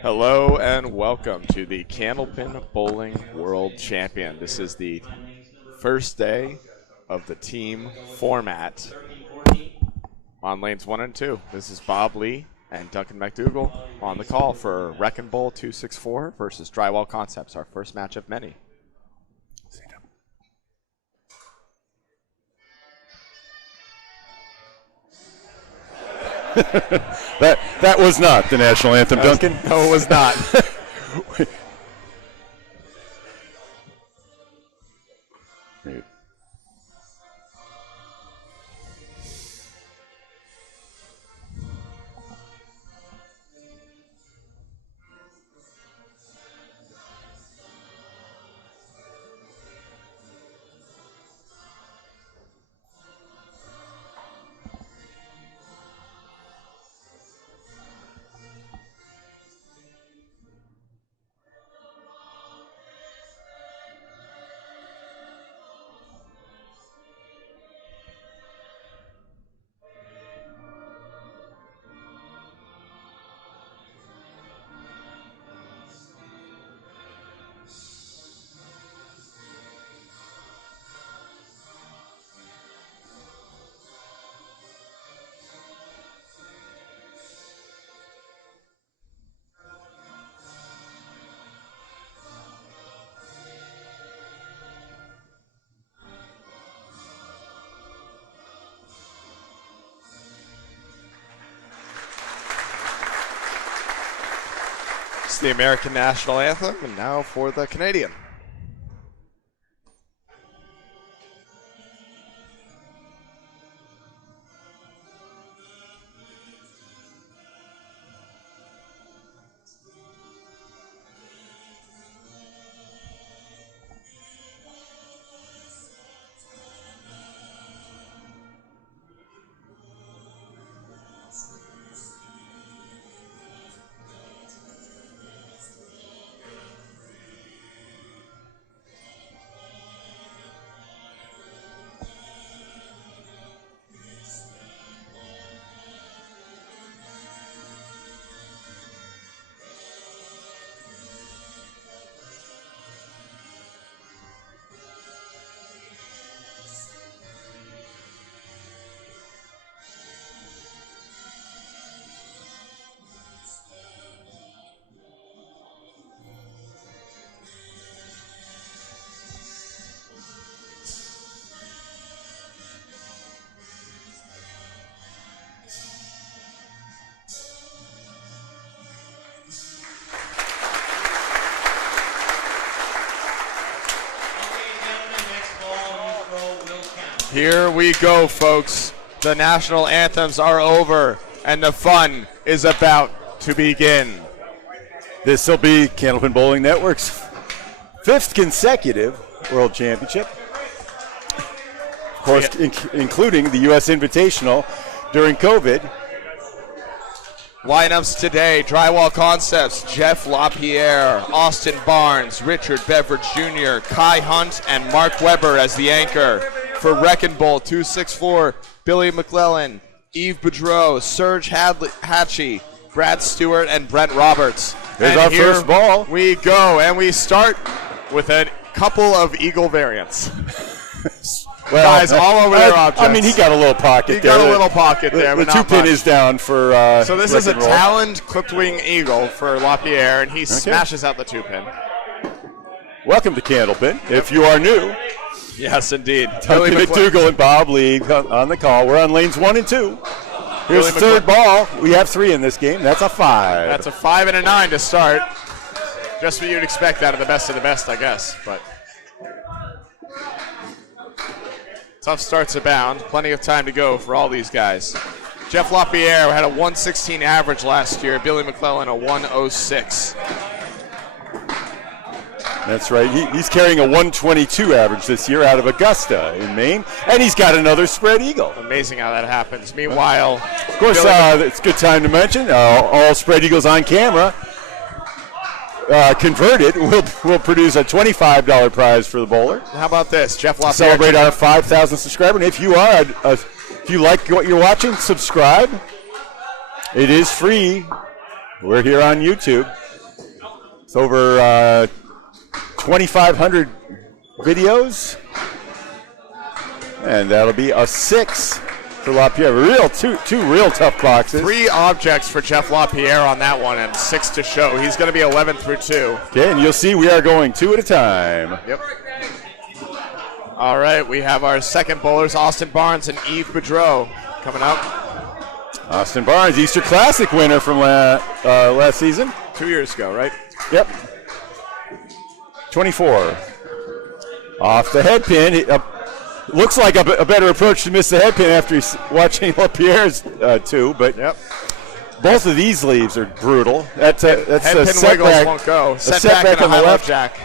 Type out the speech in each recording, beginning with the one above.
Hello and welcome to the Candlepin Bowling World Champion. This is the first day of the team format on lanes 1 and 2. This is Bob Lee and Duncan MacDougall on the call for Wrecking Bowl 264 versus Drywall Concepts, our first match of many. That was not the national anthem, Duncan. No, it was not. It's the American national anthem, and now for the Canadian. Here we go, folks. The national anthems are over, and the fun is about to begin. This will be Candlepin Bowling Network's 5th consecutive World Championship. Of course, including the U.S. Invitational during COVID. Lineups today: Drywall Concepts, Jeff Lapierre, Austin Barnes, Richard Beverage Jr., Kai Hunt, and Mark Weber as the anchor. For Wrecking Bowl 264, Billy MacLellan, Yves Boudreau, Serge Hachey, Brad Stewart, and Brent Roberts. Here's our first ball. We go, and we start with a couple of eagle variants. Well, guys all over their objects. I mean, he got a little pocket there. He got a little pocket there, The but not 2-pin much. is down for So this is a roll. taloned clipped wing eagle for Lapierre, and he smashes out the 2-pin. Welcome to Candlepin. If you are new, yes, indeed. Duncan MacDougall and Bob Lee on the call. We're on lanes 1 and 2. Here's Billy the third ball. We have 3 in this game. That's a 5. That's a 5 and a 9 to start. Just what you'd expect out of the best, I guess. But tough starts abound. Plenty of time to go for all these guys. Jeff Lapierre had a 116 average last year. Billy MacLellan a 106. That's right. He's carrying a 122 average this year out of Augusta in Maine, and he's got another spread eagle. Amazing how that happens. Meanwhile, of course, it's a good time to mention all spread eagles on camera converted will produce a $25 prize for the bowler. How about this, Jeff Lapierre? Celebrate our 5,000 subscriber. And if you are, if you like what you're watching, subscribe. It is free. We're here on YouTube. It's over 2,500 videos. And that'll be a 6 for Lapierre. Two real tough boxes. 3 objects for Jeff Lapierre on that one and 6 to show. He's going to be 11 through 2. Okay, and you'll see we are going 2 at a time. Yep. All right, we have our second bowlers, Austin Barnes and Yves Boudreau, coming up. Austin Barnes, Easter Classic winner from last season. 2 years ago, right? Yep. 24. Off the head pin. Looks like a better approach to miss the head pin after he's watching Lapierre's 2, but yep. Both of these leaves are brutal. That's head a pin setback. Wiggles won't go. Setback on the left. Jack.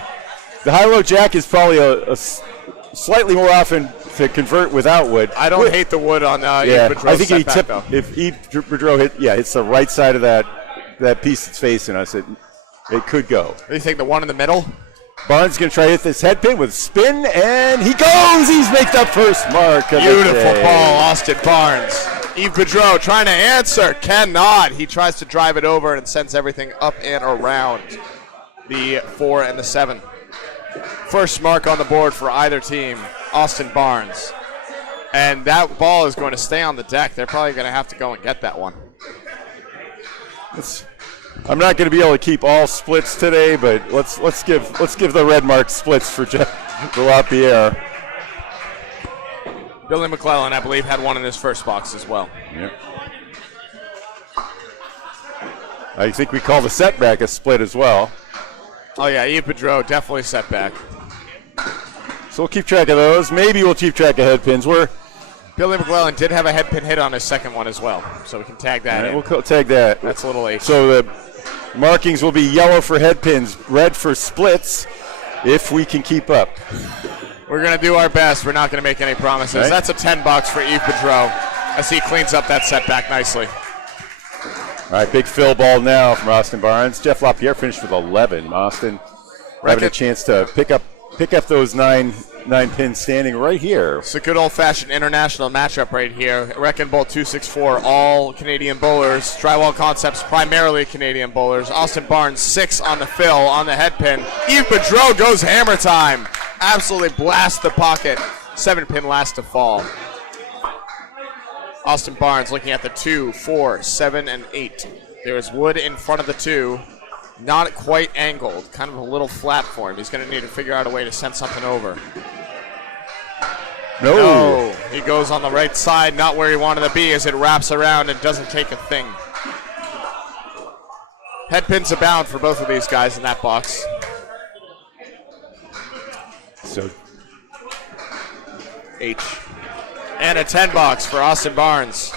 The high-low jack is probably a slightly more often to convert without wood. I don't hate the wood on Yves Boudreau's I think setback, if Yves Boudreau hits the right side of that piece that's facing us, it could go. What do you think, the one in the middle? Barnes is going to try to hit this head pin with spin, and he goes! He's made the first mark of Beautiful the day. ball, Austin Barnes. Yves Boudreau trying to answer, cannot. He tries to drive it over and sends everything up and around the 4 and the 7. First mark on the board for either team, Austin Barnes. And that ball is going to stay on the deck. They're probably going to have to go and get that one. I'm not going to be able to keep all splits today, but let's give the red mark splits for Lapierre. Billy MacLellan, I believe, had one in his first box as well. Yep. I think we call the setback a split as well. Oh yeah, Yves Boudreau definitely setback. So we'll keep track of those. Maybe we'll keep track of head pins. Billy MacLellan did have a head pin hit on his second one as well, so we can tag that in. We'll tag that. That's a little H. So the markings will be yellow for head pins, red for splits, if we can keep up. We're going to do our best. We're not going to make any promises. Right. That's a 10 bucks for Yves Boudreau as he cleans up that setback nicely. All right, big fill ball now from Austin Barnes. Jeff Lapierre finished with 11. Austin having a chance to pick up those nine pins standing right here. It's a good old-fashioned international matchup right here. Wrecking Bowl 264, all Canadian bowlers. Drywall Concepts, primarily Canadian bowlers. Austin Barnes, 6 on the fill, on the head pin. Yves Boudreau goes hammer time. Absolutely blast the pocket. 7-pin last to fall. Austin Barnes looking at the 2, 4, 7, and 8. There is wood in front of the 2. Not quite angled, kind of a little flat for him. He's going to need to figure out a way to send something over. No, he goes on the right side, not where he wanted to be as it wraps around and doesn't take a thing. Head pins abound for both of these guys in that box. So H. And a 10 box for Austin Barnes.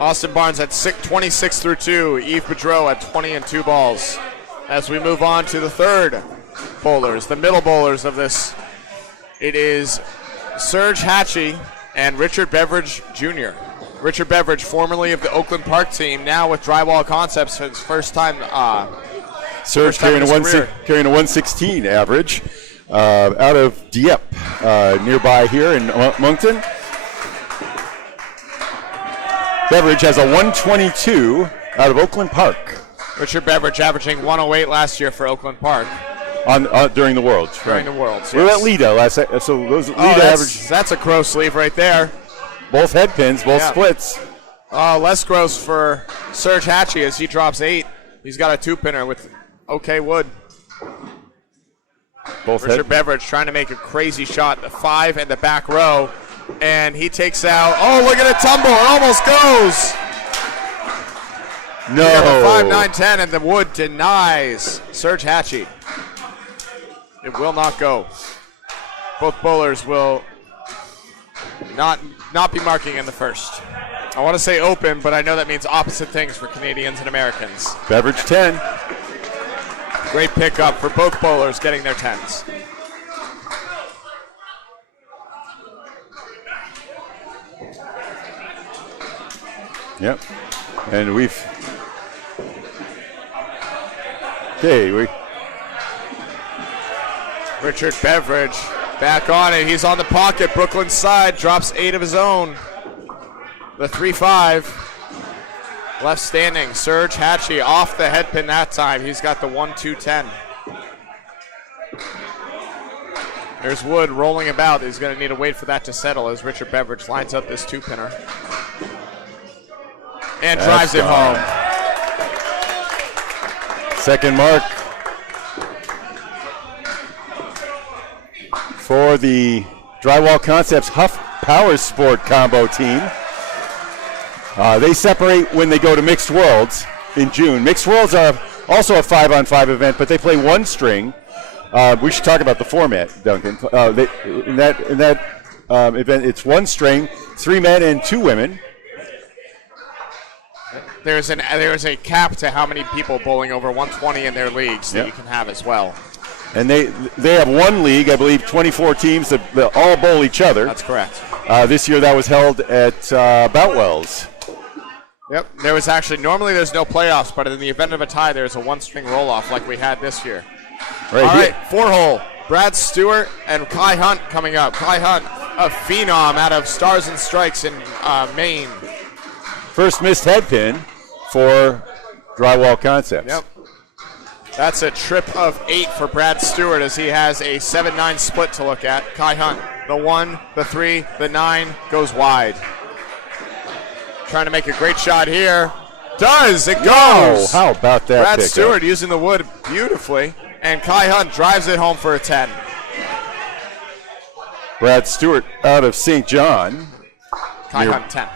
Austin Barnes at 26 through 2. Yves Boudreau at 20 and 2 balls. As we move on to the third bowlers, the middle bowlers of this, it is Serge Hachey and Richard Beverage Jr. Richard Beverage, formerly of the Oakland Park team, now with Drywall Concepts for his first time. Serge carrying a 116 average out of Dieppe, nearby here in Moncton. Beverage has a 122 out of Oakland Park. Richard Beverage averaging 108 last year for Oakland Park. During the Worlds. During the Worlds, yes. We were at Lita last. So those Lita average. That's a crow sleeve right there. Both head pins, both splits. Less gross for Serge Hachey as he drops 8. He's got a 2-pinner with okay wood. Richard Beverage trying to make a crazy shot, the 5 and the back row. And he takes out, look at it tumble, it almost goes. No. 5, 9, 10, and the wood denies Serge Hachey. It will not go. Both bowlers will not be marking in the first. I want to say open, but I know that means opposite things for Canadians and Americans. Beverage 10. Great pickup for both bowlers getting their 10s. Yep. And Richard Beverage back on it. He's on the pocket. Brooklyn side drops 8 of his own. The 3-5. Left standing, Serge Hachey off the head pin that time. He's got the 1-2-10. There's Wood rolling about. He's going to need to wait for that to settle as Richard Beverage lines up this 2-pinner. And drives it home. Second mark for the Drywall Concepts Huff Power Sport combo team. They separate when they go to Mixed Worlds in June. Mixed Worlds are also a 5-on-5 event, but they play one string. We should talk about the format, Duncan. In that event, it's one string, 3 men and 2 women. There's a cap to how many people bowling over 120 in their leagues that you can have as well. And they have one league, I believe, 24 teams that all bowl each other. That's correct. This year that was held at Boutwell's. Yep, there was actually, normally there's no playoffs, but in the event of a tie, there's a one-string roll-off like we had this year. All right, 4-hole. Brad Stewart and Kai Hunt coming up. Kai Hunt, a phenom out of Stars and Strikes in Maine. First missed head pin for Drywall Concepts. Yep. That's a trip of 8 for Brad Stewart as he has a 7-9 split to look at. Kai Hunt, the 1, the 3, the 9 goes wide. Trying to make a great shot here. Does! It goes! Oh, how about that? Brad Stewart using the wood beautifully. And Kai Hunt drives it home for a 10. Brad Stewart out of St. John. Kai Hunt 10.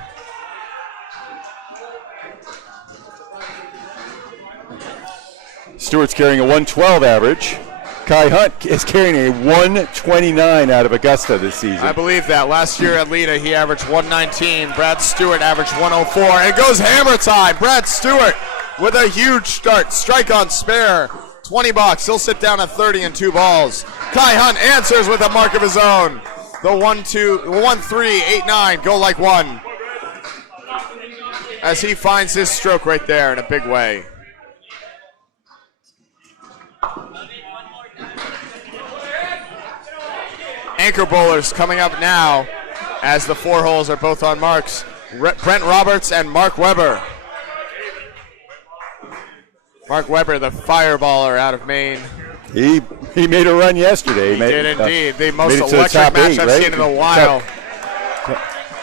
Stewart's carrying a 112 average. Kai Hunt is carrying a 129 out of Augusta this season. I believe that. Last year at Lita, he averaged 119. Brad Stewart averaged 104. It goes hammer time. Brad Stewart with a huge start. Strike on spare. $20. He'll sit down at 30 and 2 balls. Kai Hunt answers with a mark of his own. The 1-2, 1-3, 8-9, go like one. As he finds his stroke right there in a big way. Anchor bowlers coming up now as the 4 holes are both on marks. Brent Roberts and Mark Weber. Mark Weber, the fireballer out of Maine. He made a run yesterday. He did indeed. The most electric match I've seen in a while.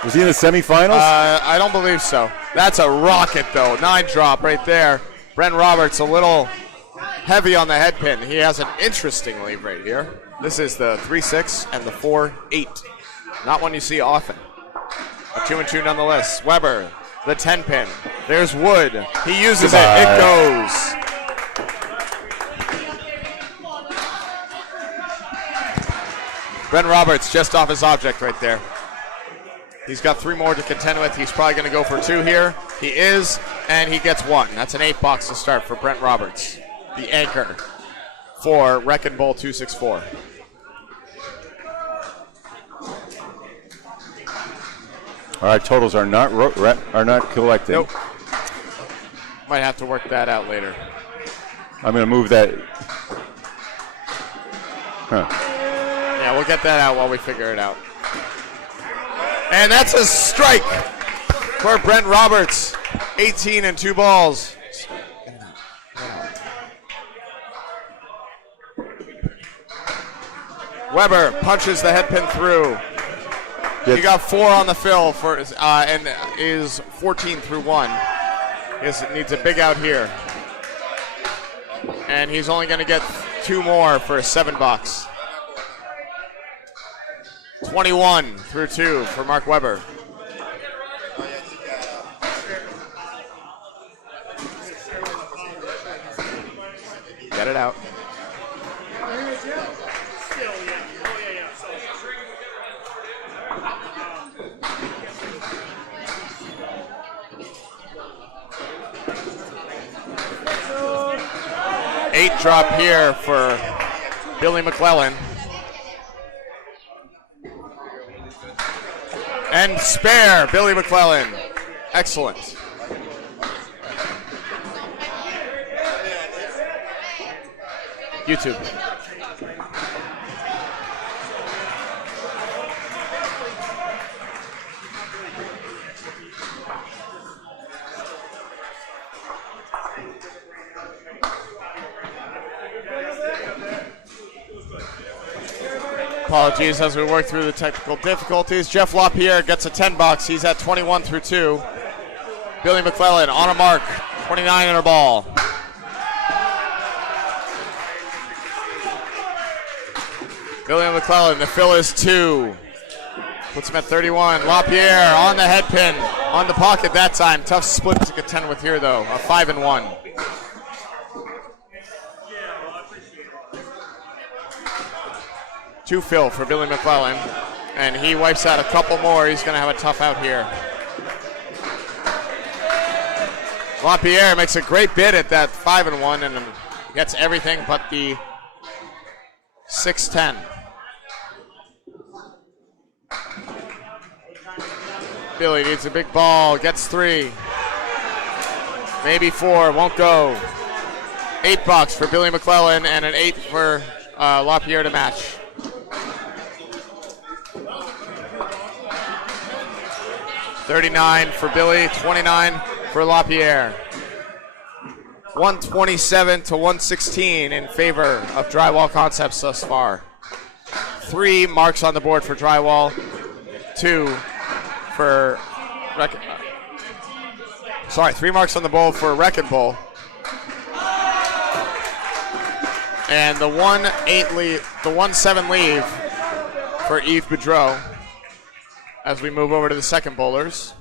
Was he in the semifinals? I don't believe so. That's a rocket, though. 9 drop right there. Brent Roberts a little heavy on the head pin. He has an interesting lead right here. This is the 3-6 and the 4-8. Not one you see often. A 2-2 nonetheless. Weber, the 10 pin. There's Wood. He uses it. It goes. Brent Roberts just off his object right there. He's got 3 more to contend with. He's probably going to go for 2 here. He is, and he gets 1. That's an 8 box to start for Brent Roberts, the anchor for Wreckin' Bowl 264. All right, totals are not collected. Nope. Might have to work that out later. I'm going to move that. Huh. Yeah, we'll get that out while we figure it out. And that's a strike for Brent Roberts. 18 and 2 balls. Weber punches the head pin through. He got 4 on the fill for and is 14 through 1. He needs a big out here. And he's only going to get 2 more for a 7 box. 21 through 2 for Mark Weber. Get it out. Eight drop here for Billy MacLellan. And spare, Billy MacLellan. Excellent. YouTube. Apologies as we work through the technical difficulties. Jeff Lapierre gets a 10 bucks. He's at 21 through 2. Billy MacLellan on a mark, 29 in a ball. Billy MacLellan, the fill is 2. Puts him at 31. Lapierre on the head pin, on the pocket that time. Tough split to contend with here though, a 5 and 1. Two fill for Billy MacLellan, and he wipes out a couple more. He's gonna have a tough out here. Lapierre makes a great bid at that 5 and 1 and gets everything but the 6-10. Billy needs a big ball, gets 3. Maybe 4, won't go. 8 bucks for Billy MacLellan and an 8 for Lapierre to match. $39 for Billy, 29 for Lapierre. 127 to 116 in favor of Drywall Concepts thus far. 3 marks on the board for Drywall, 2 for 3 marks on the board for Wrecking Bull. And the 1-7 leave for Yves Boudreau as we move over to the second bowlers.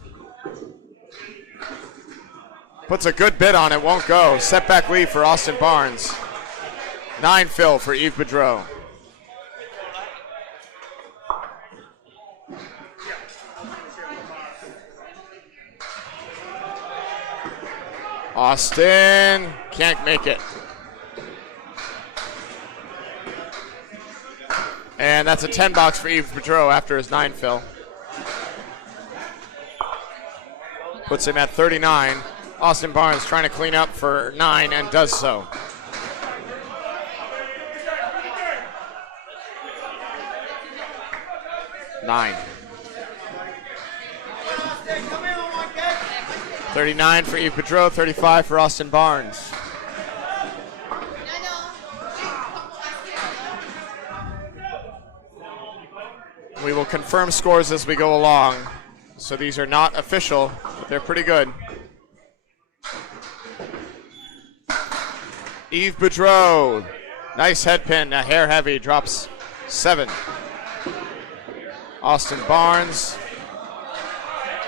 Puts a good bid on it, won't go. Setback lead for Austin Barnes. 9 fill for Yves Boudreau. Austin can't make it. And that's a 10 box for Yves Boudreau after his 9 fill. Puts him at 39. Austin Barnes trying to clean up for 9 and does so. $9. 39 for Yves Boudreau, 35 for Austin Barnes. We will confirm scores as we go along. So these are not official, but they're pretty good. Yves Boudreau, nice head pin, a hair heavy, drops 7. Austin Barnes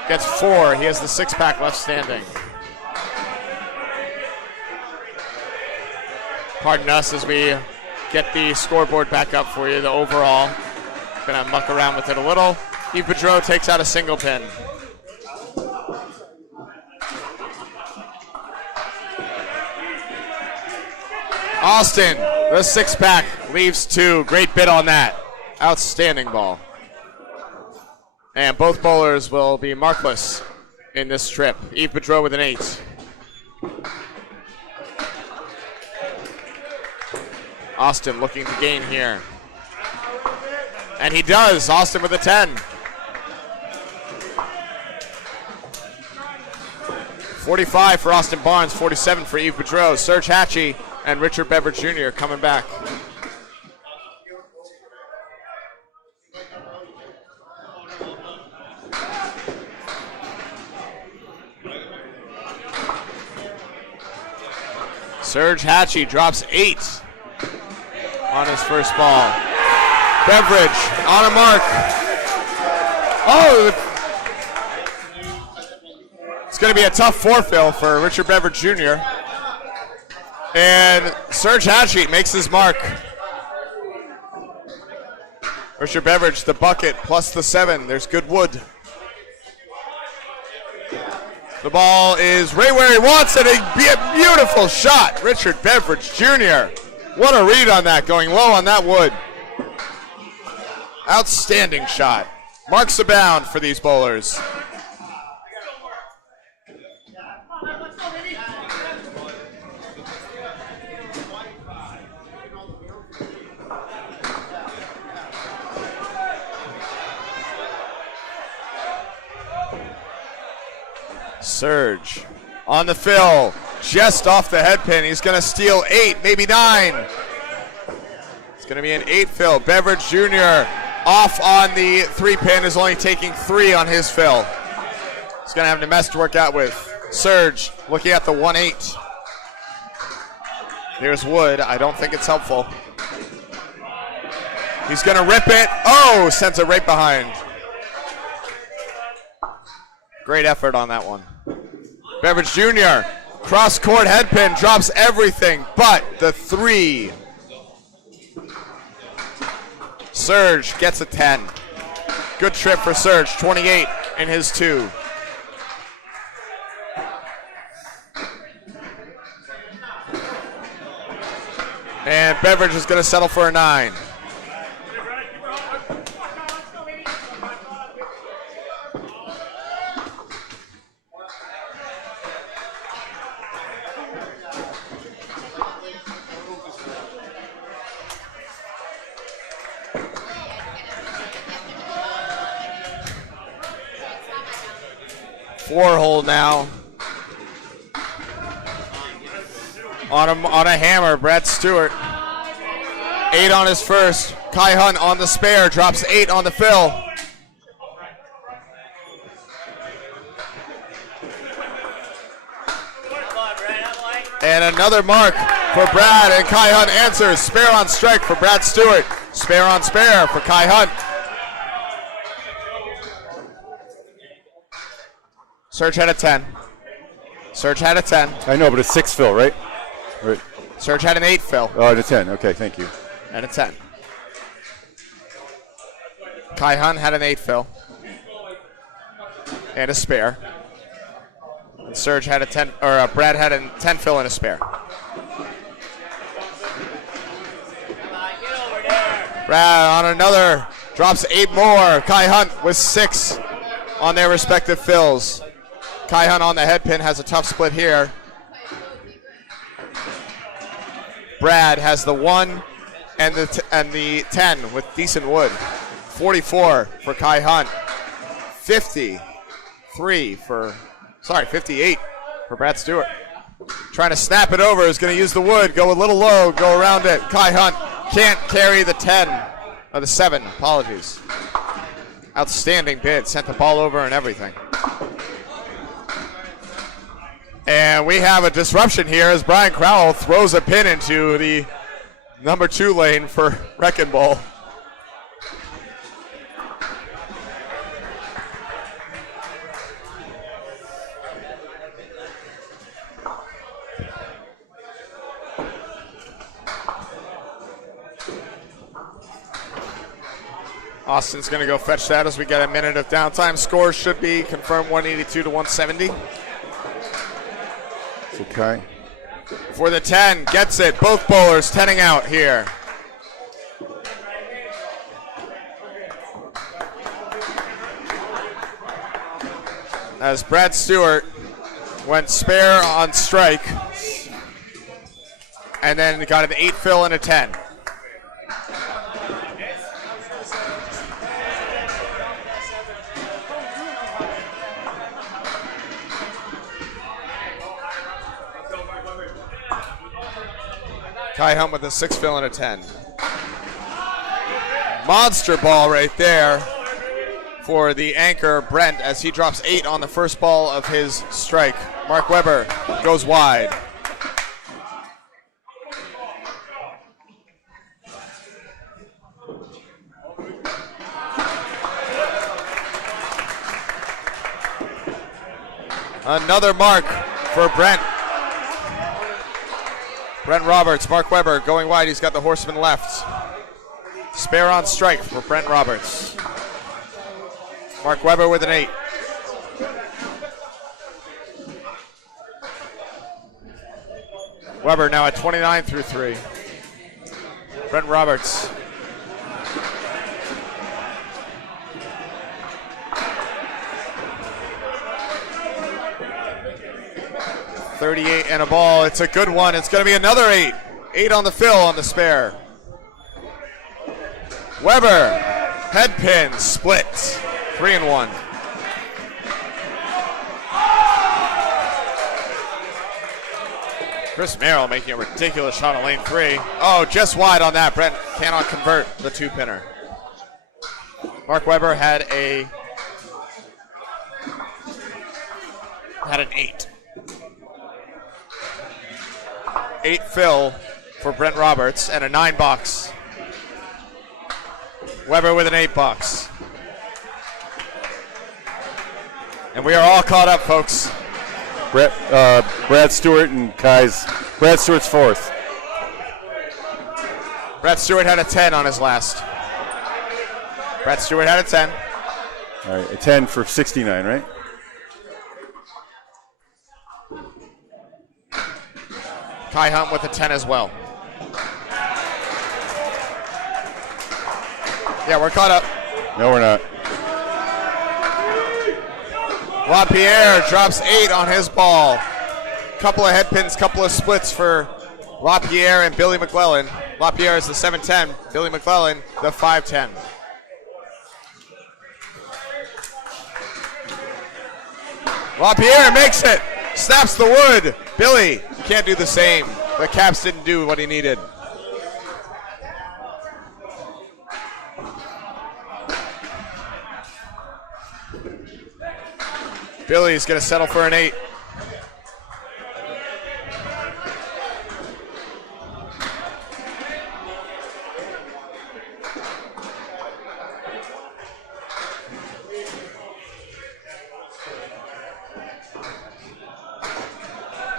gets 4. He has the 6-pack left standing. Pardon us as we get the scoreboard back up for you, the overall. Gonna muck around with it a little. Yves Boudreau takes out a single pin. Austin, the 6-pack, leaves 2. Great bid on that. Outstanding ball. And both bowlers will be markless in this trip. Yves Boudreau with an 8. Austin looking to gain here. And he does. Austin with a 10. 45 for Austin Barnes, 47 for Yves Boudreau. Serge Hachey and Richard Beverage Jr. coming back. Serge Hachey drops 8 on his first ball. Beverage on a mark. Oh, it's going to be a tough 4-fill for Richard Beverage Jr. And Serge Hachey makes his mark. Richard Beverage, the bucket plus the 7. There's good wood. The ball is right where he wants it. A beautiful shot. Richard Beverage Jr. What a read on that, going low on that wood. Outstanding shot. Marks abound for these bowlers. Serge on the fill, just off the head pin. He's going to steal 8, maybe 9. It's going to be an 8 fill. Beverage Jr. off on the 3-pin, is only taking 3 on his fill. He's going to have Nemestre to work out with. Serge looking at the 1-8. Here's Wood. I don't think it's helpful. He's going to rip it. Oh, sends it right behind. Great effort on that one. Beverage Jr. cross-court head pin, drops everything but the 3. Serge gets a 10. Good trip for Serge, 28 in his 2. And Beverage is going to settle for a 9. Four-hole now. On a hammer, Brad Stewart. 8 on his first. Kai Hunt on the spare, drops 8 on the fill. And another mark for Brad, and Kai Hunt answers. Spare on strike for Brad Stewart. Spare on spare for Kai Hunt. Serge had a 10. Serge had a 10. I know, but it's 6 fill, right? Right. Serge had an 8 fill. Oh, and a 10. Okay, thank you. And a 10. Kai Hunt had an 8 fill. And a spare. And Serge had a 10, or Brad had a 10 fill and a spare. Brad on another, drops 8 more. Kai Hunt with 6 on their respective fills. Kai Hunt on the head pin has a tough split here. Brad has the 1 and the 10 with decent wood. 44 for Kai Hunt. 58 for Brad Stewart. Trying to snap it over, is going to use the wood, go a little low, go around it. Kai Hunt can't carry the 10, or the 7, apologies. Outstanding bid, sent the ball over and everything. And we have a disruption here as Brian Crowell throws a pin into the number 2 lane for Wrecking Ball. Austin's going to go fetch that as we get a minute of downtime. Scores should be confirmed 182 to 170. Okay. For the 10, gets it. Both bowlers 10ing out here. As Brad Stewart went spare on strike and then got an 8 fill and a 10. Kai Hunt with a 6 fill and a 10. Monster ball right there for the anchor, Brent, as he drops 8 on the first ball of his strike. Mark Weber goes wide. Another mark for Brent. Brent Roberts, Mark Weber going wide. He's got the horseman left. Spare on strike for Brent Roberts. Mark Weber with an 8. Weber now at 29 through 3. Brent Roberts. .38 and a ball. It's a good one. It's going to be another 8. 8 on the fill on the spare. Weber, head pin, split. 3 and 1. Chris Merrill making a ridiculous shot on lane 3. Oh, just wide on that. Brent cannot convert the 2-pinner. Mark Webber had an 8. 8 fill for Brent Roberts and a $9. Webber with an $8. And we are all caught up, folks. Brad Stewart and Brad Stewart's 4th. Brad Stewart had a 10 on his last. Brad Stewart had a 10. All right, a 10 for 69, right? Kai Hunt with a 10 as well. Yeah, we're caught up. No, we're not. Lapierre drops 8 on his ball. Couple of head pins, couple of splits for Lapierre and Billy MacLellan. Lapierre is the 7-10, Billy MacLellan the 5-10. Lapierre makes it, snaps the wood. Billy can't do the same. The Caps didn't do what he needed. Billy's going to settle for an 8.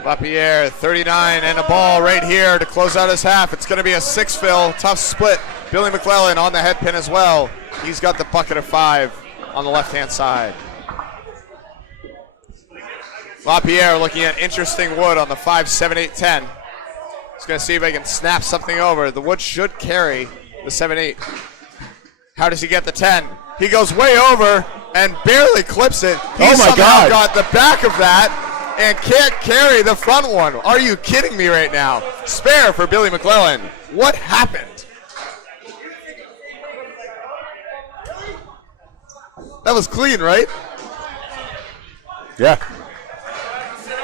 Lapierre, 39, and a ball right here to close out his half. It's going to be a 6 fill, tough split. Billy MacLellan on the head pin as well. He's got the bucket of 5 on the left-hand side. Lapierre looking at interesting wood on the 5, 7, 8, 10. He's going to see if he can snap something over. The wood should carry the 7, 8. How does he get the 10? He goes way over and barely clips it. He somehow got the back of that and can't carry the front one. Are you kidding me right now? Spare for Billy MacLellan. What happened? That was clean, right? Yeah.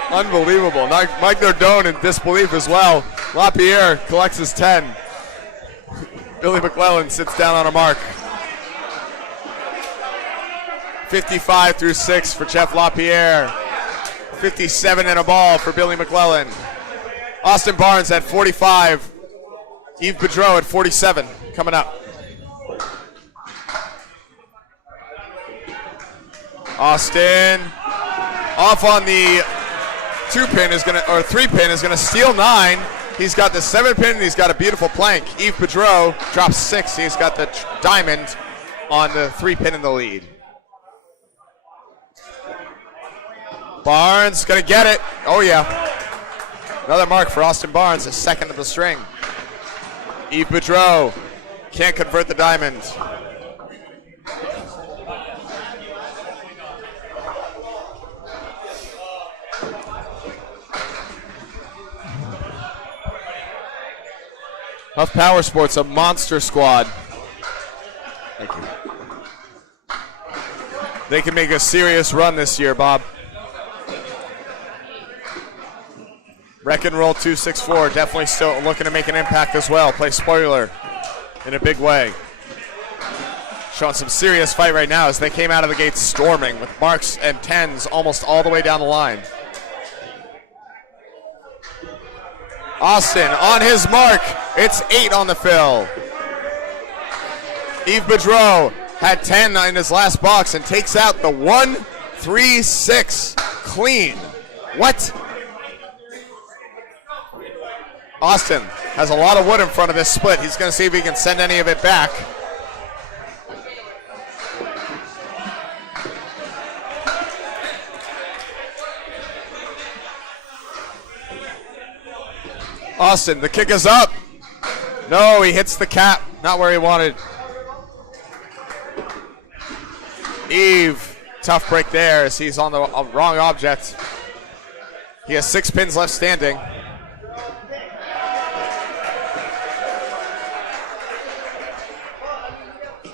Unbelievable. Mike Nardone in disbelief as well. Lapierre collects his 10. Billy MacLellan sits down on a mark. 55 through 6 for Jeff Lapierre. 57 and a ball for Billy MacLellan. Austin Barnes at 45. Yves Boudreau at 47 coming up. Austin off on the 2-pin is going to, or 3-pin is going to steal 9. He's got the 7-pin and he's got a beautiful plank. Yves Boudreau drops 6. He's got the diamond on the 3-pin in the lead. Barnes going to get it. Oh, yeah. Another mark for Austin Barnes, the second of the string. Yves Boudreau can't convert the diamond. Huff Power Sports, a monster squad. Thank you. They can make a serious run this year, Bob. Wreck and Roll 264, definitely still looking to make an impact as well. Play spoiler in a big way. Showing some serious fight right now as they came out of the gate storming with marks and 10s almost all the way down the line. Austin on his mark. It's 8 on the fill. Yves Boudreau had 10 in his last box and takes out the 1-3-6 clean. What? Austin has a lot of wood in front of this split. He's going to see if he can send any of it back. Austin, the kick is up. No, he hits the cap. Not where he wanted. Yves, tough break there as he's on the wrong object. He has 6 pins left standing.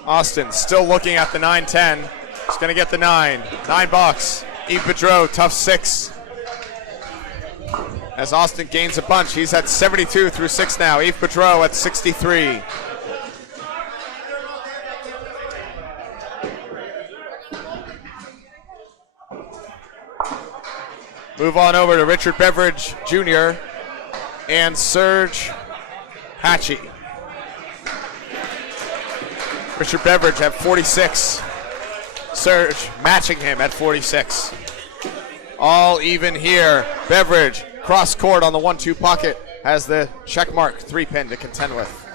Austin still looking at the 9-10. He's going to get the 9. $9. Yves Boudreau, tough 6. as Austin gains a bunch. He's at 72 through 6 now. Yves Boudreau at 63. Move on over to Richard Beverage Jr. and Serge Hachey. Richard Beverage at 46. Serge matching him at 46. All even here. Beverage cross court on the 1-2 pocket has the check mark 3-pin to contend with.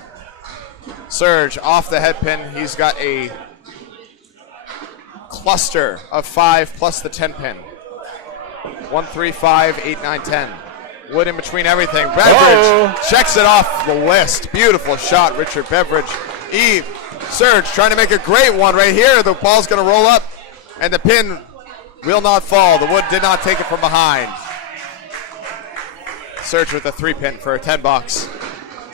Serge off the head pin. He's got a cluster of 5 plus the 10-pin. 1, 3, 5, 8, 9, 10. Wood in between everything. Beverage checks it off the list. Beautiful shot, Richard Beverage. Serge trying to make a great one right here. The ball's going to roll up, and the pin will not fall. The wood did not take it from behind. Serge with a 3-pin for a 10 bucks.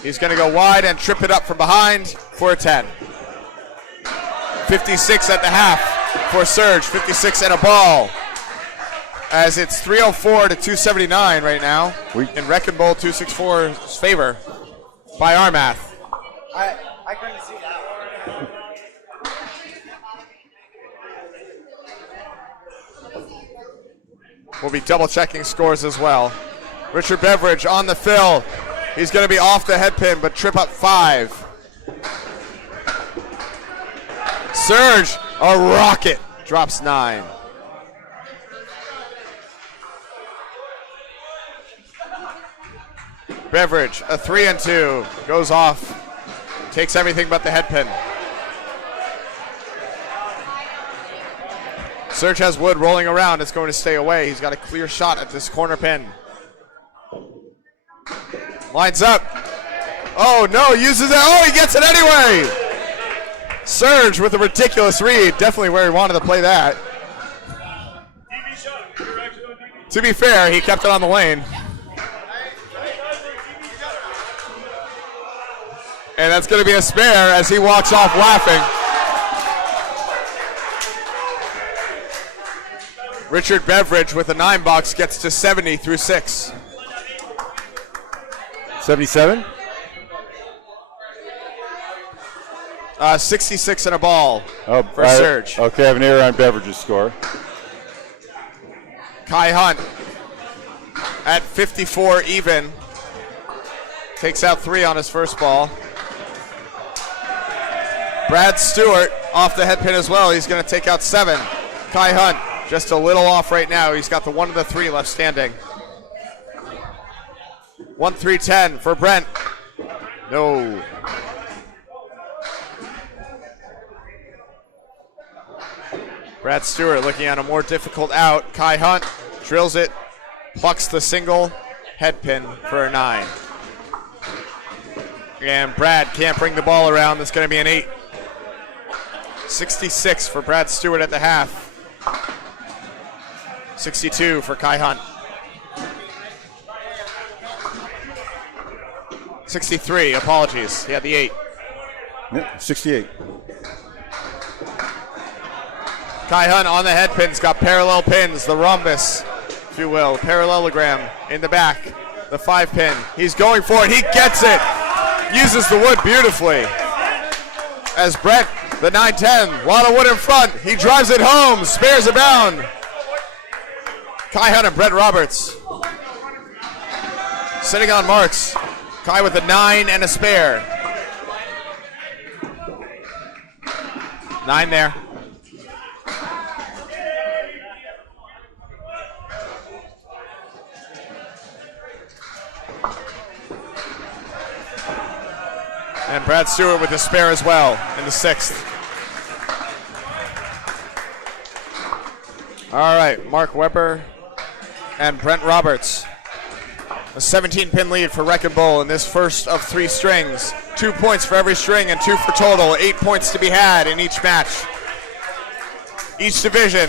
He's going to go wide and trip it up from behind for a 10. 56 at the half for Serge. 56 and a ball. As it's 304 to 279 right now in Wrecking Bowl 264's favor by our math. I couldn't see that. We'll be double checking scores as well. Richard Beverage on the fill. He's going to be off the head pin, but trip up 5. Serge, a rocket, drops 9. Beverage, a 3 and 2, goes off, takes everything but the head pin. Serge has wood rolling around. It's going to stay away. He's got a clear shot at this corner pin. Lines up. Oh, no, uses it. Oh, he gets it anyway. Serge with a ridiculous read. Definitely where he wanted to play that. To be fair, he kept it on the lane. And that's going to be a spare as he walks off laughing. Richard Beverage with a 9 box gets to 70 through 6. 77? 66 and a ball for Serge. Okay, I have an error on Beverage's score. Kai Hunt at 54 even. Takes out 3 on his first ball. Brad Stewart off the head pin as well. He's going to take out 7. Kai Hunt just a little off right now. He's got the 1 of the 3 left standing. 1-3-10 for Brent. No. Brad Stewart looking at a more difficult out. Kai Hunt drills it, plucks the single head pin for a 9. And Brad can't bring the ball around. That's going to be an 8. 66 for Brad Stewart at the half. 62 for Kai Hunt. 63, apologies. He had the 8. Yeah, 68. Kai Hunt on the head pins, got parallel pins, the rhombus, if you will, parallelogram in the back, the 5 pin. He's going for it, he gets it! Uses the wood beautifully. As Brett, the 9-10, a lot of wood in front. He drives it home, spares abound. Kai Hunt and Brett Roberts. Sitting on marks. Kai with a 9 and a spare. 9 there. And Brad Stewart with a spare as well in the 6th. All right, Mark Weber and Brent Roberts. A 17-pin lead for Wrecking Bowl in this first of 3 strings. 2 points for every string and 2 for total. 8 points to be had in each match. Each division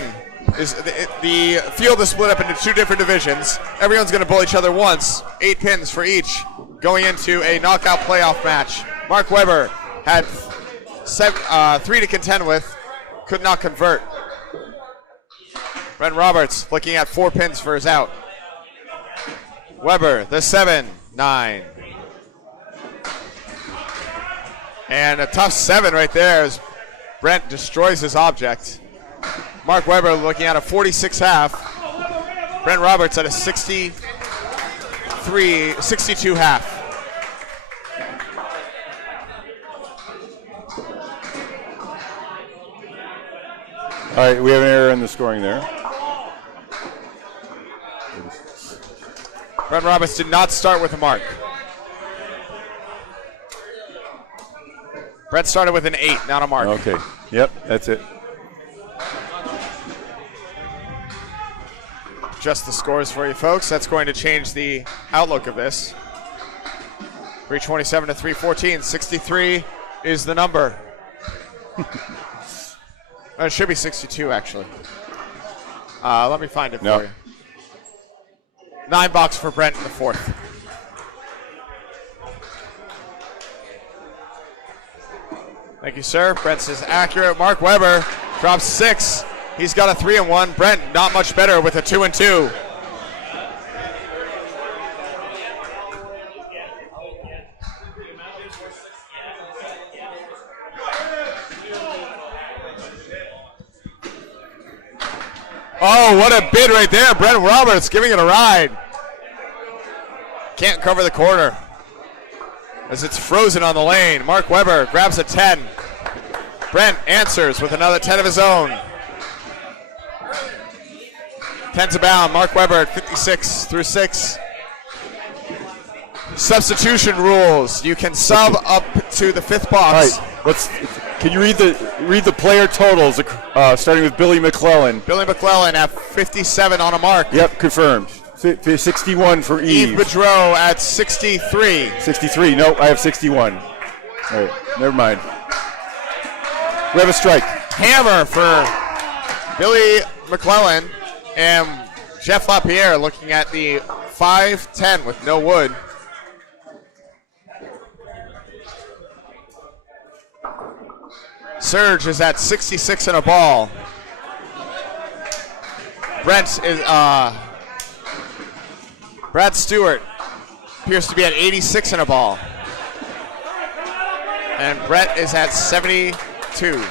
is the field is split up into 2 different divisions. Everyone's going to bowl each other once. 8 pins for each going into a knockout playoff match. Mark Weber had 3 to contend with, could not convert. Brent Roberts looking at 4 pins for his out. Weber, the 7-9. And a tough 7 right there as Brent destroys his object. Mark Weber looking at a 46 half. Brent Roberts at a 62 half. All right, we have an error in the scoring there. Brent Roberts did not start with a mark. Brent started with an 8, not a mark. Okay, yep, that's it. Just the scores for you folks. That's going to change the outlook of this. 327 to 314. 63 is the number. It should be 62, actually. Let me find it for you. $9 for Brent in the fourth. Thank you, sir. Brent's is accurate. Mark Weber drops 6. He's got a 3-1. Brent not much better with a 2-2. Oh, what a bid right there. Brent Roberts giving it a ride. Can't cover the corner as it's frozen on the lane. Mark Weber grabs a 10. Brent answers with another 10 of his own. 10's abound. Mark Weber at 56 through 6. Substitution rules. You can sub up to the 5th box. All right, can you read the player totals, starting with Billy MacLellan? Billy MacLellan at 57 on a mark. Yep, confirmed. 61 for Eve. Eve Boudreau at 63. 63. No, I have 61. All right, never mind. We have a strike. Hammer for Billy MacLellan and Jeff Lapierre looking at the 5-10 with no wood. Serge is at 66 and a ball. Brad Stewart appears to be at 86 and a ball. And Brett is at 72.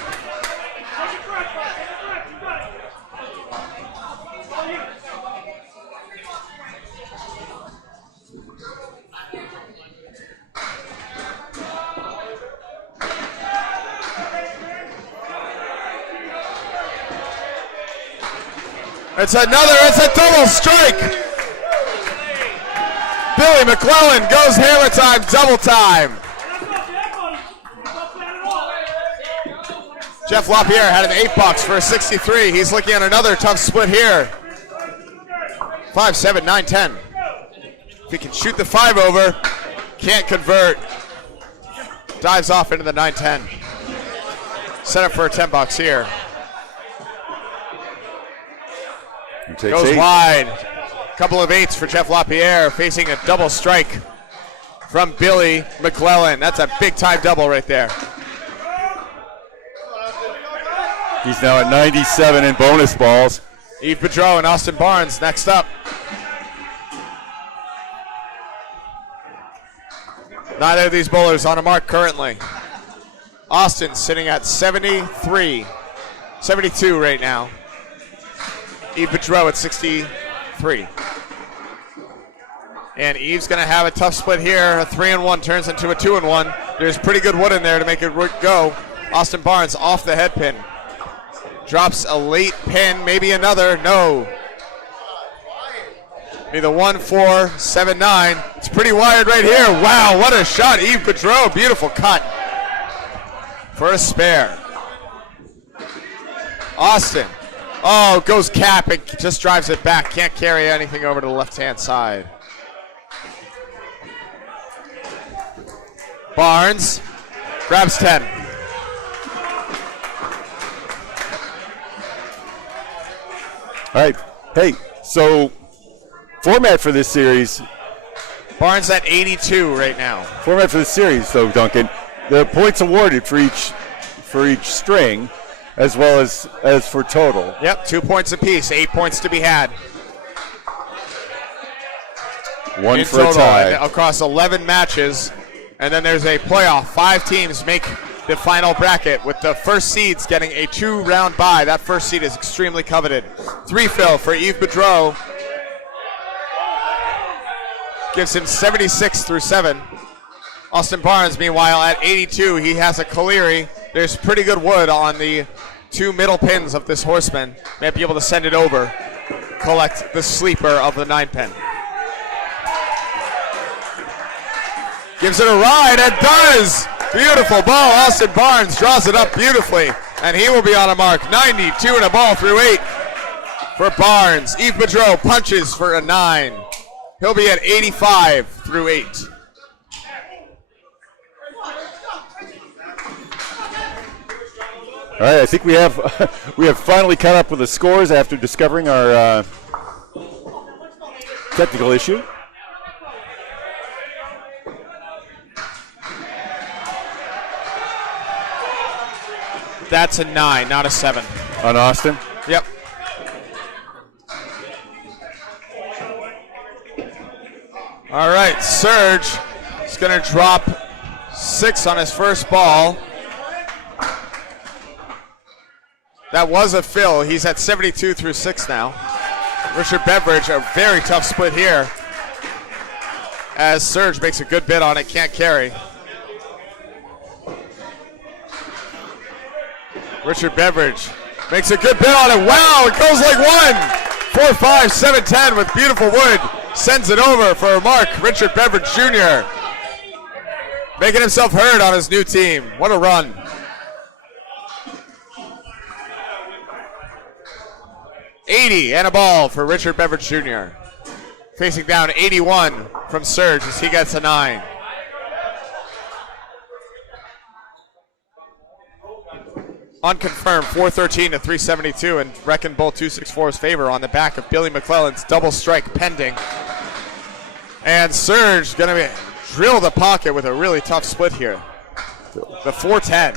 It's a double strike. Billy MacLellan goes hammer time, double time. Jeff Lapierre had an $8 for a 63. He's looking at another tough split here. 5-7, 9-10. If he can shoot the 5 over, can't convert. Dives off into the 9-10. Set up for a $10 here. Goes 8. wide. Couple of 8s for Jeff Lapierre, facing a double strike from Billy MacLellan. That's a big time double right there. He's now at 97 in bonus balls. Yves Boudreau and Austin Barnes next up. Neither of these bowlers on a mark currently. Austin sitting at 72 right now. Yves Boudreau at 63. And Yves going to have a tough split here. A 3-1 turns into a 2-1. There's pretty good wood in there to make it go. Austin Barnes off the head pin. Drops a late pin, maybe another. No. Be the 1-4-7-9. It's pretty wired right here. Wow, what a shot. Yves Boudreau, beautiful cut for a spare. Austin. Oh, goes cap and just drives it back. Can't carry anything over to the left-hand side. Barnes grabs 10. All right. Hey, so format for this series. Barnes at 82 right now. Format for this series, though, Duncan. The points awarded for each string, as well as for total. Yep, 2 points apiece, 8 points to be had. One in for a total tie. across 11 matches. And then there's a playoff. 5 teams make the final bracket, with the first seeds getting a 2-round bye. That first seed is extremely coveted. 3 fill for Yves Boudreau. Gives him 76 through 7. Austin Barnes, meanwhile, at 82. He has a Caleri. There's pretty good wood on the 2 middle pins of this horseman. May be able to send it over. Collect the sleeper of the 9-pin. Gives it a ride and does! Beautiful ball. Austin Barnes draws it up beautifully, and he will be on a mark. 92 and a ball through 8 for Barnes. Yves Boudreau punches for a 9. He'll be at 85 through 8. All right, I think we have we have finally caught up with the scores after discovering our technical issue. That's a 9, not a 7. On Austin? Yep. All right, Serge is going to drop 6 on his first ball. That was a fill. He's at 72 through 6 now. Richard Beverage, a very tough split here, as Serge makes a good bid on it, can't carry. Richard Beverage makes a good bid on it. Wow, it goes like 1. 4, 5, 7, 10 with beautiful wood. Sends it over for a mark. Richard Beverage Jr. making himself heard on his new team. What a run. $80 and a ball for Richard Beverage Jr. Facing down 81 from Serge as he gets a 9. Unconfirmed, 413 to 372, and Reckon Bull 264's favor on the back of Billy MacLellan's double strike pending. And Serge going to drill the pocket with a really tough split here. The 410.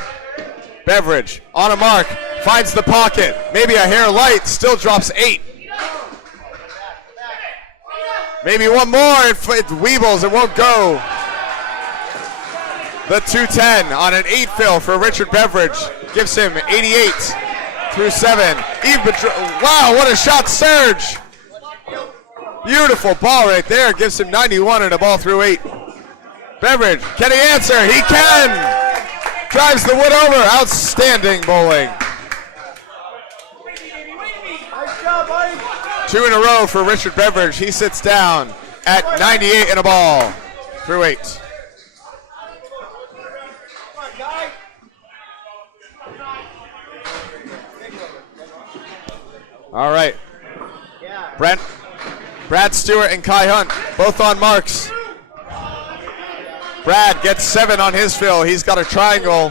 Beverage on a mark, finds the pocket, maybe a hair light, still drops 8. Maybe one more, it weebles, it won't go. The 210 on an 8 fill for Richard Beverage gives him 88 through 7. Wow, what a shot, Serge! Beautiful ball right there, gives him 91 and a ball through 8. Beverage, can he answer? He can! Drives the wood over, outstanding bowling. 2 in a row for Richard Beverage. He sits down at 98 and a ball through 8. All right. Brad Stewart and Kai Hunt, both on marks. Brad gets 7 on his fill. He's got a triangle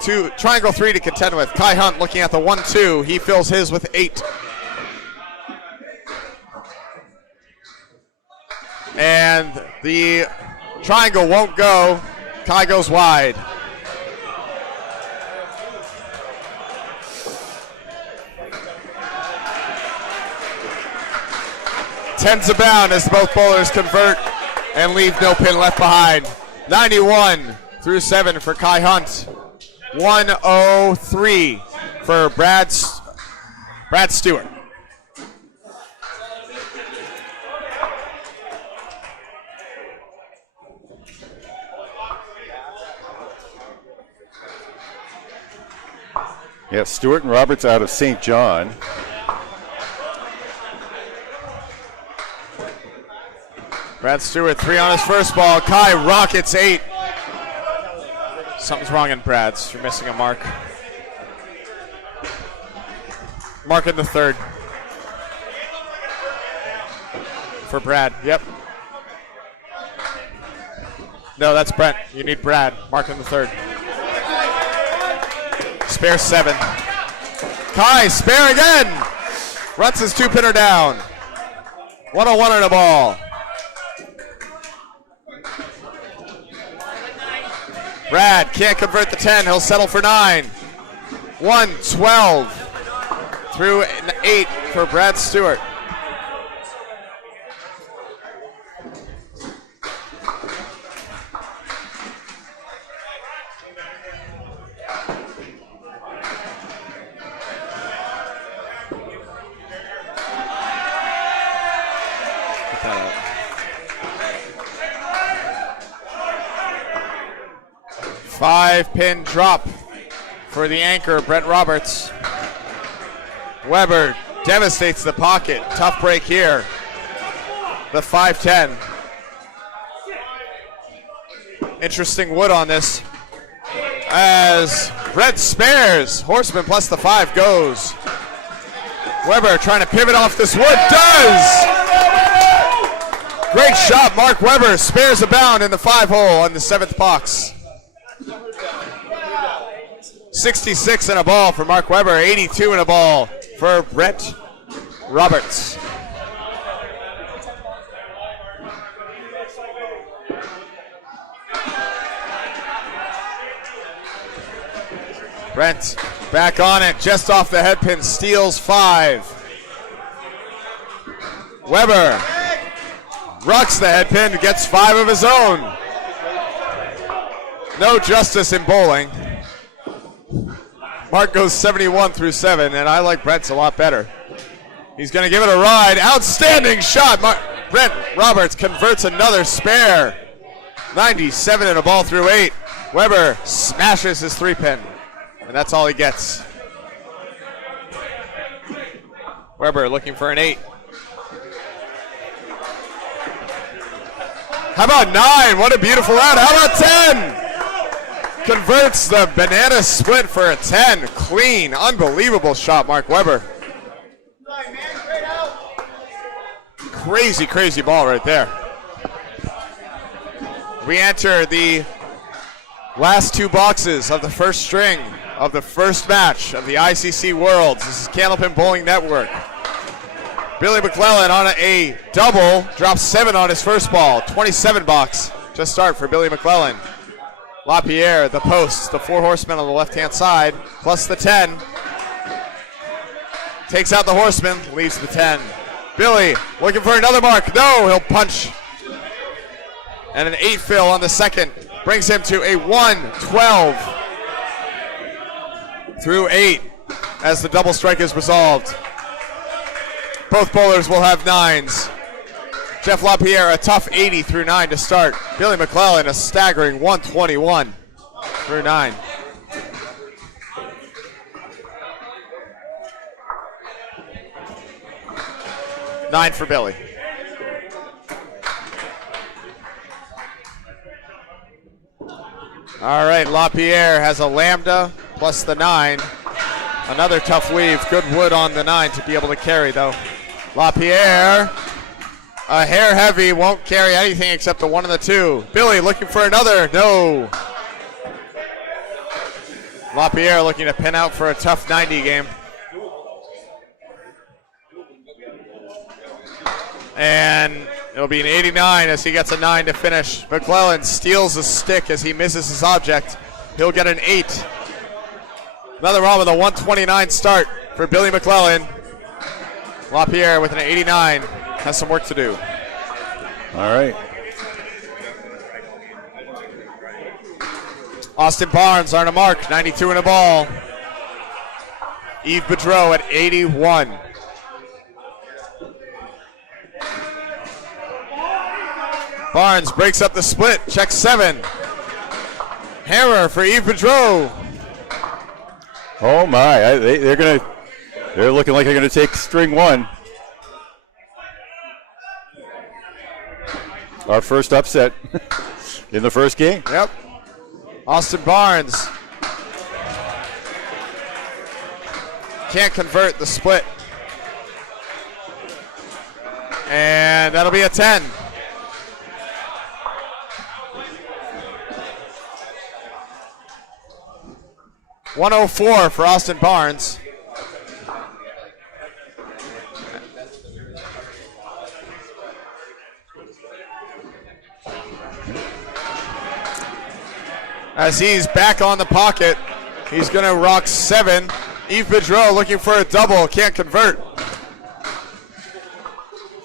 3 to contend with. Kai Hunt looking at the 1-2. He fills his with 8. And the triangle won't go. Kai goes wide. Tens abound as both bowlers convert and leave no pin left behind. 91 through 7 for Kai Hunt. 103 for Brad Stewart. Yeah, Stewart and Roberts out of St. John. Brad Stewart 3 on his first ball. Kai rockets 8. Something's wrong in Brad's. You're missing a mark. Mark in the 3rd. For Brad, yep. No, that's Brent. You need Brad. Mark in the 3rd. Spare 7. Kai, spare again. Runs his 2-pinner down. 101 and a ball. Brad can't convert the 10. He'll settle for 9. 112 through 8 for Brad Stewart. Five-pin drop for the anchor, Brent Roberts. Weber devastates the pocket. Tough break here. The 5-10. Interesting wood on this. As Brent spares, Horseman plus the 5 goes. Weber trying to pivot off this wood. Does! Great shot, Mark Weber spares a bound in the 5-hole on the 7th box. 66 in a ball for Mark Weber, 82 in a ball for Brent Roberts. Brent back on it, just off the headpin, steals 5. Weber rocks the headpin, gets 5 of his own. No justice in bowling. Mark goes 71 through 7, and I like Brent's a lot better. He's going to give it a ride. Outstanding shot. Brent Roberts converts another spare. 97 in a ball through 8. Weber smashes his 3-pin, and that's all he gets. Weber looking for an 8. How about 9? What a beautiful round. How about 10? Converts the banana split for a 10. Clean, unbelievable shot, Mark Weber. Crazy, crazy ball right there. We enter the last 2 boxes of the first string of the first match of the ICC Worlds. This is Candlepin Bowling Network. Billy MacLellan on a double, drops 7 on his first ball. 27 box to start for Billy MacLellan. Lapierre, the posts, the 4 horsemen on the left-hand side, plus the 10. Takes out the horseman, leaves the 10. Billy looking for another mark. No, he'll punch. And an 8 fill on the second brings him to a 1-12 through 8 as the double strike is resolved. Both bowlers will have 9s. Jeff Lapierre, a tough 80 through 9 to start. Billy MacLellan, a staggering 121 through 9. Nine for Billy. All right, Lapierre has a lambda plus the 9. Another tough weave. Good wood on the 9 to be able to carry, though. Lapierre, a hair heavy, won't carry anything except the 1 and the 2. Billy looking for another, no. Lapierre looking to pin out for a tough 90 game. And it'll be an 89 as he gets a 9 to finish. MacLellan steals a stick as he misses his object. He'll get an 8. Another round with a 129 start for Billy MacLellan. Lapierre with an 89 has some work to do. All right. Austin Barnes on a mark, 92 in a ball. Yves Boudreau at 81. Barnes breaks up the split, checks 7. Hammer for Yves Boudreau. Oh my, they're looking like they're gonna take string 1. Our first upset in the first game. Yep. Austin Barnes can't convert the split. And that'll be a 10. $104 for Austin Barnes. As he's back on the pocket, he's going to rock 7. Yves Boudreau looking for a double, can't convert.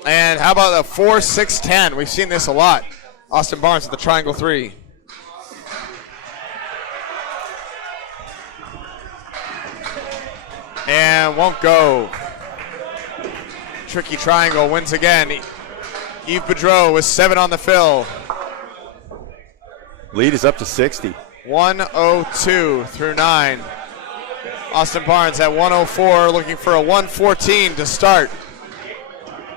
And how about a 4-6-10? We've seen this a lot. Austin Barnes with the triangle 3. And won't go. Tricky triangle wins again. Yves Boudreau with 7 on the fill. Lead is up to 60. 102 through 9. Austin Barnes at 104, looking for a 114 to start.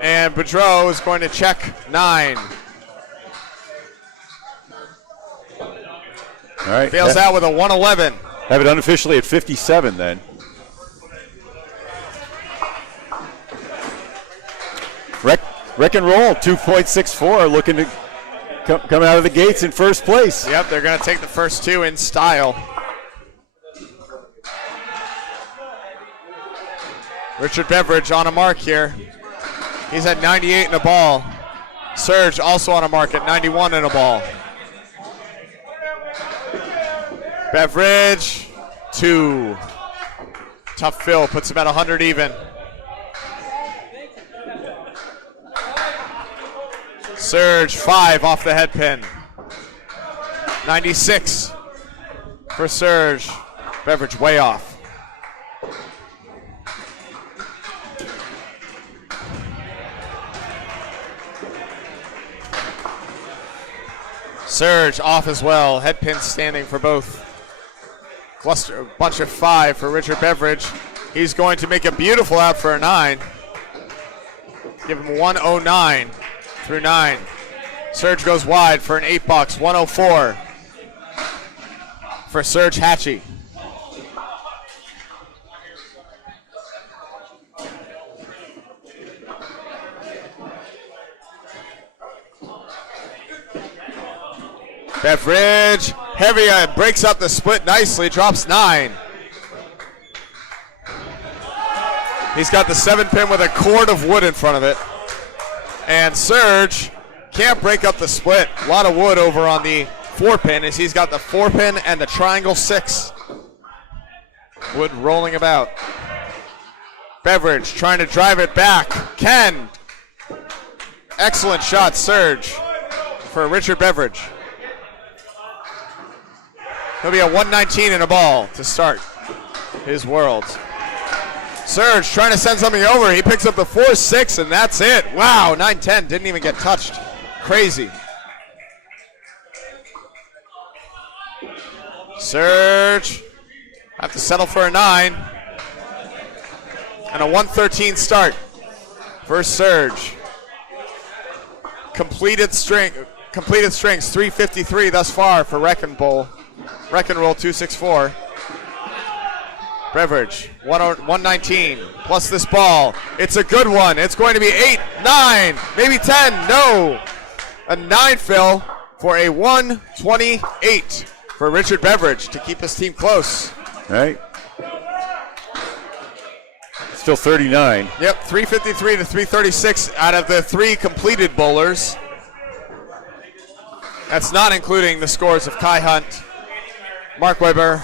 And Boudreau is going to check 9. All right. Fails out with a 111. Have it unofficially at 57 then. Wreck and roll, 2.64, looking to come out of the gates in first place. Yep, they're going to take the first 2 in style. Richard Beverage on a mark here. He's at 98 in a ball. Serge also on a mark at 91 in a ball. Beverage, 2. Tough fill, puts him at 100 even. Serge, 5 off the head pin. 96 for Serge. Beverage way off. Serge off as well. Head pin standing for both. Cluster, bunch of 5 for Richard Beverage. He's going to make a beautiful out for a 9. Give him 109 through 9. Serge goes wide for an 8-box, 104 for Serge Hachey. Beverage, heavy, breaks up the split nicely, drops 9. He's got the 7-pin with a cord of wood in front of it. And Serge can't break up the split. A lot of wood over on the 4-pin as he's got the 4-pin and the triangle 6. Wood rolling about. Beverage trying to drive it back. Ken. Excellent shot, Serge, for Richard Beverage. He'll be a 119 in a ball to start his world. Serge trying to send something over. He picks up the 4-6, and that's it. Wow, 9-10, didn't even get touched. Crazy. Serge, have to settle for a 9. And a 113 start for Serge. Completed strings, 353 thus far for Wreck and Roll 264. Beverage, 119, plus this ball. It's a good one. It's going to be 8, 9, maybe 10. No. A 9 fill for a 128 for Richard Beverage to keep his team close. Right. Still 39. Yep, 353 to 336 out of the 3 completed bowlers. That's not including the scores of Kai Hunt, Mark Weber,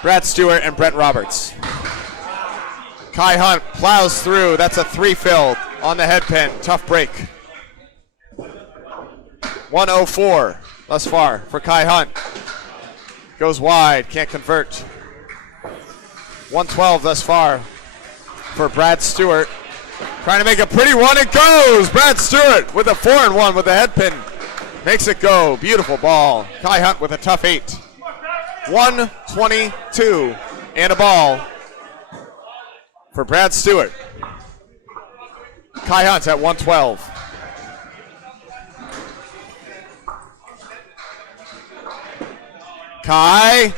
Brad Stewart, and Brent Roberts. Kai Hunt plows through. That's a 3 fill on the head pin. Tough break. 104 thus far for Kai Hunt. Goes wide, can't convert. 112 thus far for Brad Stewart. Trying to make a pretty one. It goes! Brad Stewart with a 4-1 with the head pin. Makes it go. Beautiful ball. Kai Hunt with a tough 8. 122 and a ball for Brad Stewart. Kai Hunt's at 112. Kai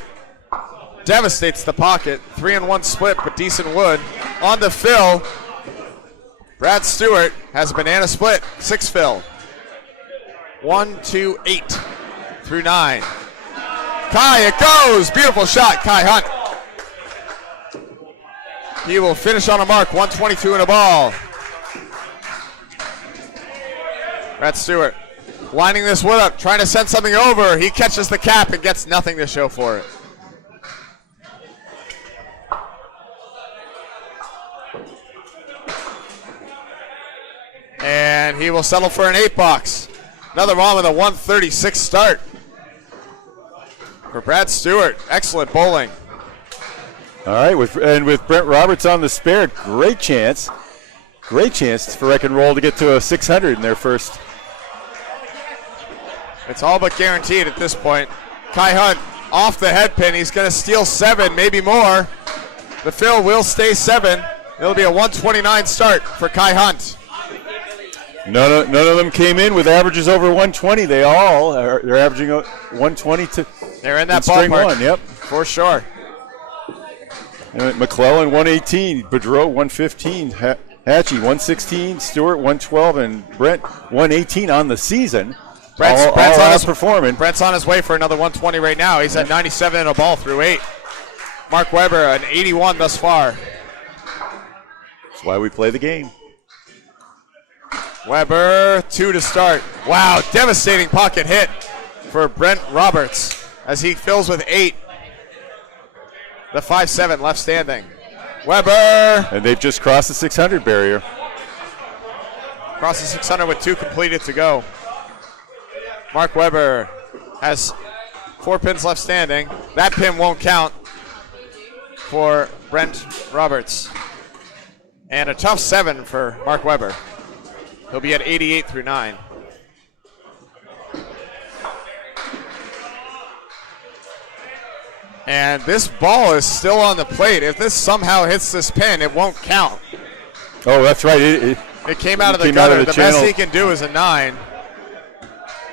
devastates the pocket. 3-1 split, but decent wood. On the fill, Brad Stewart has a banana split. 6 fill. 1, 2, 8 through 9. Kai, it goes! Beautiful shot, Kai Hunt. He will finish on a mark, 122 in a ball. Brad Stewart lining this wood up, trying to send something over. He catches the cap and gets nothing to show for it. And he will settle for an 8-box. Another one with a 136 start for Brad Stewart. Excellent bowling. All right, with Brent Roberts on the spare, great chance great chance for Wreck and Roll to get to a 600 in their first. It's all but guaranteed at this point. Kai Hunt off the head pin. He's going to steal 7, maybe more. The fill will stay 7. It'll be a 129 start for Kai Hunt. None of them came in with averages over 120. They're averaging 120 to. They're in that string ballpark. One, yep, for sure. And MacLellan 118, Boudreau 115, Hachey 116, Stewart 112, and Brent 118 on the season. Brent's performing. Brent's on his way for another 120 right now. He's at 97 in a ball through 8. Mark Weber an 81 thus far. That's why we play the game. Weber 2 to start. Wow, devastating pocket hit for Brent Roberts as he fills with 8. The 5-7 left standing. Weber. And they've just crossed the 600 barrier. Crossed the 600 with 2 completed to go. Mark Weber has 4 pins left standing. That pin won't count for Brent Roberts. And a tough 7 for Mark Weber. He'll be at 88 through 9. And this ball is still on the plate. If this somehow hits this pin, it won't count. Oh, that's right. It came out of the gutter. The best he can do is a 9.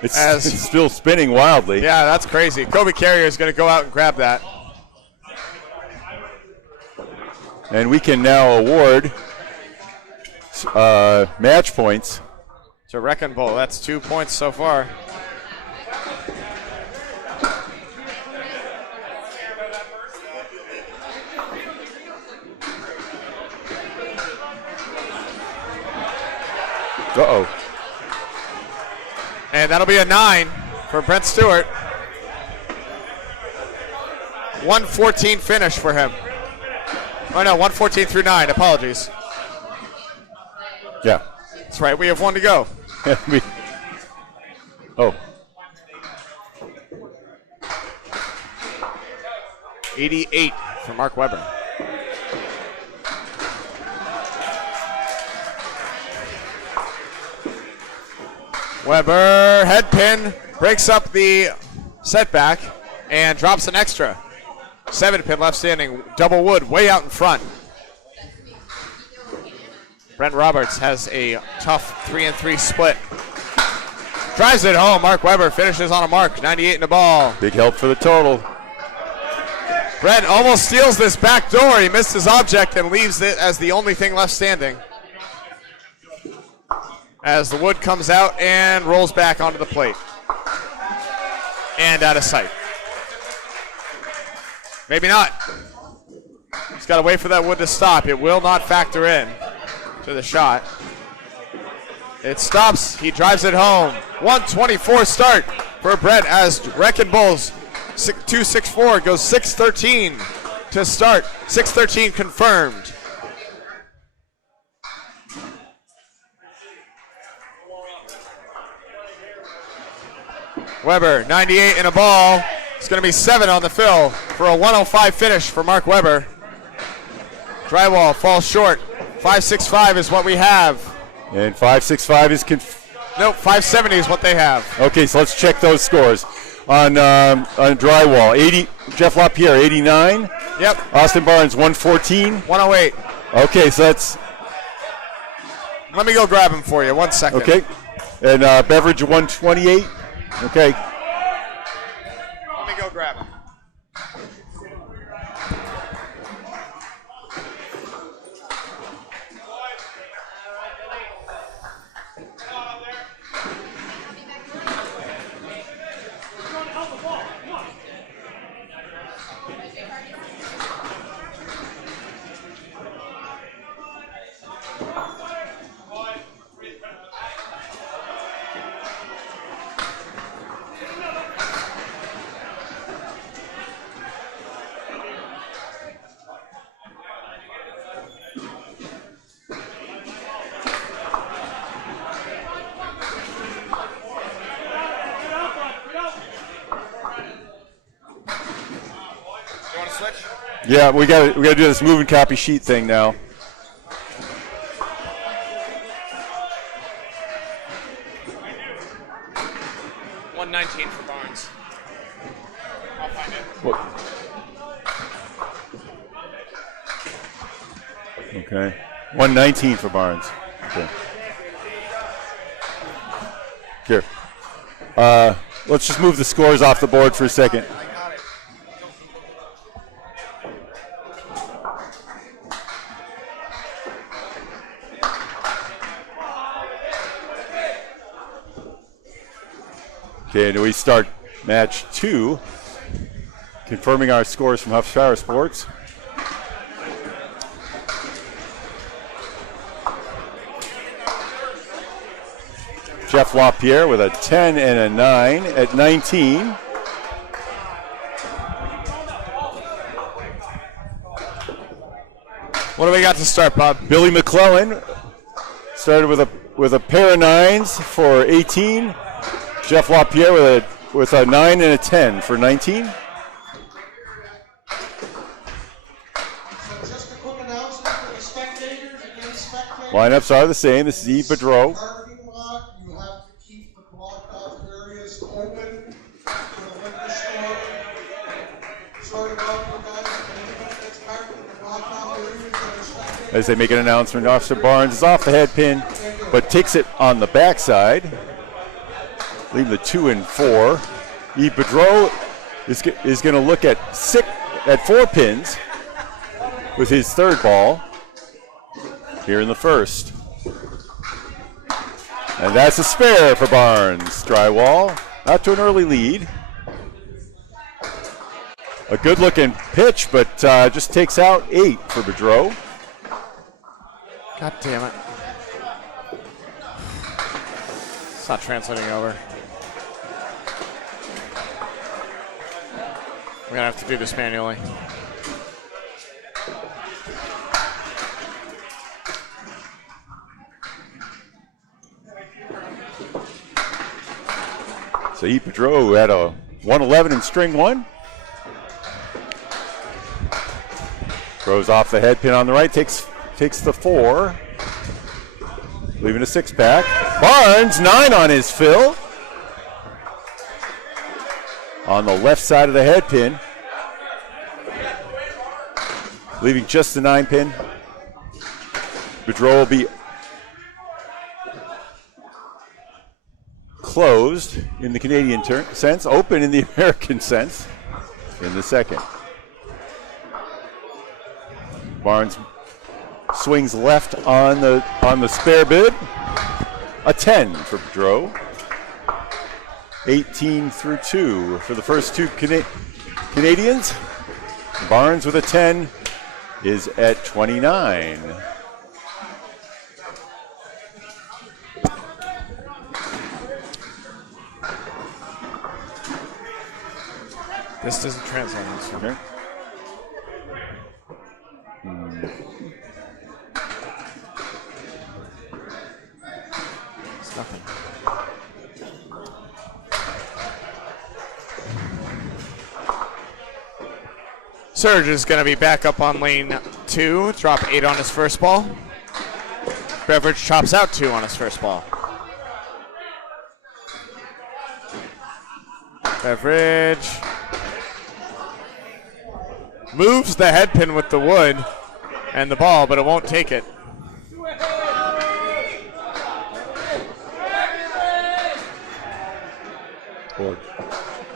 It's still spinning wildly. Yeah, that's crazy. Kobe Carrier is going to go out and grab that. And we can now award match points to Wreck and Bowl. That's 2 points so far. Uh-oh. And that'll be a 9 for Brent Stewart. 114 finish for him. Oh no, 114 through 9, apologies. Yeah. That's right, we have 1 to go. Oh. 88 for Mark Weber. Weber, head pin, breaks up the setback and drops an extra. 7 pin left standing, double wood way out in front. Brent Roberts has a tough 3-3 split. Drives it home, Mark Weber finishes on a mark, 98 in the ball. Big help for the total. Brent almost steals this back door. He missed his object and leaves it as the only thing left standing. As the wood comes out and rolls back onto the plate. And out of sight. Maybe not. He's got to wait for that wood to stop. It will not factor in to the shot. It stops. He drives it home. 124 start for Brent as Wrecking Bulls 2-6-4 goes 6-13 to start. 6-13 confirmed. Weber, 98 in a ball. It's going to be 7 on the fill for a 105 finish for Mark Weber. Drywall falls short. 565 is what we have. And 565 is nope, 570 is what they have. Okay, so let's check those scores. On Drywall, 80. Jeff Lapierre, 89. Yep. Austin Barnes, 114. 108. Okay, so that's. Let me go grab him for you. 1 second. Okay. And Beverage, 128. Okay. Let me go grab him. Yeah, we got to do this moving copy sheet thing now. 119 for Barnes. I'll find it. Okay. 119 for Barnes. Okay. Here. Let's just move the scores off the board for a second. Okay, and we start match 2, confirming our scores from Hachey Sports. Jeff Lapierre with a 10 and a 9 at 19. What do we got to start, Bob? Billy MacLellan started with a pair of 9s for 18. Jeff Lapierre with a 9 and a 10 for 19. Just a quick announcement for the spectators. Again, spectators. Lineups are the same. This is Boudreau. Parking lot, you have to keep the blocked off areas open for the liquor store. Sorry about you guys. Anyone that's parking the blocked off areas that are spectators. As they make an announcement, Officer Barnes is off the head pin, but takes it on the backside. Leaving the 2 and 4. Boudreau is going to look at 4 pins with his third ball here in the first. And that's a spare for Barnes. Drywall out to an early lead. A good looking pitch, but just takes out 8 for Boudreau. God damn it. It's not translating over. We're going to have to do this manually. So Boudreau had a 111 in string 1. Throws off the head pin on the right, takes the 4. Leaving a 6-pack. Barnes, 9 on his fill. On the left side of the head pin. Leaving just the 9 pin. Boudreau will be closed in the Canadian sense, open in the American sense in the second. Barnes swings left on the spare bid. A 10 for Boudreau. 18 through 2 for the first 2 Canadians. Barnes with a 10 is at 29. This doesn't translate. Okay. It's nothing. Serge is going to be back up on lane 2, drop 8 on his first ball. Beverage chops out 2 on his first ball. Beverage moves the head pin with the wood and the ball, but it won't take it.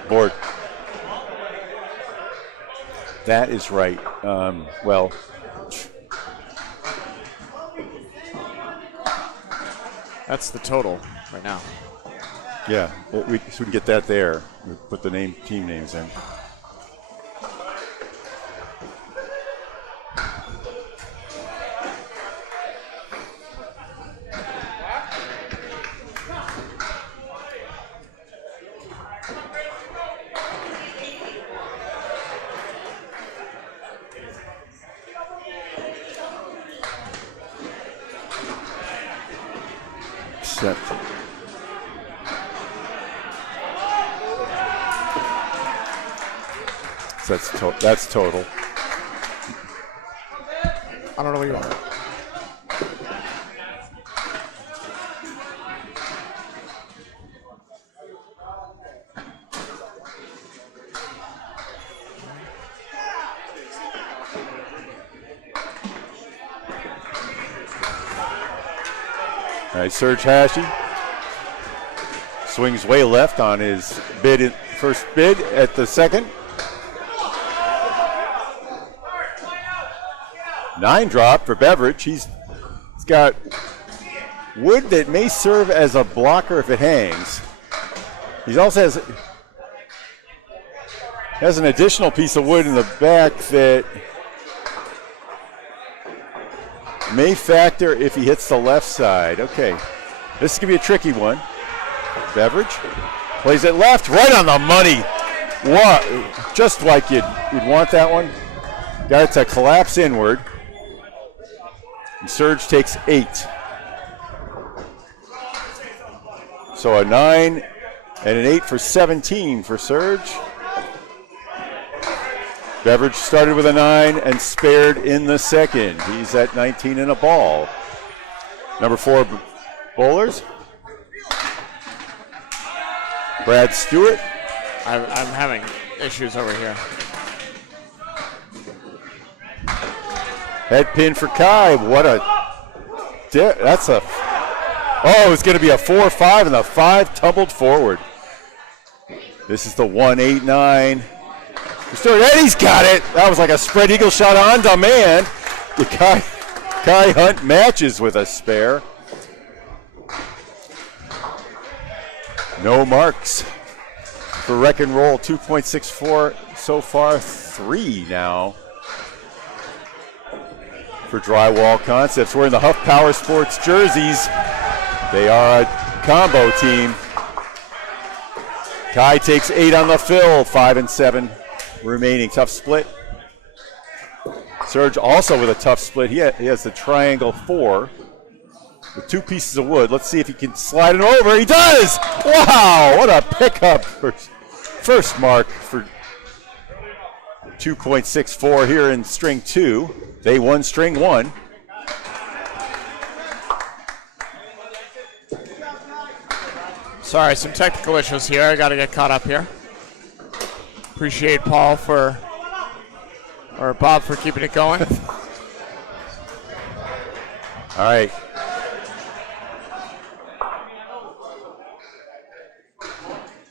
Board. That is right. Well, that's the total right now. yeah, we can get that there. We put the team names in. Set. So that's total. I don't know what you want. All right, Serge Hachey swings way left on his first bid at the second. 9 drop for Beverage. He's got wood that may serve as a blocker if it hangs. He also has an additional piece of wood in the back that may factor if he hits the left side. Okay, this is going to be a tricky one. Beverage plays it left, right on the money. What? Just like you'd want that one. Got it to collapse inward. And Serge takes 8. So a 9 and an 8 for 17 for Serge. Beverage started with a 9 and spared in the second. He's at 19 and a ball. Number 4 bowlers. Brad Stewart. I'm having issues over here. Head pin for Kai. What a... That's a... Oh, it's going to be a 4-5, and the 5 tumbled forward. This is the 1-8-9. Stewart, and he's got it. That was like a spread eagle shot on demand. The Kai Hunt matches with a spare. No marks for Wreck and Roll. 2.64 so far. 3 now for Drywall Concepts. We're in the Huff Power Sports jerseys. They are a combo team. Kai takes 8 on the fill. 5 and 7 remaining. Tough split. Serge also with a tough split. He has the triangle 4 with 2 pieces of wood. Let's see if he can slide it over. He does! Wow, what a pickup. First mark for 2.64 here in string 2. They won string 1. Sorry, some technical issues here. I got to get caught up here. Appreciate Paul or Bob for keeping it going. All right.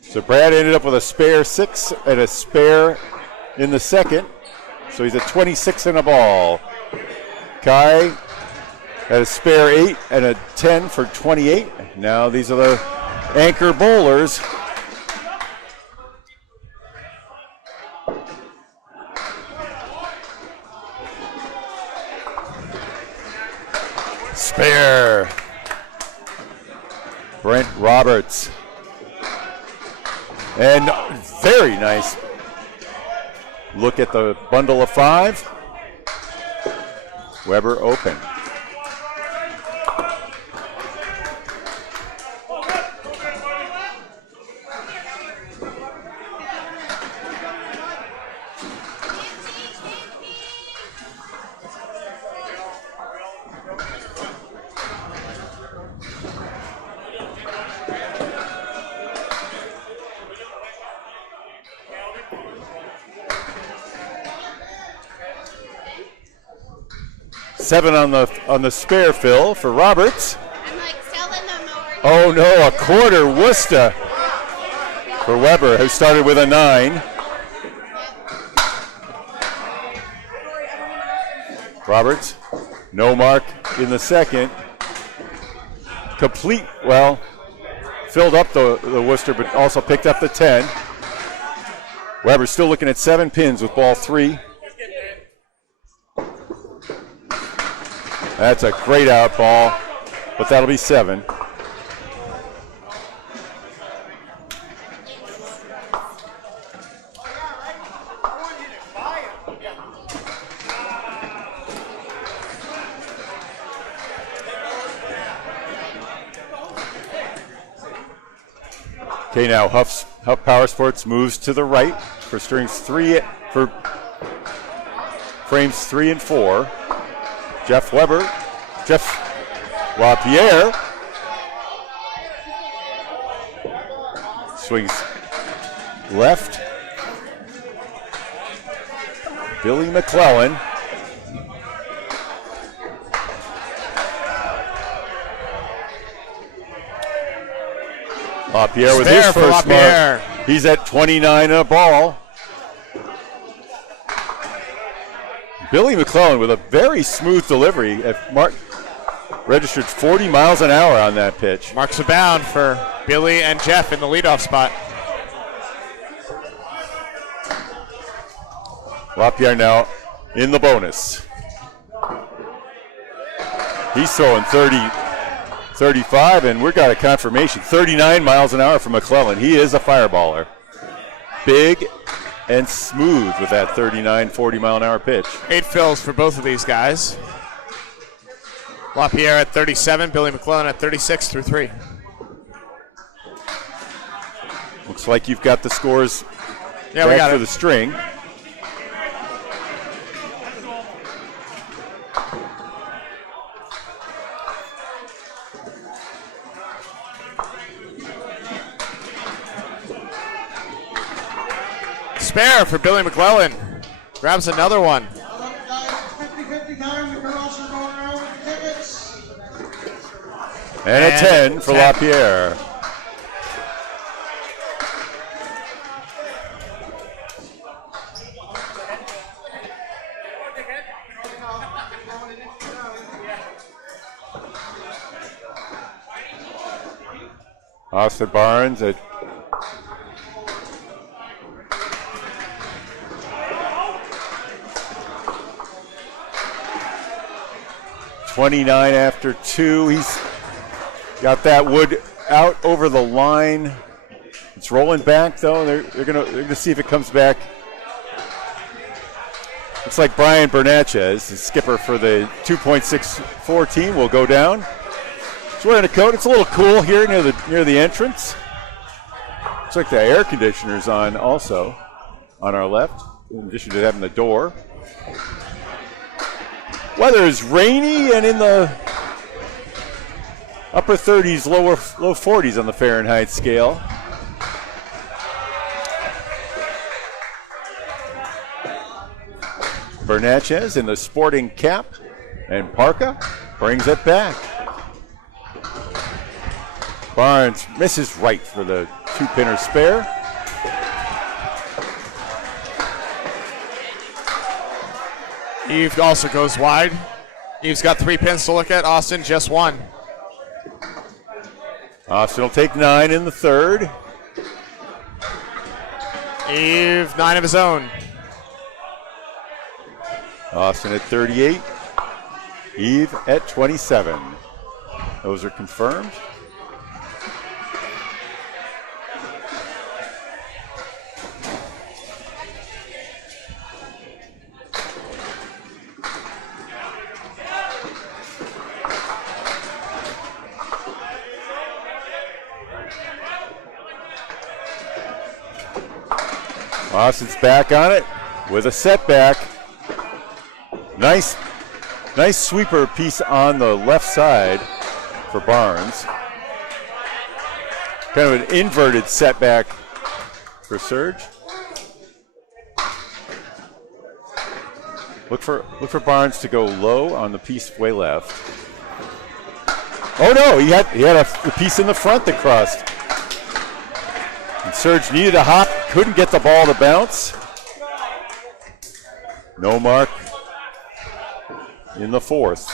So Brad ended up with a spare 6 and a spare in the second. So he's at 26 in a ball. Kai had a spare 8 and a 10 for 28. Now these are the anchor bowlers. Spare. Brent Roberts. And very nice look at the bundle of 5. Weber open. Seven on the spare fill for Roberts. I'm like selling them over. Oh no, a quarter Worcester for Weber, who started with a 9. Roberts, no mark in the second. Complete, well, filled up the Worcester, but also picked up the 10. Weber still looking at 7 pins with ball 3. That's a great out ball, but that'll be 7. Okay, now Huff Power Sports moves to the right for strings 3 for frames 3 and 4. Jeff Lapierre swings left. Billy MacLellan. Lapierre with Spare his for first Lapierre. mark. He's at 29 a ball. Billy MacLellan with a very smooth delivery. Mark registered 40 miles an hour on that pitch. Marks a bound for Billy and Jeff in the leadoff spot. Lapierre now in the bonus. He's throwing 30, 35, and we've got a confirmation. 39 miles an hour from MacLellan. He is a fireballer. Big and smooth with that 39, 40 mile an hour pitch. 8 fills for both of these guys. Lapierre at 37, Billy MacLellan at 36 through 3. Looks like you've got the scores Yeah, we back got for it. the string. Spare for Billy MacLellan. Grabs another one. Guys, 50-50 time. The girls are going around with the tickets. And a 10 for 10. Lapierre. Austin Barnes at .29 after 2. He's got that wood out over the line. It's rolling back though. They're gonna see if it comes back. Looks like Brian Bernatchez, the skipper for the 2.64 team, will go down. He's wearing a coat. It's a little cool here near the entrance. Looks like the air conditioner's on also on our left, in addition to having the door. Weather is rainy and in the upper 30s, low 40s on the Fahrenheit scale. Bernatchez in the sporting cap and parka brings it back. Barnes misses right for the 2-pinner spare. Eve also goes wide. Eve's got 3 pins to look at. Austin just 1. Austin will take 9 in the third. Eve 9 of his own. Austin at 38. Eve at 27. Those are confirmed. Austin's back on it with a setback. Nice sweeper piece on the left side for Barnes. Kind of an inverted setback for Serge. Look for Barnes to go low on the piece way left. Oh no, he had a piece in the front that crossed. And Serge needed a hop, couldn't get the ball to bounce. No mark in the fourth.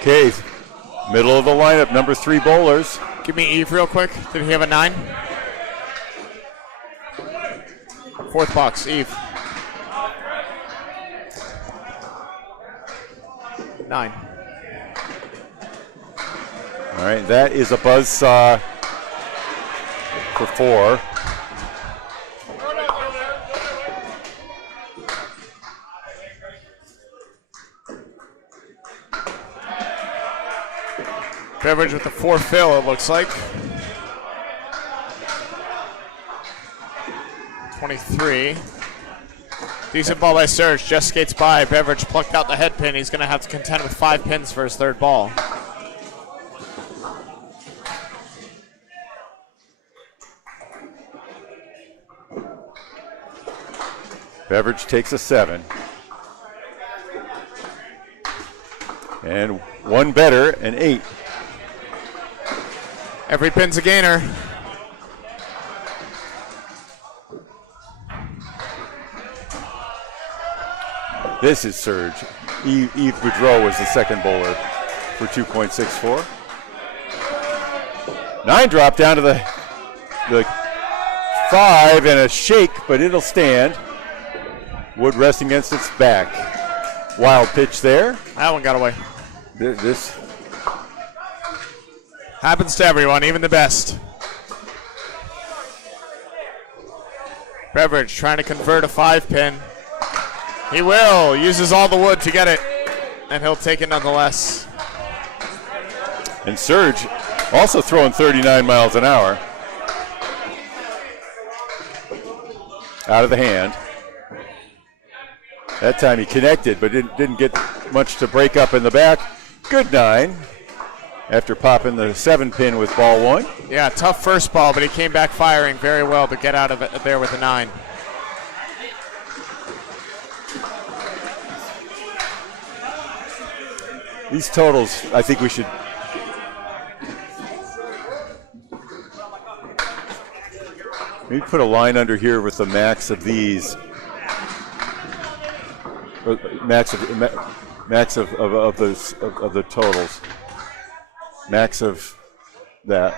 Okay, middle of the lineup, number 3 bowlers. Give me Eve real quick. Did he have a 9? Fourth box, Eve. 9. All right, that is a buzzsaw for 4. Beverage with the 4 fill, it looks like. 23. Decent ball by Surge. Just skates by. Beverage plucked out the head pin. He's going to have to contend with 5 pins for his third ball. Beverage takes a 7. And one better, an 8. Every pin's a gainer. This is Surge. Yves Boudreau was the second bowler for 2.64. 9 drop down to the 5 and a shake, but it'll stand. Wood resting against its back. Wild pitch there. That one got away. This happens to everyone, even the best. Beverage trying to convert a 5 pin. He will. Uses all the wood to get it, and he'll take it nonetheless. And Surge also throwing 39 miles an hour. Out of the hand. That time he connected, but didn't get much to break up in the back. Good 9 after popping the 7 pin with ball 1. Yeah, tough first ball, but he came back firing very well to get out of it there with a 9. These totals, I think we should maybe put a line under here with the max of these. Max of the totals. Max of that.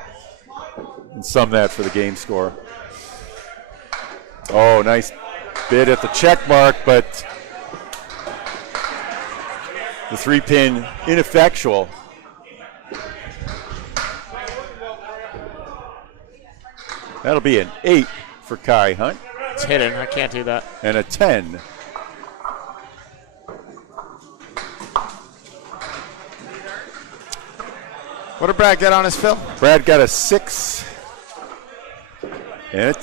And sum that for the game score. Oh, nice bid at the check mark, but the 3 pin ineffectual. That'll be an 8 for Kai Hunt. It's hidden. I can't do that. And a 10. What did Brad get on his fill? Brad got a 6 and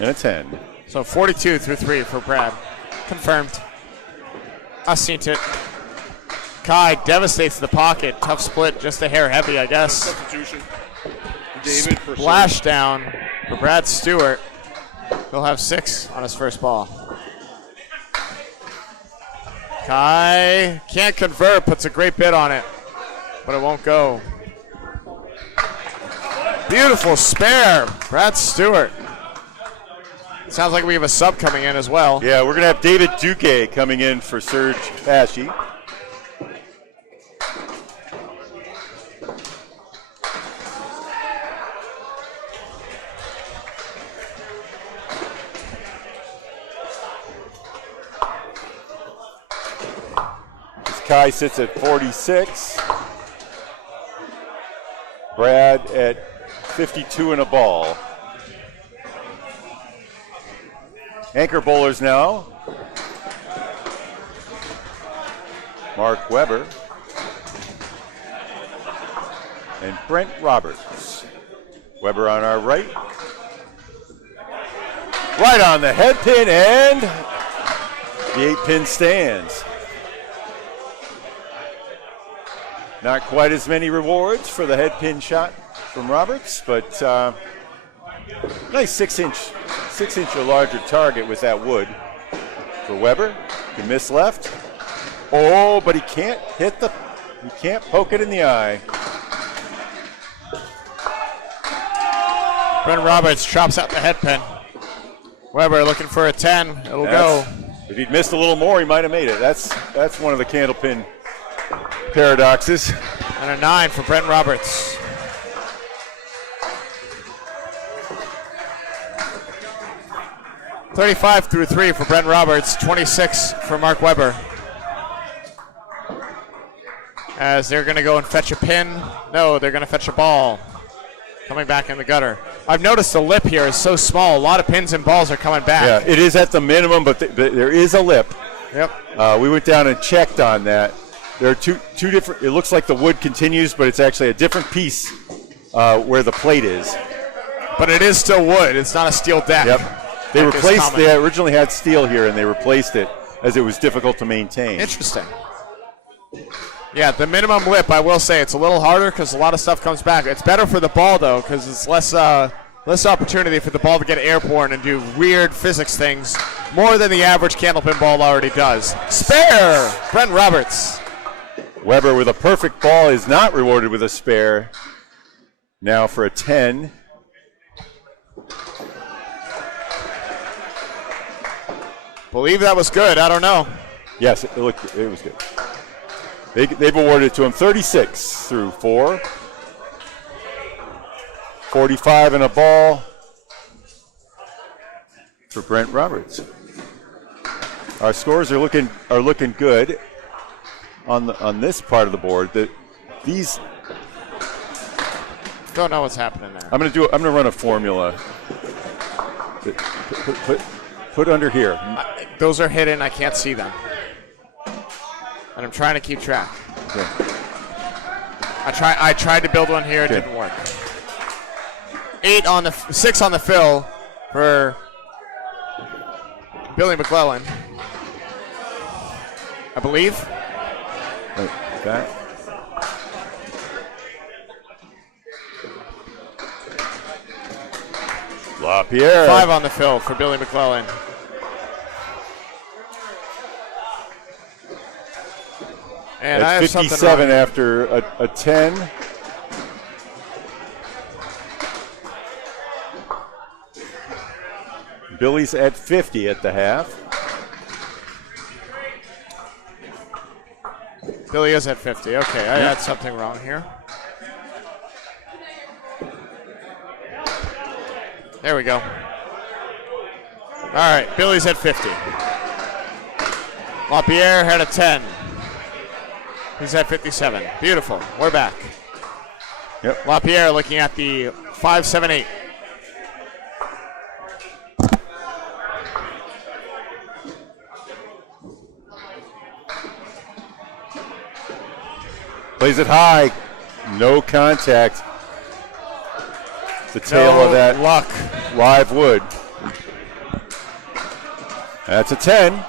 a 10. So 42 through 3 for Brad. Confirmed. I seen it. Kai devastates the pocket. Tough split, just a hair heavy, I guess. Substitution. David for Splash down for Brad Stewart. He'll have 6 on his first ball. Kai can't convert, puts a great bid on it, but it won't go. Beautiful spare, Brad Stewart. Sounds like we have a sub coming in as well. Yeah, we're going to have David Duque coming in for Serge Hachey. Kai sits at 46. Brad at 52 and a ball. Anchor bowlers now. Mark Weber and Brent Roberts. Weber on our right. Right on the head pin, and the 8 pin stands. Not quite as many rewards for the head pin shot from Roberts, but nice 6-inch or larger target with that wood for Weber. He miss left. Oh, but he can't poke it in the eye. Brent Roberts chops out the head pin. Weber looking for a 10. It'll go. If he'd missed a little more, he might have made it. That's one of the candlepin paradoxes. And a 9 for Brent Roberts. $35 through 3 for Brent Roberts, 26 for Mark Weber. As they're going to go and fetch a pin. No, they're going to fetch a ball. Coming back in the gutter. I've noticed the lip here is so small. A lot of pins and balls are coming back. Yeah, it is at the minimum, but there is a lip. Yep. We went down and checked on that. There are two different, it looks like the wood continues, but it's actually a different piece where the plate is. But it is still wood. It's not a steel deck. Yep. They replaced. They originally had steel here, and they replaced it as it was difficult to maintain. Interesting. Yeah, the minimum lip, I will say, it's a little harder because a lot of stuff comes back. It's better for the ball, though, because it's less opportunity for the ball to get airborne and do weird physics things more than the average candlepin ball already does. Spare! Brent Roberts. Weber with a perfect ball is not rewarded with a spare. Now for a 10. Believe that was good. I don't know. Yes, it was good. They've awarded it to him 36 through 4. 45 and a ball for Brent Roberts. Our scores are looking good on this part of the board. These don't know what's happening there. I'm gonna run a formula. Put under here. Those are hidden. I can't see them. And I'm trying to keep track. Okay. I tried to build one here. It didn't work. 6 on the fill for Billy MacLellan, I believe. Like that. Lapierre. 5 on the fill for Billy MacLellan. And I have 57 after a 10. Billy's at 50 at the half. Billy is at 50. Okay, I had something wrong here. There we go. All right, Billy's at 50. Lapierre had a 10. He's at 57. Beautiful. We're back. Yep. Lapierre looking at the 5-7-8. Plays it high. No contact. The tail of that luck. Live wood. That's a 10.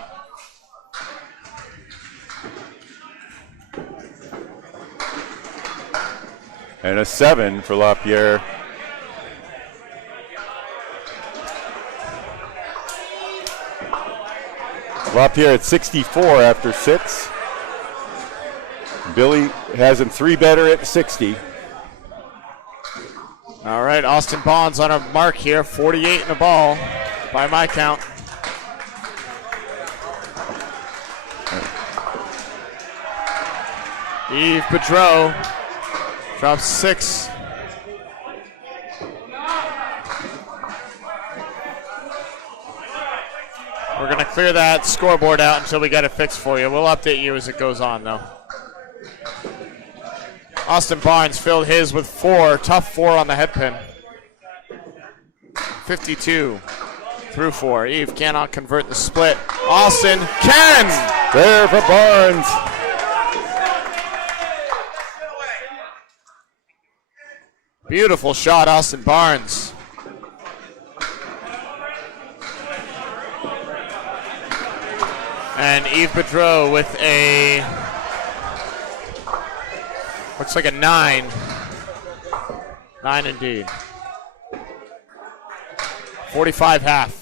And a 7 for Lapierre. Lapierre at 64 after 6. Billy has him 3 better at 60. All right, Austin Bonds on a mark here, 48 in the ball by my count. Yves Boudreau drops 6. We're going to clear that scoreboard out until we get it fixed for you. We'll update you as it goes on, though. Austin Barnes filled his with 4, tough 4 on the head pin. 52 through 4. Yves cannot convert the split. Austin can! There for Barnes. Beautiful shot, Austin Barnes. And Yves Boudreau with a, looks like a 9. 9 indeed. 45 half.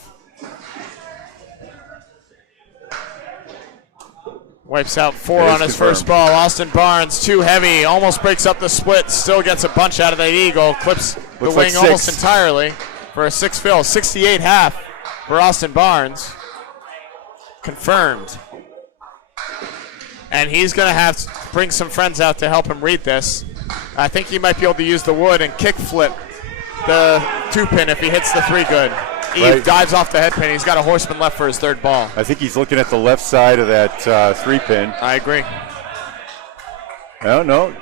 Wipes out 4 on his first ball. Austin Barnes, too heavy, almost breaks up the split, still gets a bunch out of that eagle, clips the wing almost entirely for a 6 fill. 68 half for Austin Barnes. Confirmed. And he's going to have to bring some friends out to help him read this. I think he might be able to use the wood and kick flip the 2-pin if he hits the 3 good. Yves dives off the head pin. He's got a horseman left for his 3rd ball. I think he's looking at the left side of that 3-pin. I agree. No.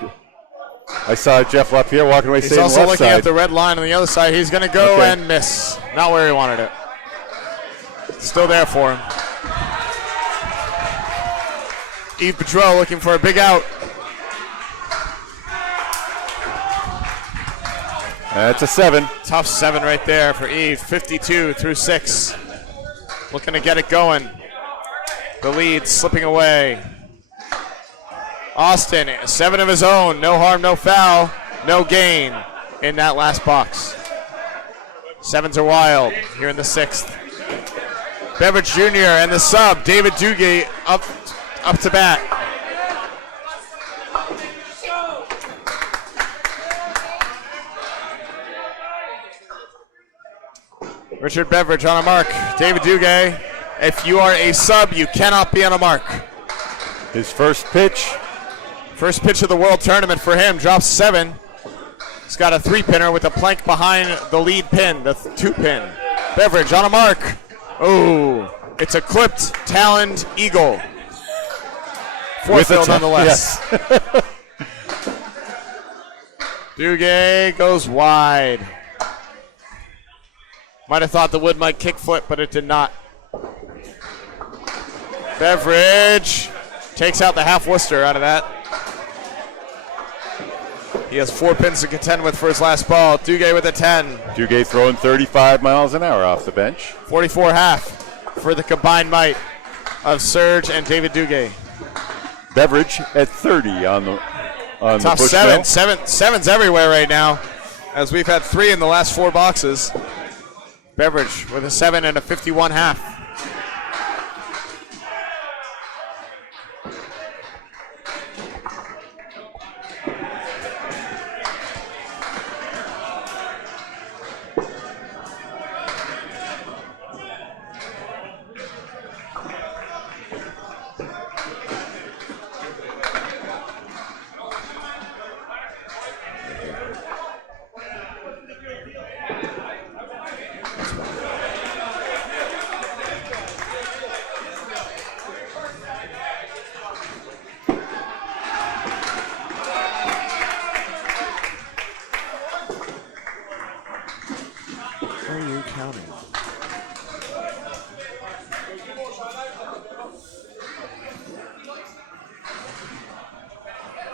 I saw Jeff Lapierre walking away saying left side. He's also looking at the red line on the other side. He's going to go and miss. Not where he wanted it. Still there for him. Yves Boudreau looking for a big out. That's a 7. Tough 7 right there for Yves. 52 through 6. looking to get it going. The lead slipping away. Austin, 7 of his own. No harm, no foul, no gain in that last box. 7s are wild here in the 6th. Beverage Jr. and the sub, David Duguay, up to bat. Richard Beverage on a mark. David Duguay, if you are a sub, you cannot be on a mark. His first pitch. First pitch of the World Tournament for him, drops 7. He's got a 3-pinner with a plank behind the lead pin, the 2-pin. Beverage on a mark. Oh, it's a clipped, taloned eagle. Fourth field nonetheless. Yes. Duguay goes wide. Might have thought the wood might kick flip, but it did not. Beverage takes out the half Worcester out of that. He has 4 pins to contend with for his last ball. Duguay with a 10. Duguay throwing 35 miles an hour off the bench. 44 half for the combined might of Serge and David Duguay. Beverage at 30 on the tough push 7. mill. Sevens everywhere right now, as we've had 3 in the last 4 boxes. Beverage with a 7 and a 51 half.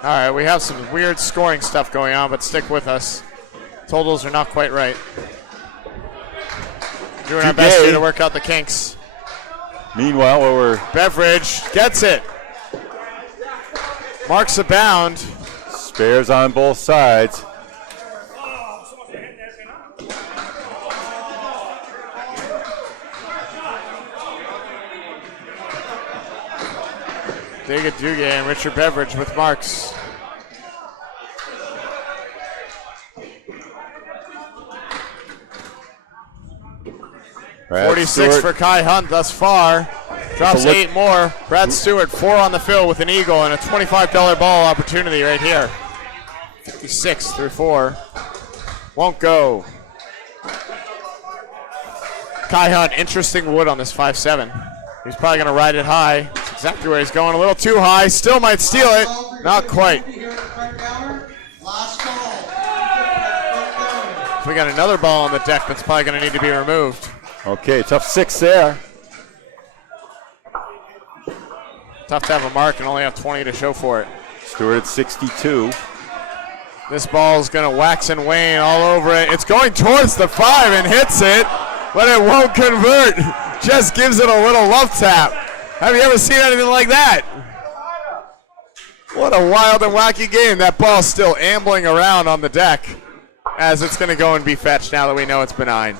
All right, we have some weird scoring stuff going on, but stick with us. Totals are not quite right. Doing our best here to work out the kinks. Meanwhile, over Beverage gets it. Marks abound. Spares on both sides. David Duguay and Richard Beverage with marks. Brad 46 Stewart. for Kai Hunt thus far. Drops 8 more. Brad Stewart 4 on the fill with an eagle and a $25 ball opportunity right here. 56 through 4. Won't go. Kai Hunt, interesting wood on this 5-7. He's probably going to ride it high. That's exactly where he's going. A little too high. Still might steal it. Not quite. So we got another ball on the deck that's probably going to need to be removed. Okay, tough 6 there. Tough to have a mark and only have 20 to show for it. Stewart at 62. This ball is going to wax and wane all over it. It's going towards the 5 and hits it, but it won't convert. Just gives it a little love tap. Have you ever seen anything like that? What a wild and wacky game. That ball's still ambling around on the deck as it's going to go and be fetched now that we know it's benign.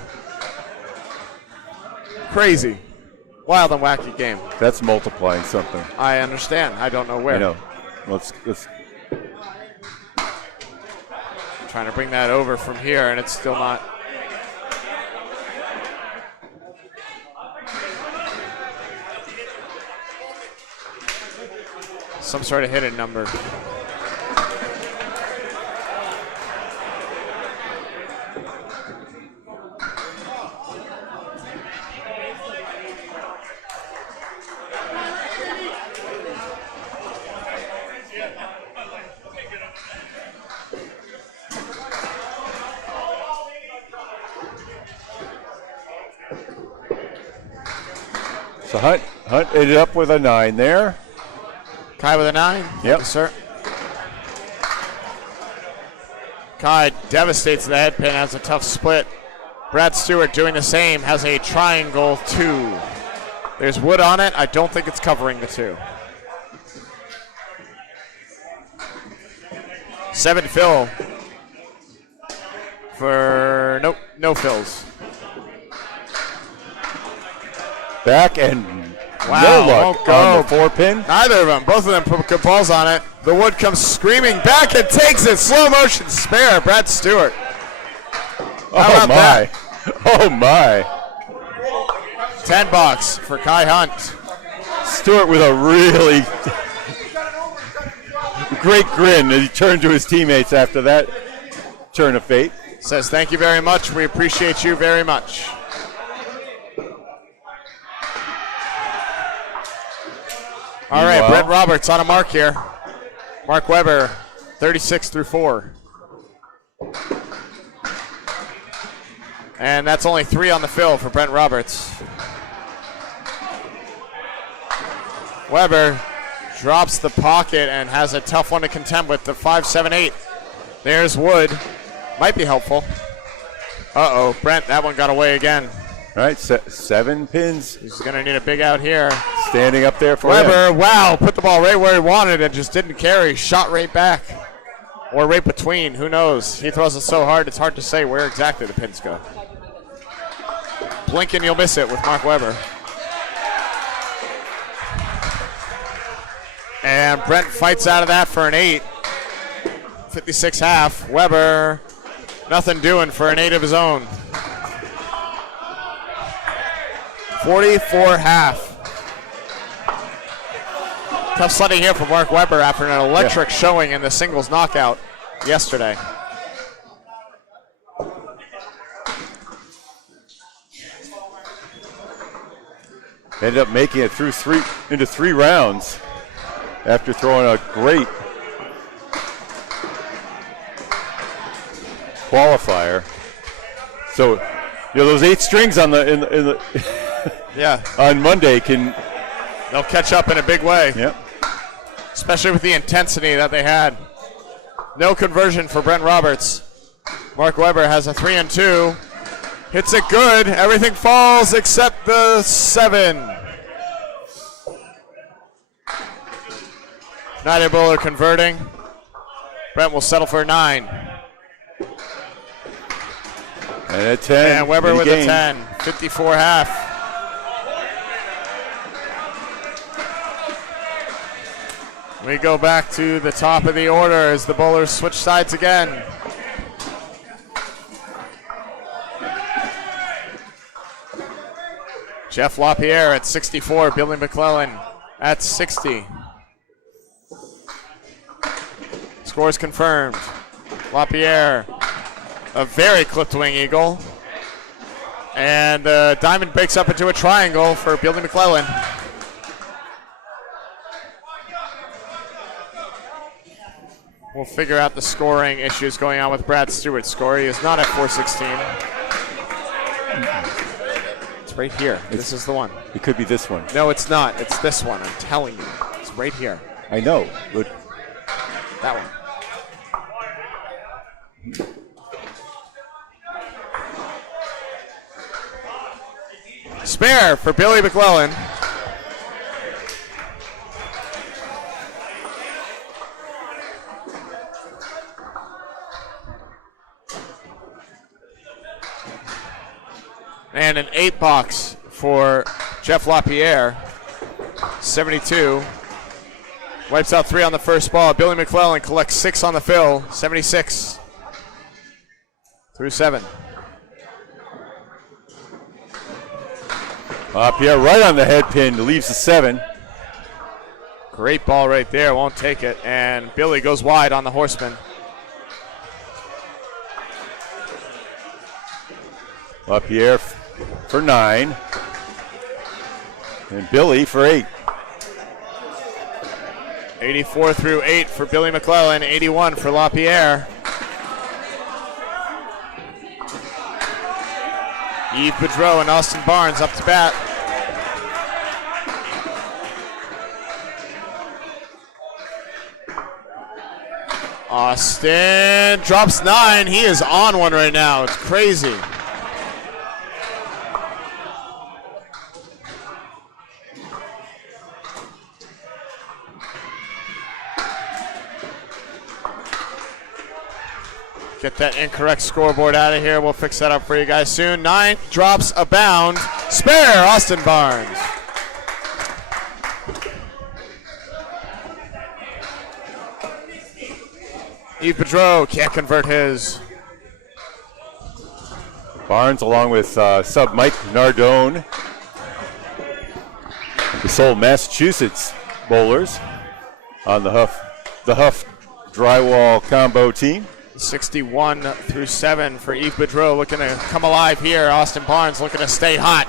Crazy. Wild and wacky game. That's multiplying something. I understand. I don't know where. I know. Let's trying to bring that over from here, and it's still not. Some sort of hidden number. So Hunt ended up with a 9 there. Kai with a 9. Yep. Thank you, sir. Kai devastates the head pin, has a tough split. Brad Stewart doing the same, has a triangle 2. There's wood on it. I don't think it's covering the 2. 7 fill for no fills. Back and Wow, no luck won't go. on the 4-pin. Neither of them. Both of them put good balls on it. The wood comes screaming back and takes it. Slow motion spare. Brad Stewart. How about that? Oh my. 10 bucks for Kai Hunt. Stewart with a really great grin as he turned to his teammates after that turn of fate. Says, thank you very much. We appreciate you very much. All right, Brent Roberts on a mark here. Mark Weber, 36 through 4. And that's only 3 on the fill for Brent Roberts. Weber drops the pocket and has a tough one to contend with, the 5-7-8. There's Wood. Might be helpful. Uh-oh, Brent, that one got away again. All right, 7 pins. He's going to need a big out here. Standing up there for Weber, him. wow, put the ball right where he wanted and just didn't carry. Shot right back. Or right between, who knows? He throws it so hard, it's hard to say where exactly the pins go. Blink and you'll miss it with Mark Weber. And Brent fights out of that for an 8. 56 half. Weber, nothing doing for an 8 of his own. 44 half. Tough sledding here for Mark Weber after an electric showing in the singles knockout yesterday. Ended up making it through into 3 rounds after throwing a great qualifier. So, those 8 strings on the on Monday they'll catch up in a big way. Yep. Especially with the intensity that they had. No conversion for Brent Roberts. Mark Weber has a 3-2. Hits it good. Everything falls except the 7. Neither bowler converting. Brent will settle for a 9. And a 10. And Weber with a 10. 54 half. We go back to the top of the order as the bowlers switch sides again. Jeff Lapierre at 64, Billy MacLellan at 60. Scores confirmed. Lapierre, a very clipped wing eagle. And the diamond breaks up into a triangle for Billy MacLellan. We'll figure out the scoring issues going on with Brad Stewart's score. He is not at 416. It's right here. This is the one. It could be this one. No, it's not. It's this one. I'm telling you. It's right here. I know, but that one. Spare for Billy MacLellan. And an 8 box for Jeff Lapierre. 72. Wipes out 3 on the first ball. Billy MacLellan collects 6 on the fill. 76 through 7. Lapierre right on the head pin, leaves the 7. Great ball right there, won't take it. And Billy goes wide on the horseman. Lapierre for 9. And Billy for 8. 84 through 8 for Billy MacLellan, 81 for Lapierre. Yves Boudreau and Austin Barnes up to bat. Austin drops 9. He is on one right now. It's crazy. Get that incorrect scoreboard out of here. We'll fix that up for you guys soon. 9 drops a bound. Spare, Austin Barnes. Yves Boudreau can't convert his. Barnes along with sub Mike Nardone. The Seoul, Massachusetts bowlers on the Huff drywall combo team. 61 through 7 for Yves Boudreau, looking to come alive here. Austin Barnes looking to stay hot.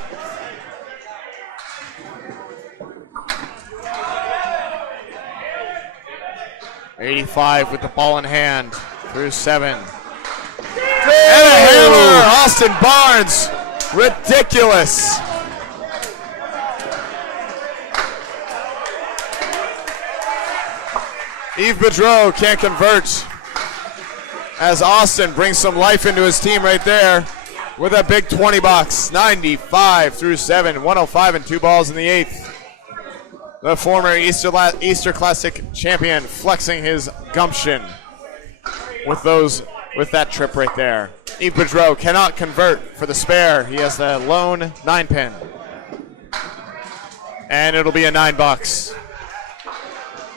.85 with the ball in hand through 7. And a hammer, Austin Barnes. Ridiculous. Yves Boudreau can't convert as Austin brings some life into his team right there with a big 20 bucks. 95 through 7, 105 and 2 balls in the 8th. The former Easter Classic champion flexing his gumption with that trip right there. Yves Boudreau cannot convert for the spare. He has the lone 9-pin. And it'll be a 9 bucks.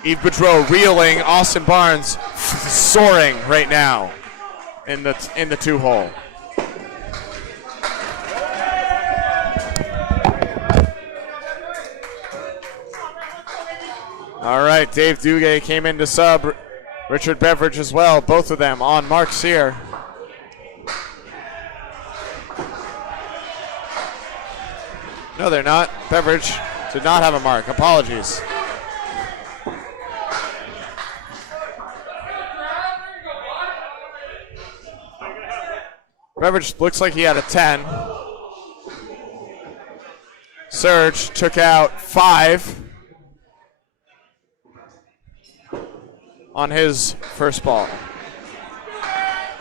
Yves Boudreau reeling, Austin Barnes soaring right now in the 2-hole. All right, Dave Duguay came in to sub. Richard Beverage as well, both of them on marks here. No, they're not. Beverage did not have a mark. Apologies. Beverage looks like he had a 10. Serge took out 5 on his first ball.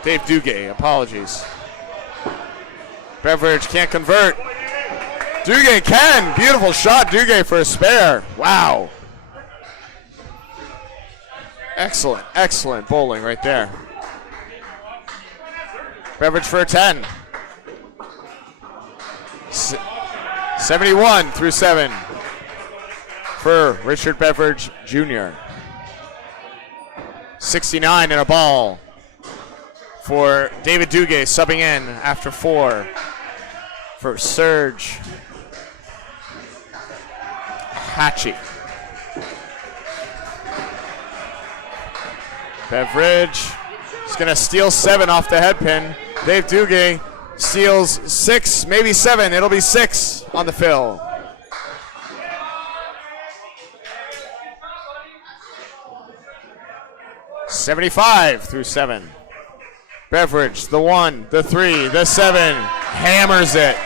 Dave Duguay, apologies. Beverage can't convert. Duguay can. Beautiful shot, Duguay for a spare. Wow. Excellent, excellent bowling right there. Beverage for a 10. 71 through 7 for Richard Beverage Jr. 69 and a ball for David Duguay, subbing in after 4 for Serge Hachey. Beverage is going to steal 7 off the head pin. Dave Duguay steals 6, maybe 7. It'll be 6 on the fill. .75 through 7. Beverage, the 1, the 3, the 7, hammers it.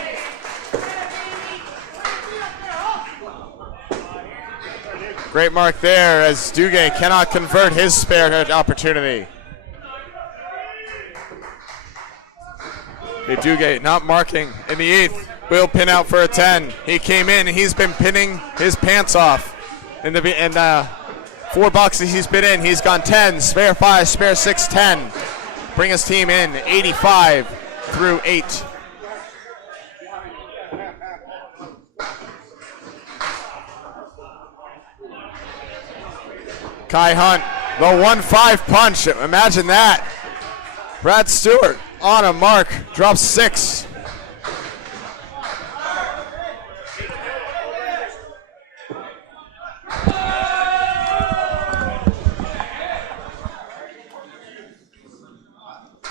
Great mark there as Duguay cannot convert his spare opportunity. Duguay not marking in the 8th. Will pin out for a 10. He came in. He's been pinning his pants off in the 4 boxes he's been in. He's gone 10, spare 5, spare 6, 10. Bring his team in 85 through 8. Kai Hunt, the 1-5 punch. Imagine that. Brad Stewart on a mark, drops 6.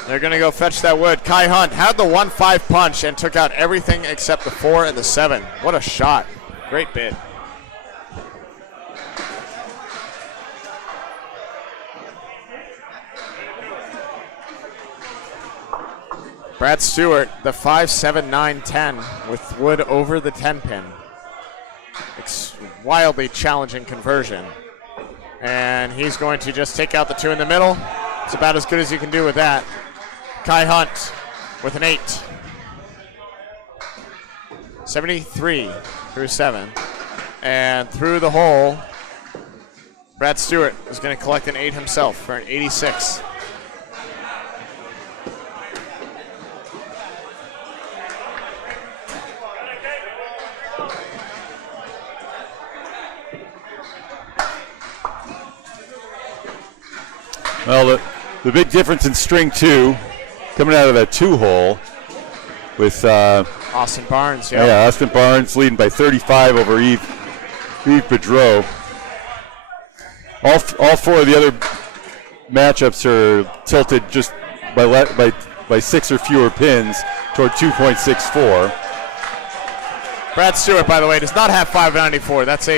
They're going to go fetch that wood. Kai Hunt had the 1-5 punch and took out everything except the 4 and the 7. What a shot. Great bid. Brad Stewart, the 5, 7, 9, 10 with wood over the 10 pin. It's wildly challenging conversion. And he's going to just take out the 2 in the middle. It's about as good as you can do with that. Kai Hunt with an 8. 73 through 7. And through the hole, Brad Stewart is going to collect an 8 himself for an 86. Well, the big difference in string 2, coming out of that 2-hole with Austin Barnes, Austin Barnes leading by 35 over Yves Boudreau. All 4 of the other matchups are tilted just by 6 or fewer pins toward 2.64. Brad Stewart, by the way, does not have 594. That's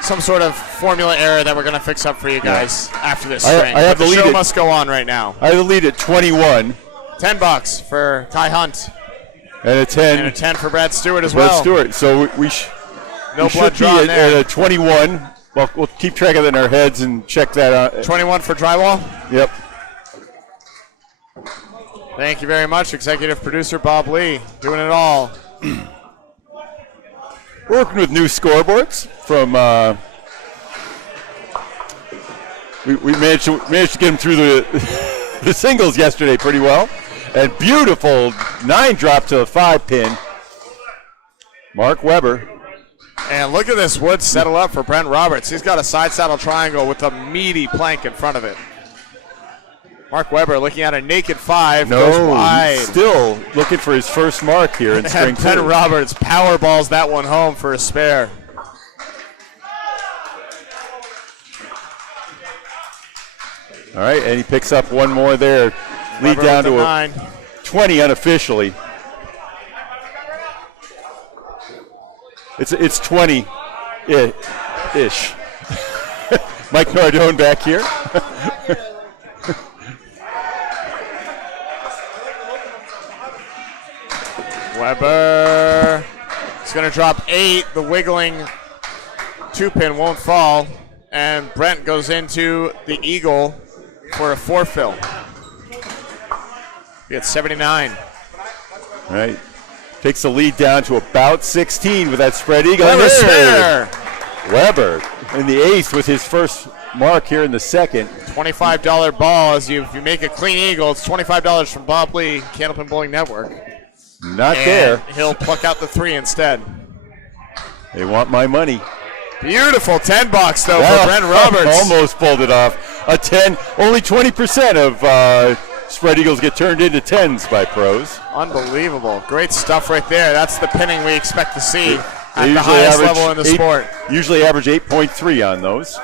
some sort of formula error that we're going to fix up for you guys after this string. I have the show must go on right now. I have the lead at 21. $10 for Ty Hunt. And a 10. And a 10 for Brad Stewart as well. Stewart. So we should be at a 21. Well, we'll keep track of it in our heads and check that out. 21 for drywall? Yep. Thank you very much, executive producer Bob Lee, doing it all. Working with new scoreboards from. We managed to get them through the singles yesterday pretty well, and beautiful 9 drop to the 5 pin. Mark Weber. And look at this wood settle up for Brent Roberts. He's got a side saddle triangle with a meaty plank in front of it. Mark Weber looking at a naked 5, goes wide. Still looking for his first mark here in string 2. Brent Roberts power balls that one home for a spare. All right, and he picks up one more there. Lead Weber down to 9. 20 unofficially. It's 20 ish. Mike Nardone back here. Weber is going to drop 8. The wiggling 2-pin won't fall. And Brent goes into the eagle for a 4-fill. He at 79. All right. Takes the lead down to about 16 with that spread eagle. Weber in the 8th with his first mark here in the 2nd. $25 ball. As you make a clean eagle, it's $25 from Bob Lee, Candlepin Bowling Network. Not there. He'll pluck out the 3 instead. They want my money. Beautiful $10 though for Brent Roberts. Almost pulled it off. A 10. Only 20% of spread eagles get turned into 10s by pros. Unbelievable. Great stuff right there. That's the pinning we expect to see at the highest level in the sport. Usually average 8.3 on those.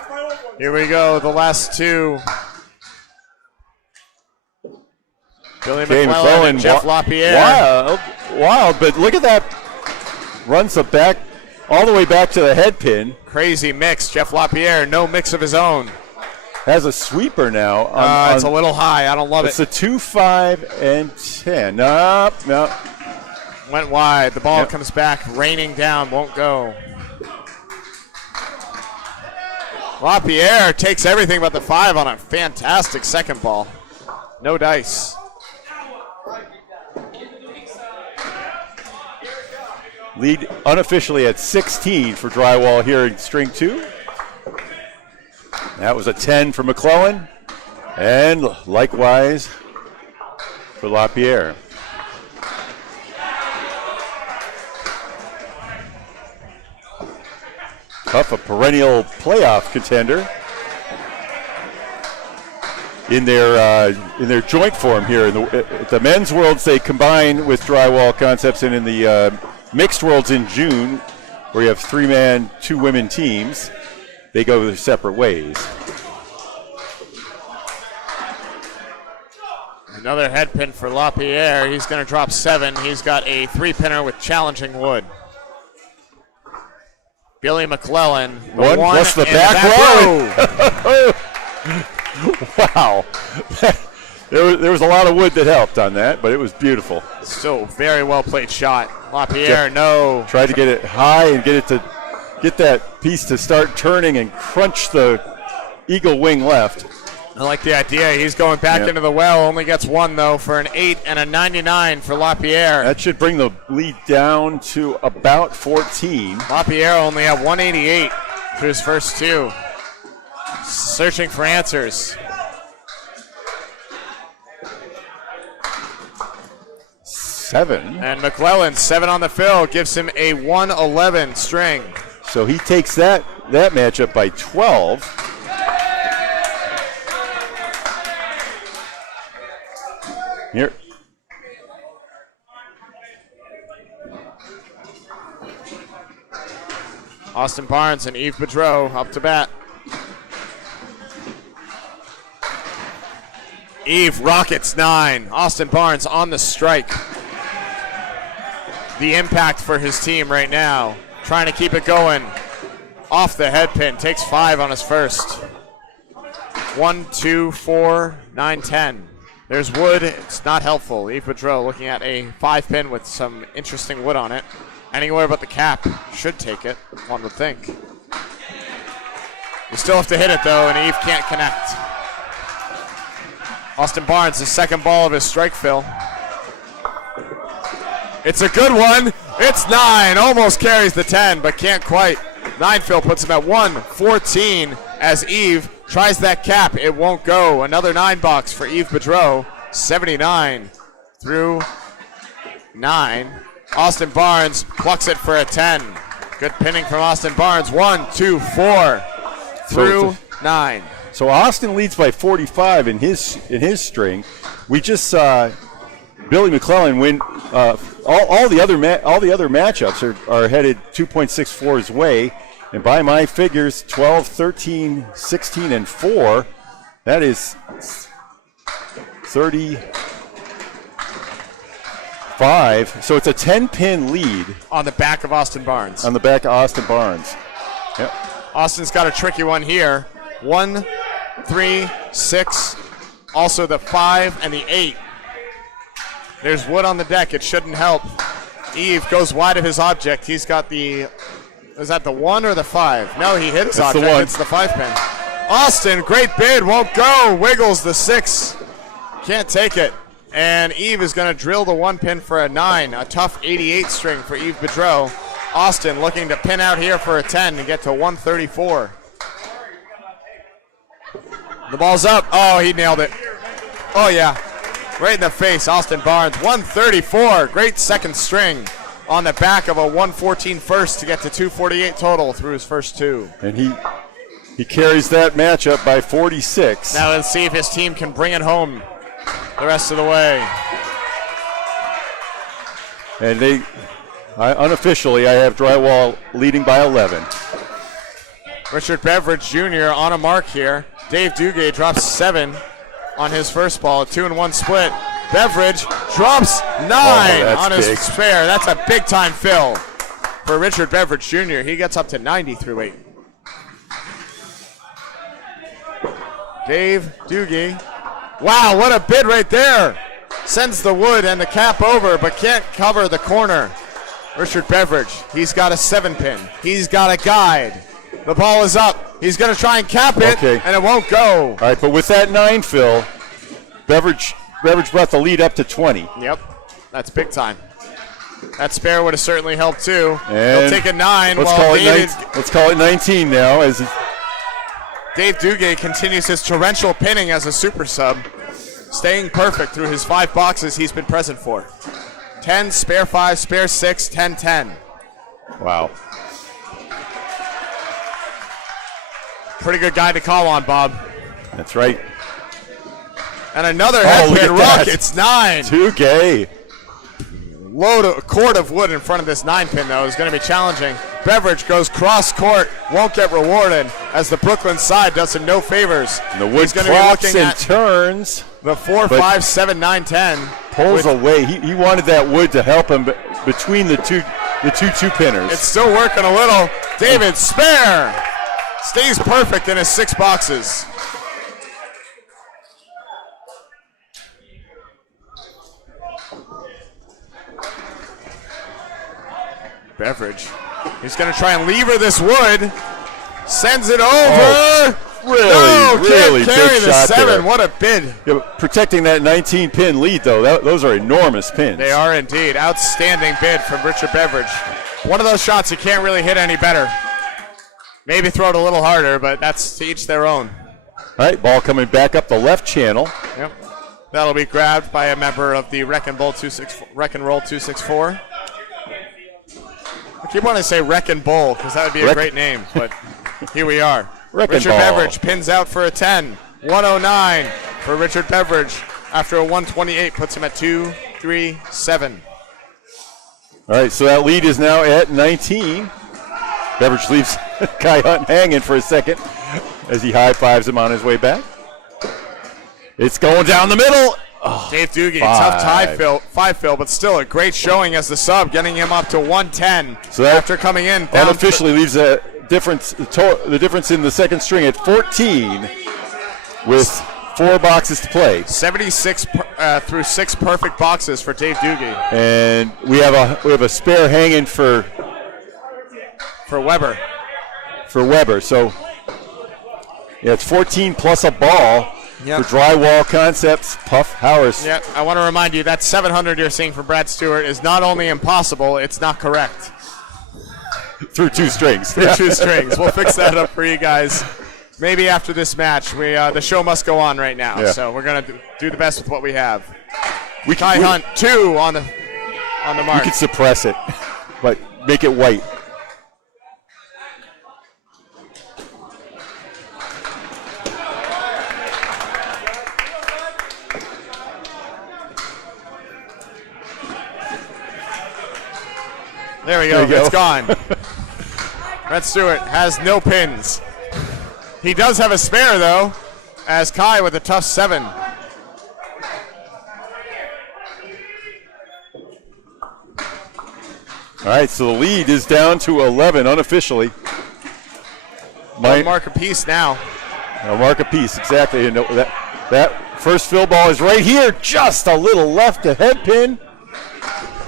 Here we go, the last 2. Billy MacLellan and Jeff Lapierre. Wild, but look at that. Runs the back, all the way back to the head pin. Crazy mix. Jeff Lapierre, no mix of his own. Has a sweeper now. It's a little high. I don't love it. It's a 2, 5, and 10. No. Went wide. The ball comes back, raining down, won't go. Lapierre takes everything but the 5 on a fantastic second ball. No dice. Lead unofficially at 16 for drywall here in string 2. That was a 10 for MacLellan, and likewise for Lapierre. Tough, a perennial playoff contender in their joint form here. In the men's worlds, they combine with drywall concepts, and in the mixed worlds in June, where you have 3-man, 2-women teams, they go their separate ways. Another head pin for Lapierre. He's going to drop 7. He's got a 3-pinner with challenging wood. Billy MacLellan. One plus the back row. Wow. There was a lot of wood that helped on that, but it was beautiful. Still very well played shot. Lapierre, no. Tried to get it high and get that piece to start turning and crunch the eagle wing left. I like the idea. He's going back into the well. Only gets 1, though, for an 8 and a 99 for Lapierre. That should bring the lead down to about 14. Lapierre only at 188 through his first 2. Searching for answers. 7. And MacLellan, 7 on the fill, gives him a 111 string. So he takes that matchup by 12. Here. Austin Barnes and Yves Boudreau up to bat. Yves rockets 9. Austin Barnes on the strike. The impact for his team right now. Trying to keep it going. Off the head pin. Takes 5 on his first. 1, 2, 4, 9, 10. There's wood. It's not helpful. Yves Boudreau looking at a 5 pin with some interesting wood on it. Anywhere but the cap should take it, one would think. You still have to hit it, though, and Yves can't connect. Austin Barnes, the second ball of his strike fill. It's a good one. It's 9. Almost carries the 10, but can't quite. 9 fill puts him at 114 as Yves tries that cap. It won't go. Another 9 box for Yves Boudreau. 79 through 9. Austin Barnes plucks it for a 10. Good pinning from Austin Barnes. 1, 2, 4 through 9. So Austin leads by 45 in his string. We just saw Billy MacLellan win. All the other matchups are headed 2.64 his way, and by my figures, 12, 13, 16, and 4. That is 35. So it's a 10-pin lead On the back of Austin Barnes. on the back of Austin Barnes. Yep. Austin's got a tricky one here. 1, 3, 6. Also the 5 and the 8. There's wood on the deck. It shouldn't help. Yves goes wide of his object. He's got the... Is that the 1 or the 5? No, he hit his It's object. the 1. It's the 5 pin. Austin, great bid. Won't go. Wiggles the 6. Can't take it. And Yves is going to drill the 1 pin for a 9. A tough 88 string for Yves Boudreau. Austin looking to pin out here for a 10 and get to 134. The ball's up. Oh, he nailed it. Oh, yeah. Right in the face, Austin Barnes. 134. Great second string on the back of a 114 first to get to 248 total through his first 2. And he carries that matchup by 46. Now let's see if his team can bring it home the rest of the way. And unofficially, I have Drywall leading by 11. Richard Beverage Jr. on a mark here. Dave Duguay drops 7 on his first ball. A 2-1 split. Beverage drops 9 on his big. spare. That's a big-time fill for Richard Beverage Jr. He gets up to 90 through 8. Dave Duguay. Wow, what a bid right there. Sends the wood and the cap over, but can't cover the corner. Richard Beverage, he's got a 7 pin. He's got a guide. The ball is up. He's going to try and cap it, and it won't go. All right, but with that 9 fill, Beverage brought the lead up to 20. Yep, that's big time. That spare would have certainly helped too. And he'll take a 9 let's while call it 19 now. As Dave Duguay continues his torrential pinning as a super sub, staying perfect through his 5 boxes he's been present for. 10, spare 5, spare 6, 10, 10. wow. Pretty good guy to call on, Bob. That's right. And another head look pin at that. rockets 9. 2K. A cord of wood in front of this 9 pin, though, is going to be challenging. Beverage goes cross court, won't get rewarded as the Brooklyn side does him no favors. And the wood He's going to be claps looking and at turns. the 4, but 5, 7, 9, 10. Pulls away. He wanted that wood to help him between the two pinners. It's still working a little. David Spare stays perfect in his 6 boxes. Beverage. He's going to try and lever this wood. Sends it over. Oh, really can't carry big the shot 7. there. What a bid. Yeah, but protecting that 19-pin lead, though, those are enormous pins. They are indeed. Outstanding bid from Richard Beverage. One of those shots you can't really hit any better. Maybe throw it a little harder, but that's to each their own. All right, ball coming back up the left channel. Yep. That'll be grabbed by a member of the Wreck and Roll 264. I keep wanting to say Wreck and Bowl because that would be a great name, but here we are. Wreck and Richard Ball. Beverage pins out for a 10. 109 for Richard Beverage. after a 128 puts him at 2-3-7. All right, so that lead is now at 19. Beverage leaves Kai Hunt hanging for a second as he high-fives him on his way back. It's going down the middle. Oh, Dave Doogie, tough tie fill, 5 fill, but still a great showing as the sub, getting him up to 110 so that after coming in. Unofficially leaves the difference in the second string at 14 with 4 boxes to play. 76 through 6 perfect boxes for Dave Doogie. And we have a spare hanging for Weber. For Weber. So yeah, it's 14 plus a ball. Yep. For Drywall Concepts, Puff Howers. Yeah, I want to remind you that 700 you're seeing from Brad Stewart is not only impossible, it's not correct. Through 2 strings. Through 2 strings. We'll fix that up for you guys. Maybe after this match. The show must go on right now, so we're going to do the best with what we have. Kai Hunt, 2 on the mark. You can suppress it, but make it white. There we go. It's gone. Brett Stewart has no pins. He does have a spare, though, as Kai with a tough 7. All right, so the lead is down to 11 unofficially. One mark apiece now. A mark apiece, exactly. And that first fill ball is right here, just a little left to head pin.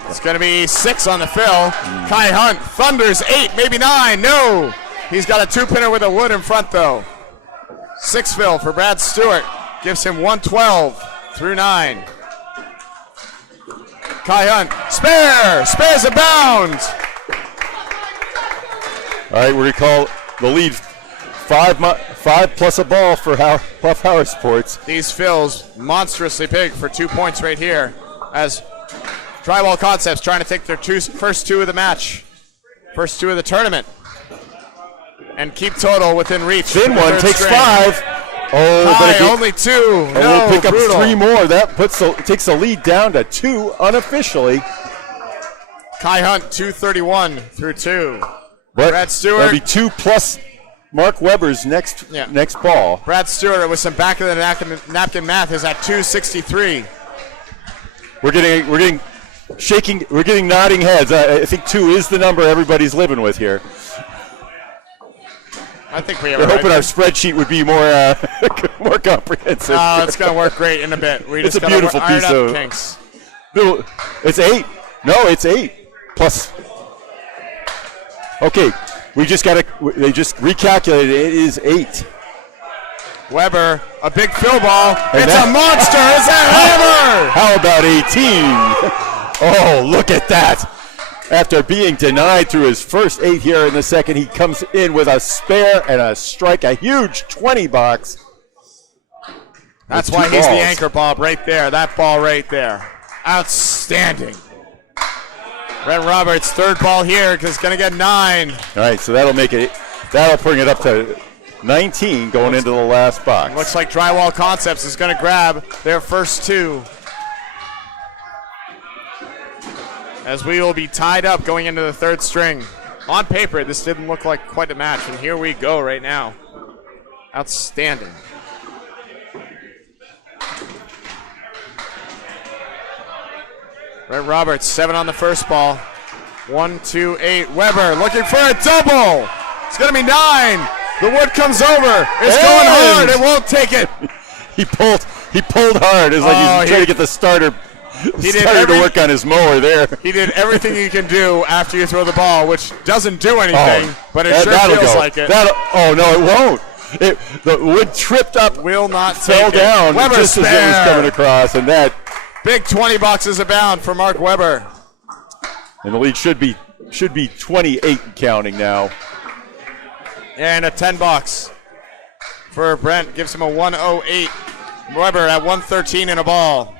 It's going to be 6 on the fill. Kai Hunt thunders 8, maybe 9. No. He's got a 2-pinner with a wood in front, though. 6 fill for Brad Stewart. Gives him 112 through 9. Kai Hunt, spare. Spares abound. All right, we recall the lead 5 plus a ball for Puff Howard Sports. These fills monstrously big for 2 points right here as Drywall Concepts trying to take their first 2 of the match, first 2 of the tournament, and keep total within reach. Thin one takes string. 5. Oh, Kai, but only 2. No, we'll pick up brutal. 3 more. That takes the lead down to 2 unofficially. Kai Hunt 231 through 2. But Brad Stewart. That'll be 2 plus Mark Weber's next ball. Brad Stewart with some back of the napkin math is at 263. We're getting nodding heads. I think 2 is the number everybody's living with here. I think we have. We're hoping our spreadsheet would be more more comprehensive. Oh, it's going to work great in a bit. It's a beautiful piece of kinks. No, it's 8. No, it's 8 plus. Okay, they just recalculated. It is 8. Weber, a big fill ball. It's a monster. It's a hammer. How about 18? Oh, look at that. After being denied through his first 8 here in the second, he comes in with a spare and a strike, a huge 20 box. That's why he's the anchor, Bob, right there. That ball right there. Outstanding. Brent Roberts, 3rd ball here, because he's going to get 9. All right, so that'll bring it up to 19 going into the last box. Looks like Drywall Concepts is going to grab their first 2. As we will be tied up going into the 3rd string. On paper, this didn't look like quite a match, and here we go right now. Outstanding. Brent Roberts, 7 on the first ball. 1, 2, 8. Weber looking for a double. It's going to be 9. The wood comes over. It's going hard. It won't take it. He pulled hard. It's like he's trying to get the starter to work on his mower there. He did everything you can do after you throw the ball, which doesn't do anything, but it sure feels like it. Oh, no, it won't. The wood tripped up, will not fell take down Weber just as it was coming across, and that big 20 boxes abound for Mark Weber. And the lead should be 28 counting now. And a 10 box for Brent gives him a 108. Weber at 113 in a ball.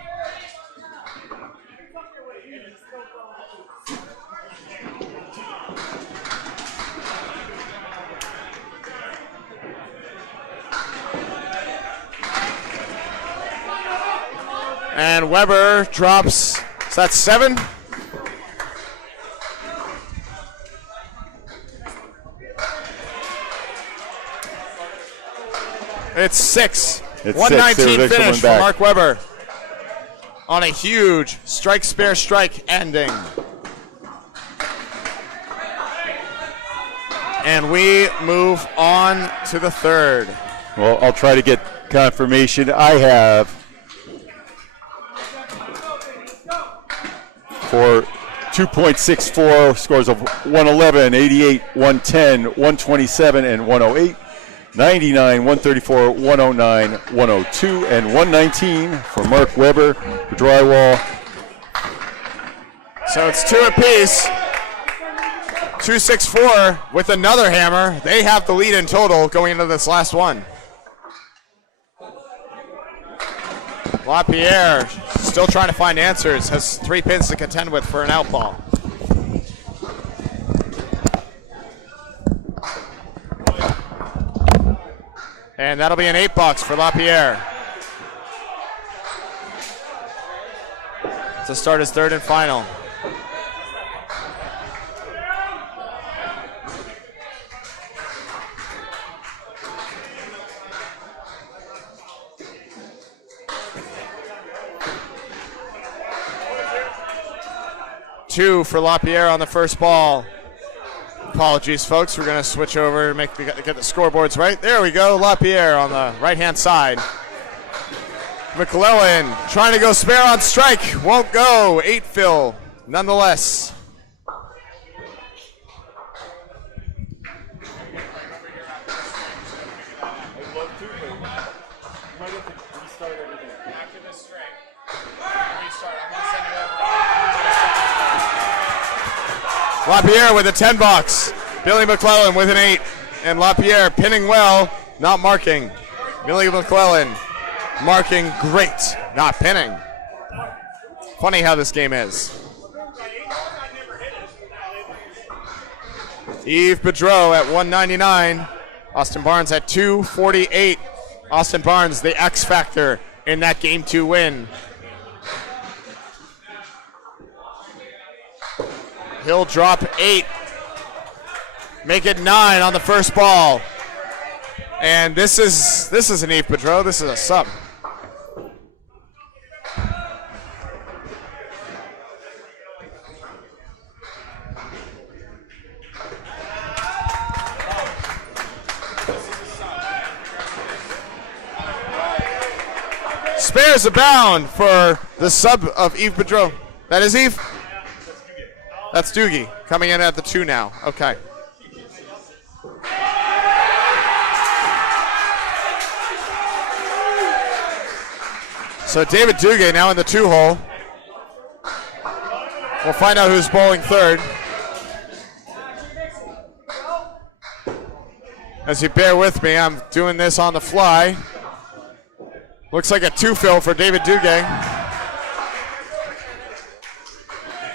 And Weber drops, is that 7? It's 6. It's 119 6. finish for Mark Weber on a huge strike spare strike ending. And we move on to the third. Well, I'll try to get confirmation. I have for 2.64 scores of 111, 88, 110, 127, and 108. 99, 134, 109, 102, and 119 for Mark Weber for drywall. So it's 2 apiece. 264 with another hammer. They have the lead in total going into this last one. Lapierre still trying to find answers. Has 3 pins to contend with for an outlaw. And that'll be an $8 for Lapierre to start his third and final. Two for Lapierre on the first ball. Apologies, folks. We're going to switch over and get the scoreboards right. There we go. Lapierre on the right-hand side. MacLellan trying to go spare on strike. Won't go. 8 fill nonetheless. Lapierre with a 10 box. Billy MacLellan with an 8. And Lapierre pinning well, not marking. Billy MacLellan marking great, not pinning. Funny how this game is. Yves Boudreau at 199. Austin Barnes at 248. Austin Barnes, the X factor in that Game 2 win. He'll drop 8. Make it 9 on the first ball. And this is an Yves Boudreau. This is a sub. Spares abound for the sub of Yves Boudreau. That is Yves? That's Doogie coming in at the 2 now. Okay. So David Doogie now in the 2 hole. We'll find out who's bowling third. As you bear with me, I'm doing this on the fly. Looks like a 2 fill for David Doogie.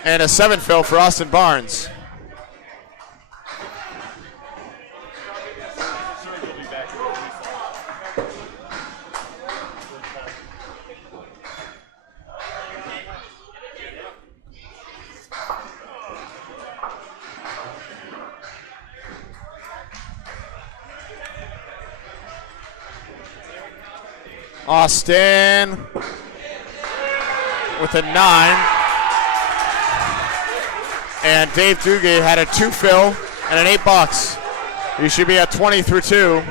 And a 7 fill for Austin Barnes. Austin with a 9. And Dave Doogie had a 2 fill and an 8 box. He should be at 20 through 2.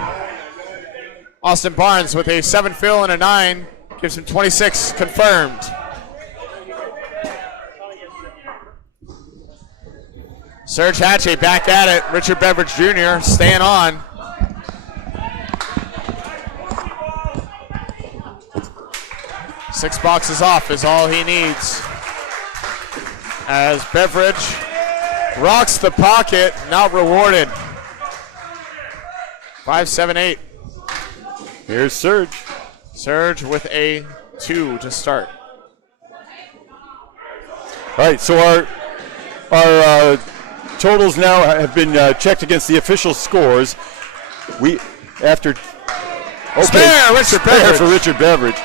Austin Barnes with a 7 fill and a 9 gives him 26 confirmed. Serge Hachey back at it. Richard Beverage Jr. staying on. Six boxes off is all he needs. As Beverage rocks the pocket, not rewarded. 5, 7, 8. Here's Serge. Serge with a 2 to start. All right, so our totals now have been checked against the official scores. Spare Richard Beverage for Richard Beverage.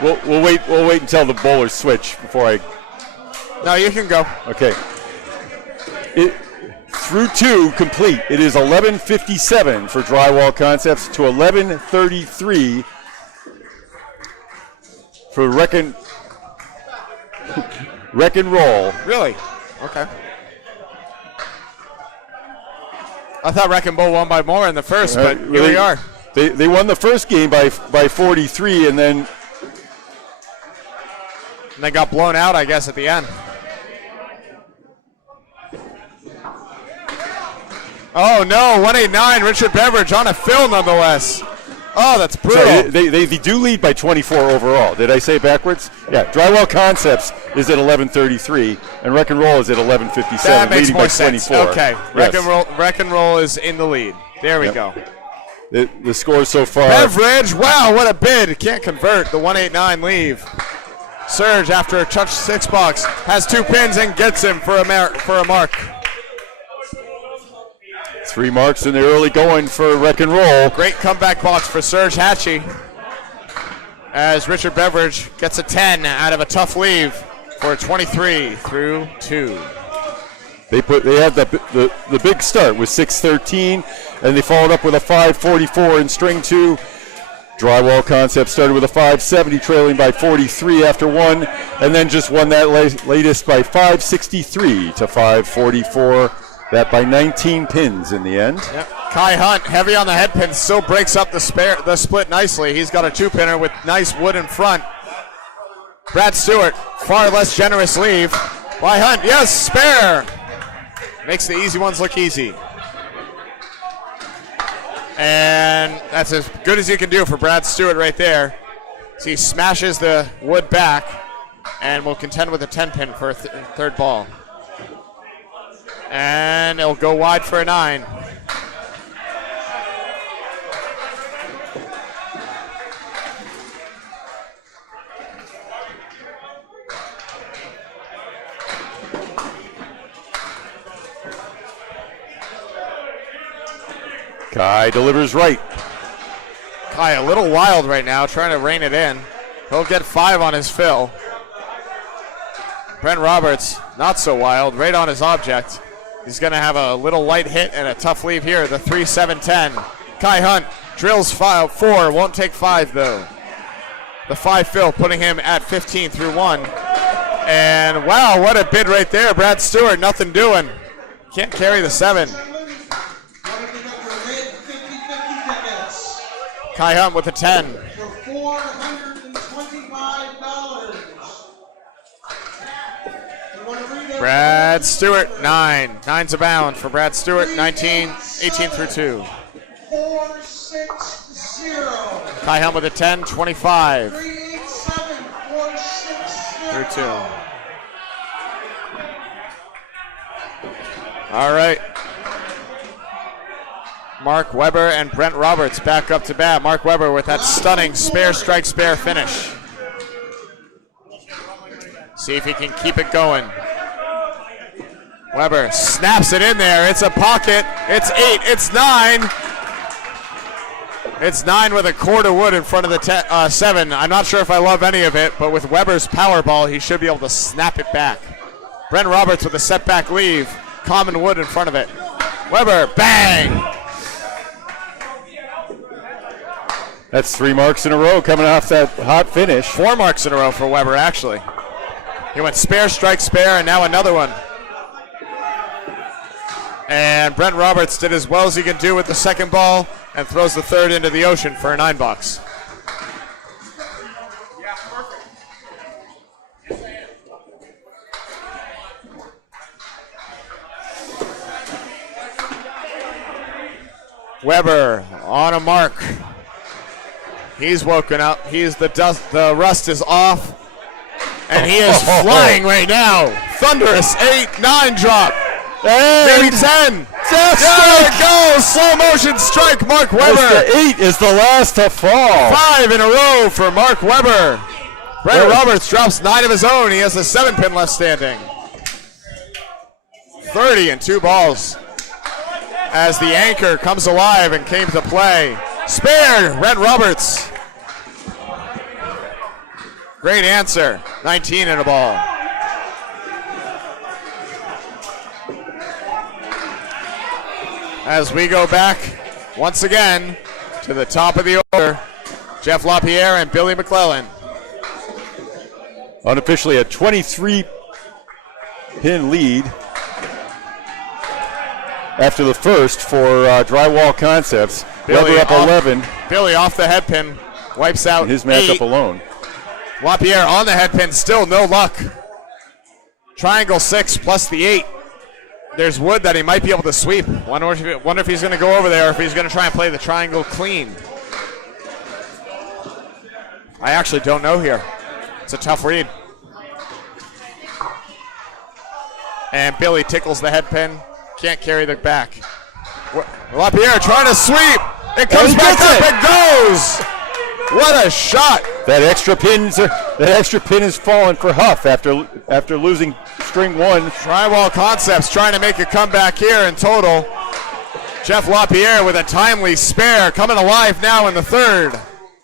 We'll wait until the bowlers switch before I. No, you can go. Okay. Through 2 complete. It is 11:57 for Drywall Concepts to 11:33 for Wreck and Roll. Really? Okay. I thought Wreck and Bowl won by more in the first, but here we are. They won the first game by 43, and then they got blown out, I guess, at the end. Oh no, 189, Richard Beverage on a fill nonetheless. Oh, that's brutal. Sorry, they do lead by 24 overall. Did I say it backwards? Yeah, Drywall Concepts is at 11:33, and Wreck and Roll is at 11:57, that makes leading more by sense. 24. Okay, Yes. Wreck and Roll is in the lead. There we go. The score so far. Beverage, wow, what a bid. Can't convert. The 189 leave. Surge after a touch 6 box, has 2 pins and gets him for a mark. 3 marks in the early going for Wreck and Roll. Great comeback box for Serge Hachey as Richard Beverage gets a 10 out of a tough leave for a 23 through 2. They had the big start with 6-13, and they followed up with a 5-44 in string 2. Drywall Concepts started with a 5-70, trailing by 43 after 1, and then just won that latest by 5-63 to 5-44. That by 19 pins in the end. Yep. Kai Hunt, heavy on the head pin, still breaks up the split nicely. He's got a 2-pinner with nice wood in front. Brad Stewart, far less generous leave. By Hunt, yes, spare. Makes the easy ones look easy. And that's as good as you can do for Brad Stewart right there. So he smashes the wood back and will contend with a 10-pin for a third ball. And it'll go wide for a 9. Kai delivers right. Kai a little wild right now, trying to rein it in. He'll get 5 on his fill. Brent Roberts, not so wild, right on his object. He's going to have a little light hit and a tough leave here, the 3-7-10. Kai Hunt drills 4, won't take 5 though. The 5 fill putting him at 15 through 1. And wow, what a bid right there. Brad Stewart, nothing doing. Can't carry the 7. Kai Hunt with a 10. For $425. Brad Stewart, 9. 9's a bound for Brad Stewart, 18 through 2. 460. Kai Hunt with a 10, 25 387, 460. through 2. All right. Mark Weber and Brent Roberts back up to bat. Mark Weber with that stunning spare strike spare finish. See if he can keep it going. Weber snaps it in there. It's a pocket. It's 8. It's 9. It's 9 with a cord of wood in front of the 7. I'm not sure if I love any of it, but with Weber's power ball, he should be able to snap it back. Brent Roberts with a setback leave. Common wood in front of it. Weber, bang! That's 3 marks in a row coming off that hot finish. 4 marks in a row for Weber, actually. He went spare, strike, spare, and now another one. And Brent Roberts did as well as he can do with the second ball and throws the third into the ocean for a 9 bucks. Weber on a mark. He's woken up. The rust is off. And he is flying right now. Thunderous 8-9 drop. Maybe 10. There it goes. Slow motion strike, Mark Weber. 8 is the last to fall. 5 in a row for Mark Weber. Brent Roberts drops 9 of his own. He has a 7-pin left standing. 30 and 2 balls. As the anchor comes alive and came to play. Spared, Brent Roberts. Great answer. 19 in a ball. As we go back once again to the top of the order, Jeff Lapierre and Billy MacLellan. Unofficially a 23-pin lead after the first for Drywall Concepts. Billy up 11. Billy off the head pin, wipes out His matchup 8. alone. Lapierre on the head pin, still no luck. Triangle 6 plus the 8. There's wood that he might be able to sweep. Wonder if he's going to go over there, or if he's going to try and play the triangle clean. I actually don't know here. It's a tough read. And Billy tickles the head pin. Can't carry the back. Lapierre trying to sweep. It comes back up and goes. What a shot. That extra pin is falling for Huff after losing string 1. Drywall Concepts trying to make a comeback here in total. Jeff Lapierre with a timely spare, coming alive now in the third.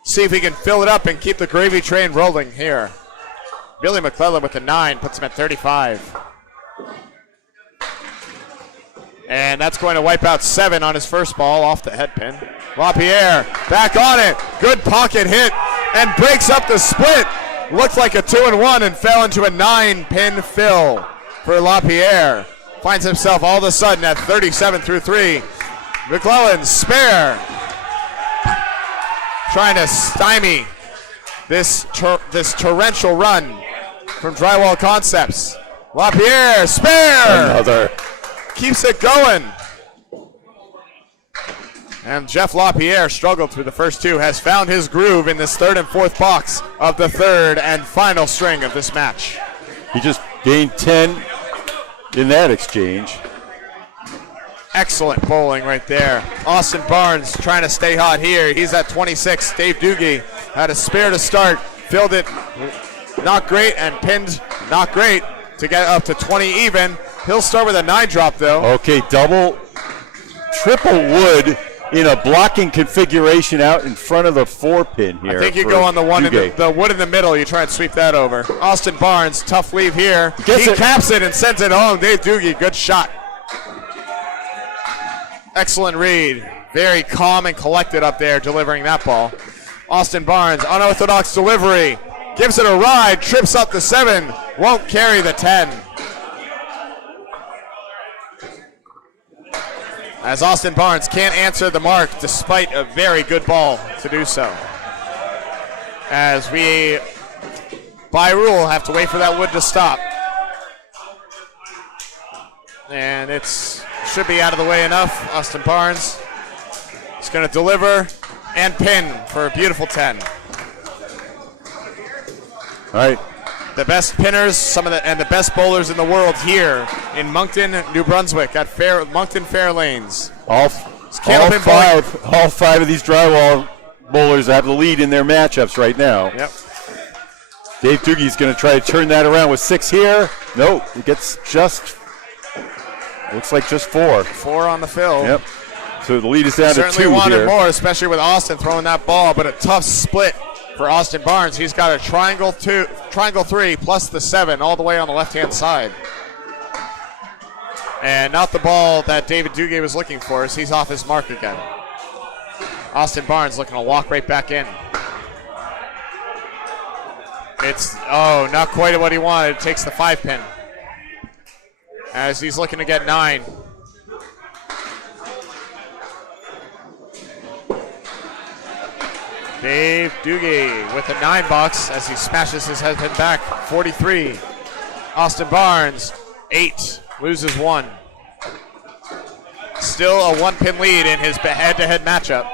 See if he can fill it up and keep the gravy train rolling here. Billy MacLellan with the 9 puts him at 35. And that's going to wipe out 7 on his first ball off the head pin. Lapierre back on it. Good pocket hit and breaks up the split. Looked like a 2-1 and fell into a 9-pin fill for Lapierre. Finds himself all of a sudden at 37 through 3. MacLellan spare. Trying to stymie this torrential run from Drywall Concepts. Lapierre spare. Another. Keeps it going. And Jeff Lapierre struggled through the first 2, has found his groove in this third and fourth box of the third and final string of this match. He just gained 10 in that exchange. Excellent bowling right there. Austin Barnes trying to stay hot here. He's at 26. Dave Doogie had a spare to start, filled it not great and pinned not great to get up to 20 even. He'll start with a 9 drop though. Okay, triple wood in a blocking configuration out in front of the 4-pin here. I think you go on the one the wood in the middle. You try and sweep that over. Austin Barnes, tough leave here. He caps it and sends it home. Dave Doogie, good shot. Excellent read. Very calm and collected up there delivering that ball. Austin Barnes, unorthodox delivery. Gives it a ride, trips up the 7. Won't carry the 10. As Austin Barnes can't answer the mark despite a very good ball to do so. As we, by rule, have to wait for that wood to stop. And it should be out of the way enough. Austin Barnes is going to deliver and pin for a beautiful 10. All right. The best pinners, and the best bowlers in the world here in Moncton, New Brunswick at Moncton Fair Lanes. All 5 of these drywall bowlers have the lead in their matchups right now. Yep. Dave Doogie's going to try to turn that around with 6 here. Nope, it gets looks like just 4. 4 on the fill. Yep. So the lead is down to 2 here. Certainly wanted more, especially with Austin throwing that ball, but a tough split for Austin Barnes. He's got a triangle 3 plus the 7 all the way on the left-hand side. And not the ball that David Doogie was looking for as he's off his mark again. Austin Barnes looking to walk right back in. It's, not quite what he wanted. It takes the 5-pin. As he's looking to get 9. Dave Doogie with a 9 box as he smashes his head pin back. 43. Austin Barnes, 8, loses 1. Still a 1-pin lead in his head-to-head matchup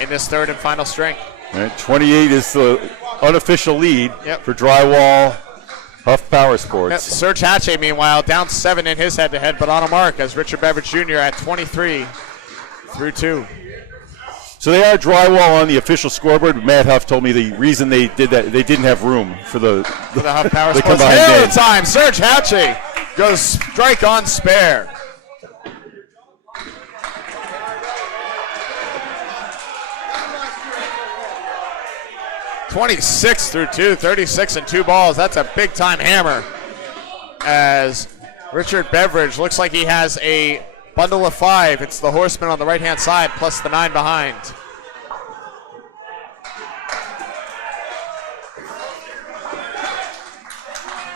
in this third and final string. All right, 28 is the unofficial lead for Drywall Huff Power Sports. Yep. Serge Hachey, meanwhile, down 7 in his head-to-head, but on a mark as Richard Beverage Jr. at 23 through 2. So they are drywall on the official scoreboard. Matt Huff told me the reason they did that, they didn't have room for the Huff Power Sports. Here the time, Serge Hachey goes strike on spare. 26 through 2, 36 and 2 balls. That's a big time hammer. As Richard Beverage looks like he has a bundle of 5. It's the Horseman on the right hand side plus the 9 behind.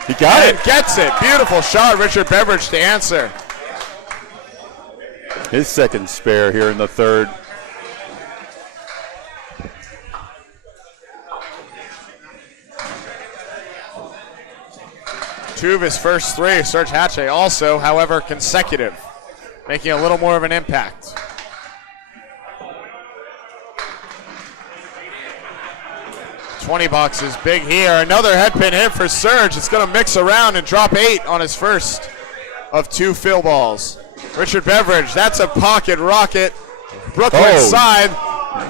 He got it. Gets it. Beautiful shot, Richard Beverage to answer. His second spare here in the third. Two of his first 3, Serge Hachey, also, however, consecutive, making a little more of an impact. $20 is big here. Another head pin hit for Serge. It's going to mix around and drop 8 on his first of 2 fill balls. Richard Beverage, that's a pocket rocket. Brooklyn side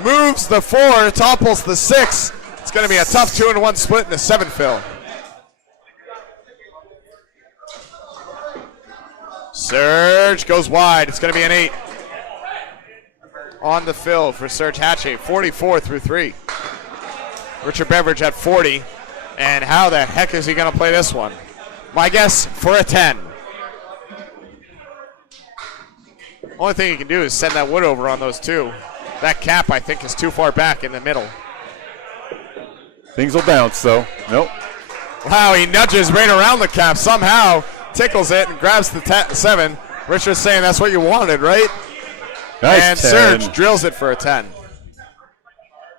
moves the 4, topples the 6. It's going to be a tough 2-1 split in the 7 fill. Serge goes wide. It's going to be an 8 on the fill for Serge Hachey. 44 through 3. Richard Beverage at 40. And how the heck is he going to play this one? My guess, for a 10. Only thing he can do is send that wood over on those 2. That cap, I think, is too far back in the middle. Things will bounce, though. Nope. Wow, he nudges right around the cap somehow. Tickles it and grabs the 7. Richard's saying that's what you wanted, right? Nice and 10. Serge drills it for a 10.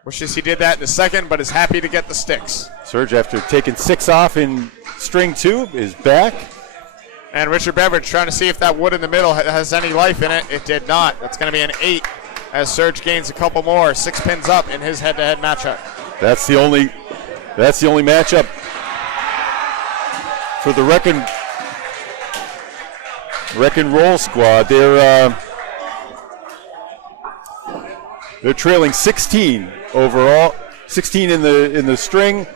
Wishes he did that in the second, but is happy to get the sticks. Serge, after taking 6 off in string 2, is back. And Richard Beverage trying to see if that wood in the middle has any life in it. It did not. That's going to be an 8 as Serge gains a couple more. 6 pins up in his head-to-head matchup. That's the only matchup for the Wreck and Roll squad. They're trailing 16 overall, 16 in the string,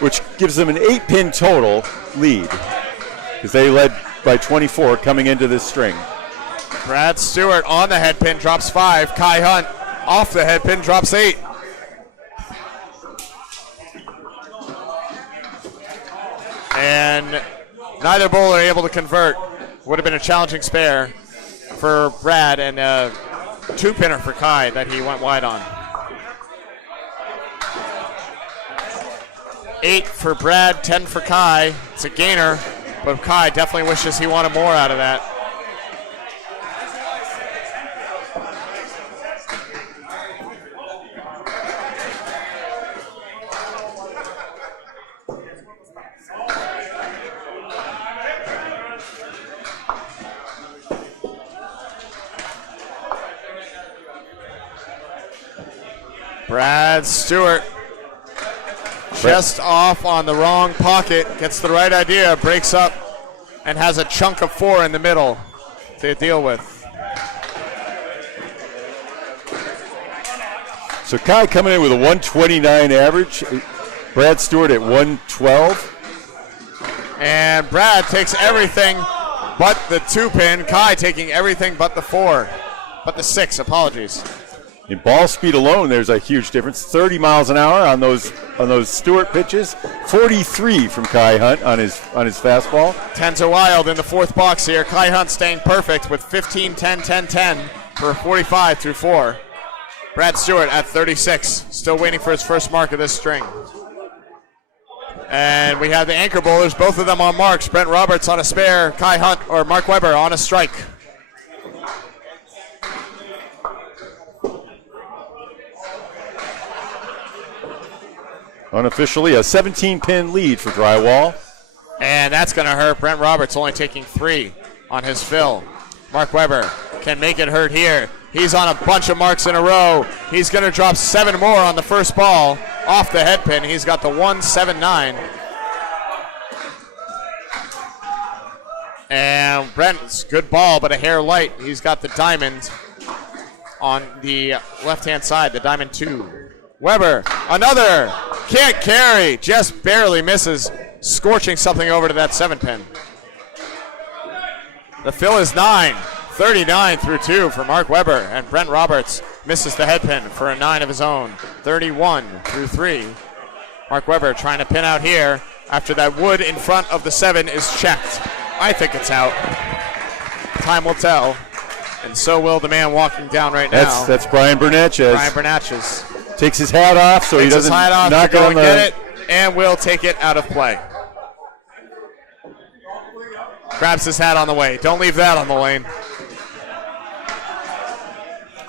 which gives them an 8-pin total lead because they led by 24 coming into this string. Brad Stewart on the head pin drops 5. Kai Hunt off the head pin drops 8. And neither bowler able to convert. Would have been a challenging spare for Brad and a 2-pinner for Kai that he went wide on. 8 for Brad, 10 for Kai. It's a gainer, but Kai definitely wishes he wanted more out of that. Brad Stewart just off on the wrong pocket, gets the right idea, breaks up, and has a chunk of 4 in the middle to deal with. So Kai coming in with a 129 average, Brad Stewart at 112. And Brad takes everything but the 2-pin, Kai taking everything but the 4, but the 6, apologies. In ball speed alone, there's a huge difference. 30 miles an hour on those Stewart pitches. 43 from Kai Hunt on his fastball. 10s are wild in the 4th box here. Kai Hunt staying perfect with 15, 10, 10, 10 for 45 through 4. Brad Stewart at 36, still waiting for his first mark of this string. And we have the anchor bowlers, both of them on marks. Brent Roberts on a spare, Kai Hunt or Mark Weber on a strike. Unofficially, a 17-pin lead for Drywall. And that's going to hurt. Brent Roberts only taking 3 on his fill. Mark Weber can make it hurt here. He's on a bunch of marks in a row. He's going to drop 7 more on the first ball off the head pin. He's got the 1-7-9. And Brent's good ball, but a hair light. He's got the diamond on the left-hand side, the diamond 2. Weber, another, can't carry, just barely misses, scorching something over to that 7-pin. The fill is 9, 39 through 2 for Mark Weber, and Brent Roberts misses the head pin for a 9 of his own. 31 through 3. Mark Weber trying to pin out here after that wood in front of the 7 is checked. I think it's out. Time will tell. And so will the man walking down right now. That's Brian Bernatchez. Brian Bernatchez. Takes his hat off so he doesn't knock go on and get it, and will take it out of play. Grabs his hat on the way. Don't leave that on the lane.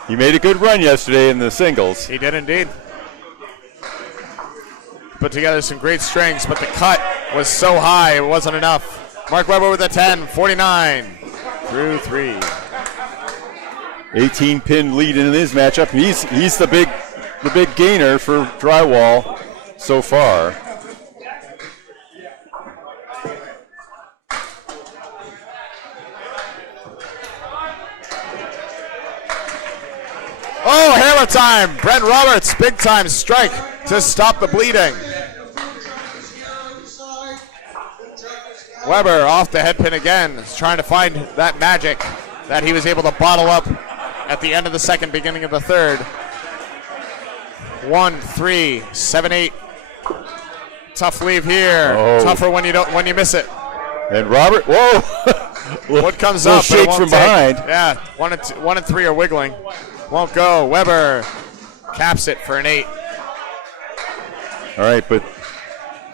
He made a good run yesterday in the singles. He did indeed. Put together some great strings, but the cut was so high it wasn't enough. Mark Weber with a 10, 49 through 3. 18-pin lead in his matchup. He's the big gainer for Drywall so far. Oh, hammer time! Brent Roberts, big time strike to stop the bleeding. Weber off the head pin again, is trying to find that magic that he was able to bottle up at the end of the second, beginning of the third. 1, 3, 7, 8. Tough leave here. Oh. Tougher when you miss it. And Robert, whoa! What comes up? Shake but it from won't take. behind. Yeah, 1 and 3 are wiggling. Won't go. Weber caps it for an 8. All right, but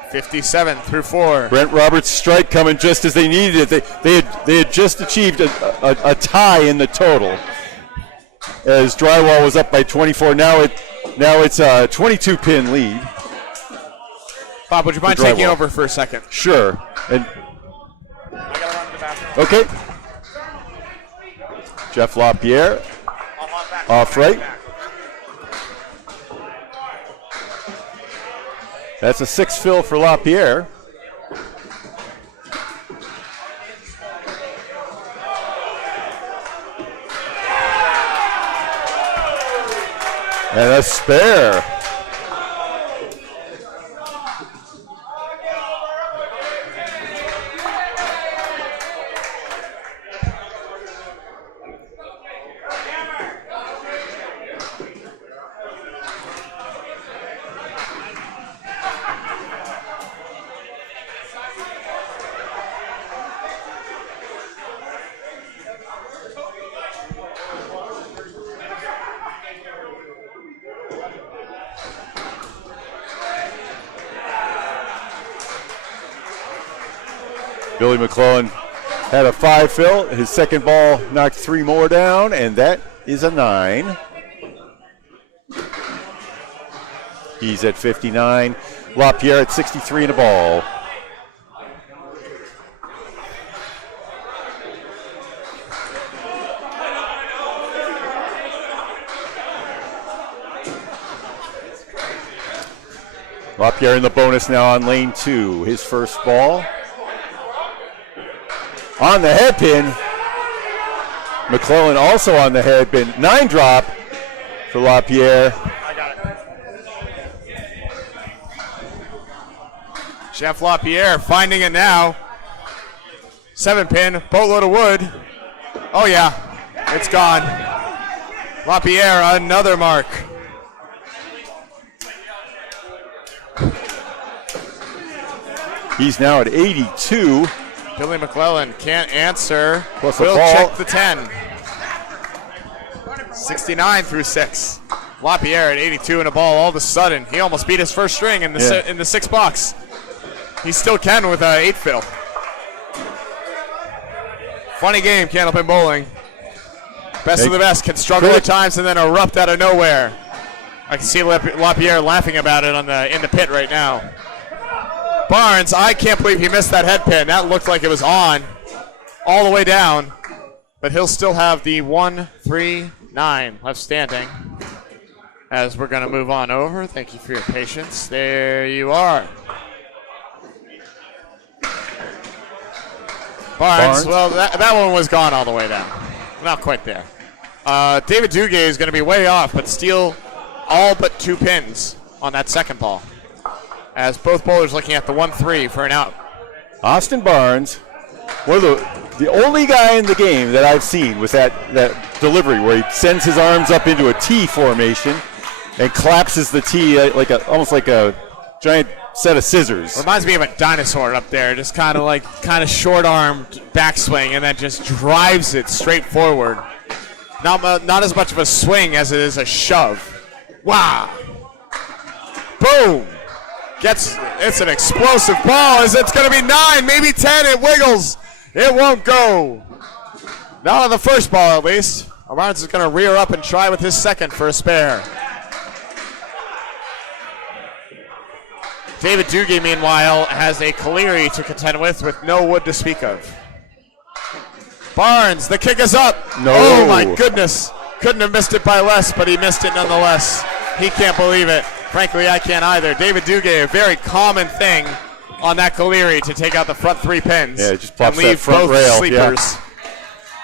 57 through 4. Brent Roberts' strike coming just as they needed it. They had just achieved a tie in the total as Drywall was up by 24. Now it's a 22-pin lead. Bob, would you mind taking over for a second? Sure. And I gotta run to the bathroom. okay. Jeff Lapierre off right. That's a 6 fill for Lapierre. And a spare. Billy MacLellan had a 5 fill. His second ball knocked 3 more down, and that is a 9. He's at 59. Lapierre at 63 and a ball. Lapierre in the bonus now on lane 2. His first ball. On the head pin. MacLellan also on the head pin. 9 drop for Lapierre. I got it. Jeff Lapierre finding it now. 7 pin, boatload of wood. Oh yeah, it's gone. Lapierre, another mark. He's now at 82. Billy MacLellan can't answer. Plus a Will ball. check the 10. 69 through 6. Lapierre at 82 and a ball. All of a sudden, he almost beat his first string in the 6 box. He still can with an 8 fill. Funny game, Candlepin Bowling. Best of the best can struggle at times and then erupt out of nowhere. I can see Lapierre laughing about it in the pit right now. Barnes, I can't believe he missed that head pin. That looked like it was on all the way down. But he'll still have the 1-3-9 left standing as we're going to move on over. Thank you for your patience. There you are. Barnes. Well, that one was gone all the way down. Not quite there. David Duguay is going to be way off, but steal all but 2 pins on that second ball. As both bowlers looking at the 1-3 for an out. Austin Barnes one of the only guy in the game that I've seen with that delivery where he sends his arms up into a T formation and collapses the T almost like a giant set of scissors. Reminds me of a dinosaur up there, just kind of short-armed backswing, and then just drives it straight forward. Not as much of a swing as it is a shove. Wow. Boom. It's an explosive ball. It's going to be 9, maybe 10. It wiggles. It won't go. Not on the first ball, at least. Barnes is going to rear up and try with his second for a spare. David Duguay, meanwhile, has a Caleri to contend with no wood to speak of. Barnes, the kick is up. No. Oh, my goodness. Couldn't have missed it by less, but he missed it nonetheless. He can't believe it. Frankly, I can't either. David Duguay, a very common thing on that Caleri to take out the front 3 pins. Yeah, just and plops leave that front both rail. sleepers. Yeah.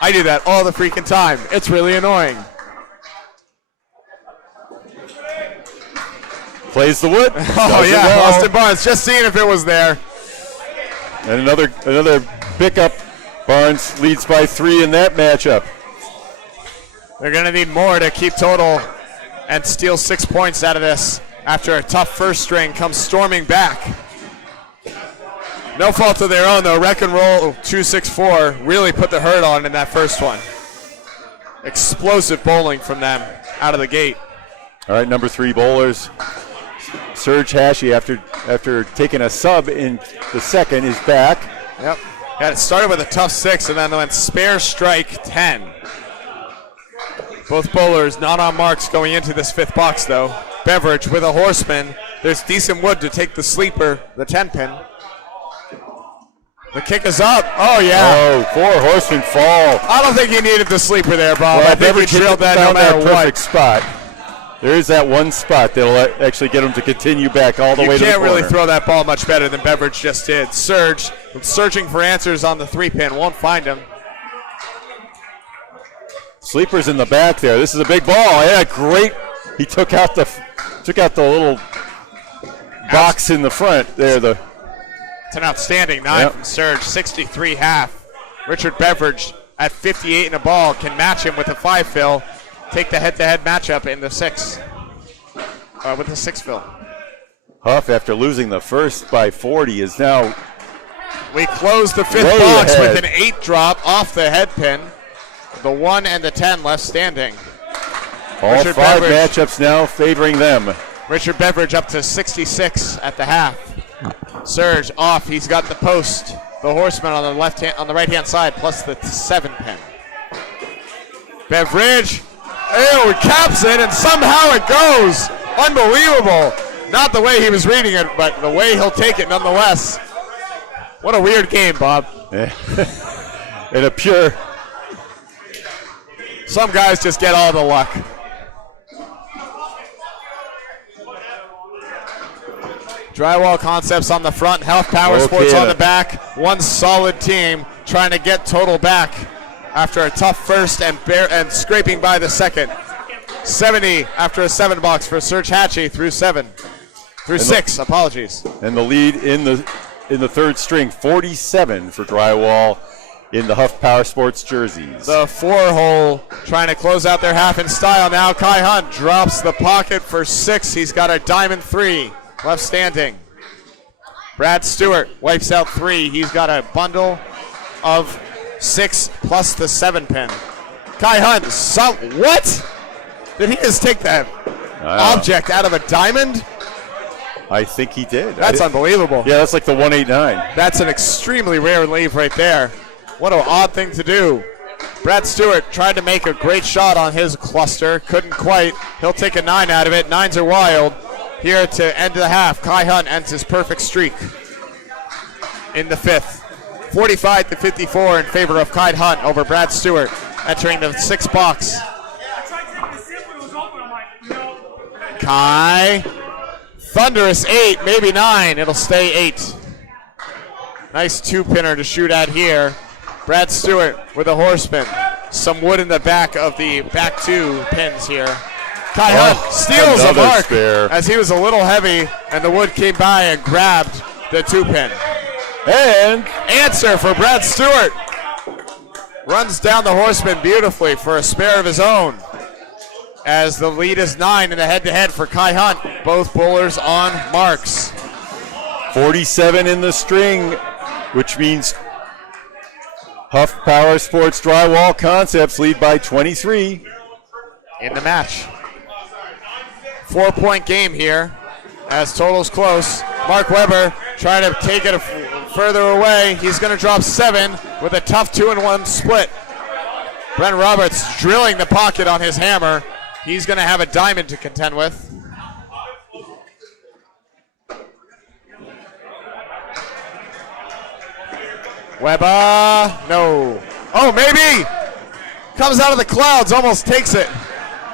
I do that all the freaking time. It's really annoying. Plays the wood. Oh, yeah, well. Austin Barnes, just seeing if it was there. And another pickup. Barnes leads by 3 in that matchup. They're going to need more to keep total and steal 6 points out of this after a tough first string comes storming back. No fault of their own, though. Wreck and Roll 264 really put the hurt on in that first one. Explosive bowling from them out of the gate. All right, number 3 bowlers. Serge Hachey, after taking a sub in the second, is back. Yep. Yeah, it started with a tough 6 and then went spare strike 10. Both bowlers not on marks going into this 5th box, though. Beverage with a horseman. There's decent wood to take the sleeper, the 10-pin. The kick is up. Oh, yeah. Oh, 4 horsemen fall. I don't think he needed the sleeper there, Bob. Well, I think he drilled that no matter that what. perfect spot. There is that one spot that'll actually get him to continue back all the way to the corner. You can't really throw that ball much better than Beverage just did. Serge, searching for answers on the 3-pin, won't find him. Sleeper's in the back there. This is a big ball. Yeah, great. He took out the little box in the front there. It's an outstanding 9 from Serge, 63 half. Richard Beverage at 58 in a ball can match him with a 5 fill. Take the head-to-head matchup in the 6. With the 6 fill. Huff, after losing the first by 40, is now. We close the 5th way box ahead. with an 8 drop off the head pin. The 1 and the 10 left standing. All Richard 5 Beverage. matchups now favoring them. Richard Beverage up to 66 at the half. Serge off. He's got the post. The horseman on the right-hand side, plus the 7-pin. Beverage. He caps it, and somehow it goes. Unbelievable. Not the way he was reading it, but the way he'll take it nonetheless. What a weird game, Bob. In a pure. Some guys just get all the luck. Drywall Concepts on the front, Health Power Sports on the back. One solid team trying to get total back after a tough first and scraping by the second. 70 after a 7 box for Serge Hachey through 6. Apologies. And the lead in the 3rd string, 47 for Drywall in the Huff Power Sports jerseys. The 4-hole trying to close out their half in style now. Kai Hunt drops the pocket for 6. He's got a diamond 3 left standing. Brad Stewart wipes out 3. He's got a bundle of 6 plus the 7-pin. Kai Hunt, what? Did he just take that object out of a diamond? I think he did. That's unbelievable. Yeah, that's like the 189. That's an extremely rare leave right there. What an odd thing to do. Brad Stewart tried to make a great shot on his cluster. Couldn't quite. He'll take a 9 out of it. 9s are wild. Here to end the half, Kai Hunt ends his perfect streak in the 5th. 45-54 in favor of Kai Hunt over Brad Stewart, entering the 6th box. Kai, thunderous 8, maybe 9. It'll stay 8. Nice 2-pinner to shoot at here. Brad Stewart with a horseman. Some wood in the back of the back 2 pins here. Kai Hunt steals a mark spare. as he was a little heavy, and the wood came by and grabbed the 2-pin. And answer for Brad Stewart. Runs down the horseman beautifully for a spare of his own. As the lead is 9 in the head-to-head for Kai Hunt. Both bowlers on marks. 47 in the string, which means Huff Power Sports Drywall Concepts lead by 23. In the match. 4-point game here as total's close. Mark Webber trying to take it further away. He's going to drop 7 with a tough 2-1 split. Brent Roberts drilling the pocket on his hammer. He's going to have a diamond to contend with. Webber, no. Oh, maybe. Comes out of the clouds, almost takes it.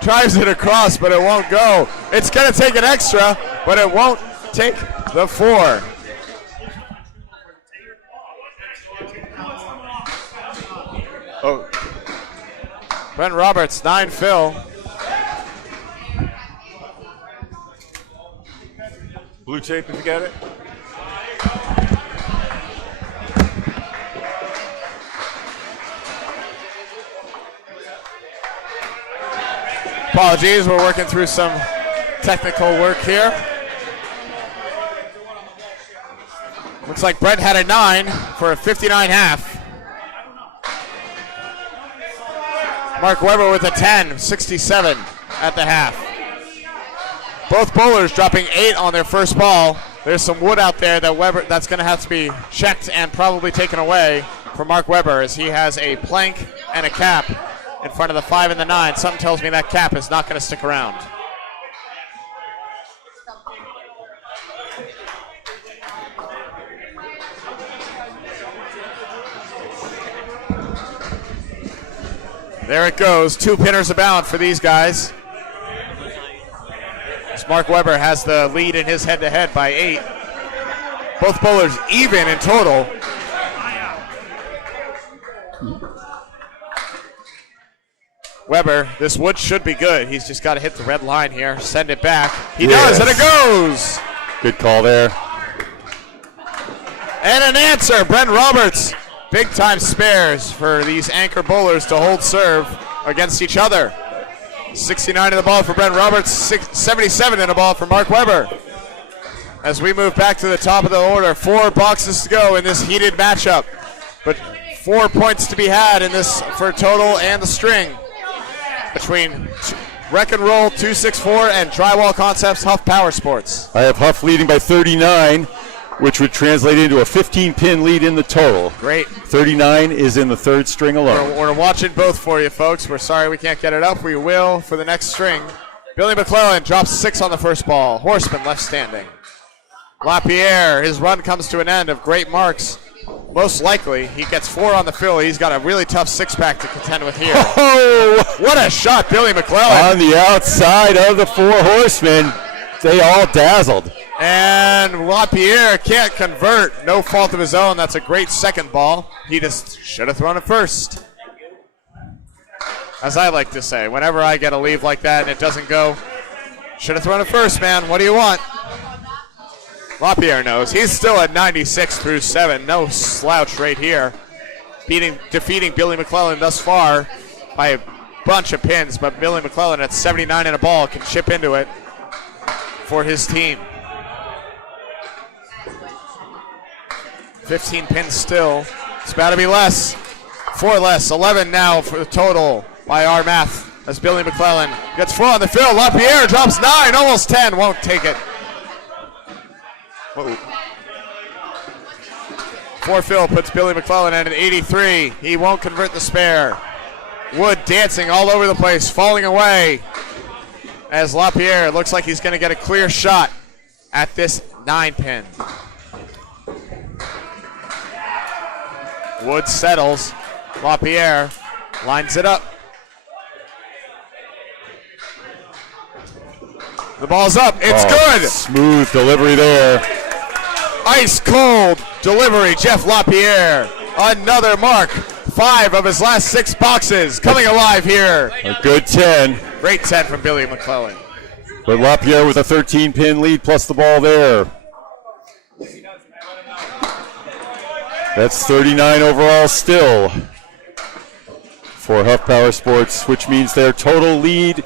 Drives it across, but it won't go. It's going to take an extra, but it won't take the 4. Oh. Brent Roberts, 9 fill. Blue tape if you got it. Apologies, we're working through some technical work here. Looks like Brent had a 9 for a 59 half. Mark Webber with a 10, 67 at the half. Both bowlers dropping 8 on their first ball. There's some wood out there that Webber that's going to have to be checked and probably taken away for Mark Webber, as he has a plank and a cap in front of the 5 and the 9. Something tells me that cap is not going to stick around. There it goes. 2 pinners abound for these guys. As Mark Webber has the lead in his head-to-head by 8. Both bowlers even in total. Webber, this wood should be good. He's just got to hit the red line here. Send it back. He does, and it goes. Good call there. And an answer. Brent Roberts. Big time spares for these anchor bowlers to hold serve against each other. 69 in the ball for Brent Roberts, 77 in the ball for Mark Webber. As we move back to the top of the order, 4 boxes to go in this heated matchup. But 4 points to be had in this for total and the string between Wreck and Roll 264 and Drywall Concepts Huff Power Sports. I have Huff leading by 39, which would translate into a 15-pin lead in the total. Great. 39 is in the third string alone. We're watching both for you, folks. We're sorry we can't get it up. We will for the next string. Billy MacLellan drops 6 on the first ball. Horseman left standing. Lapierre, his run comes to an end of great marks. Most likely, he gets 4 on the fill. He's got a really tough 6-pack to contend with here. Oh! What a shot, Billy MacLellan. On the outside of the 4 horsemen, they all dazzled. And Lapierre can't convert. No fault of his own. That's a great second ball. He just should have thrown it first. As I like to say, whenever I get a leave like that and it doesn't go, should have thrown it first, man. What do you want? Lapierre knows. He's still at 96 through 7. No slouch right here. Defeating Billy MacLellan thus far by a bunch of pins, but Billy MacLellan at 79 in a ball can chip into it for his team. 15 pins still. It's about to be less. 4 less. 11 now for the total by our math. As Billy MacLellan gets 4 on the fill. Lapierre drops 9, almost 10. Won't take it. Whoa. 4 fill puts Billy MacLellan at an 83. He won't convert the spare. Wood dancing all over the place, falling away. As Lapierre looks like he's going to get a clear shot at this 9-pin. Wood settles. Lapierre lines it up. The ball's up. It's good. Smooth delivery there. Ice cold delivery, Jeff Lapierre. Another mark. 5 of his last 6 boxes coming alive here. A good 10. Great 10 from Billy MacLellan. But Lapierre with a 13-pin lead plus the ball there. That's 39 overall still for Huff Power Sports, which means their total lead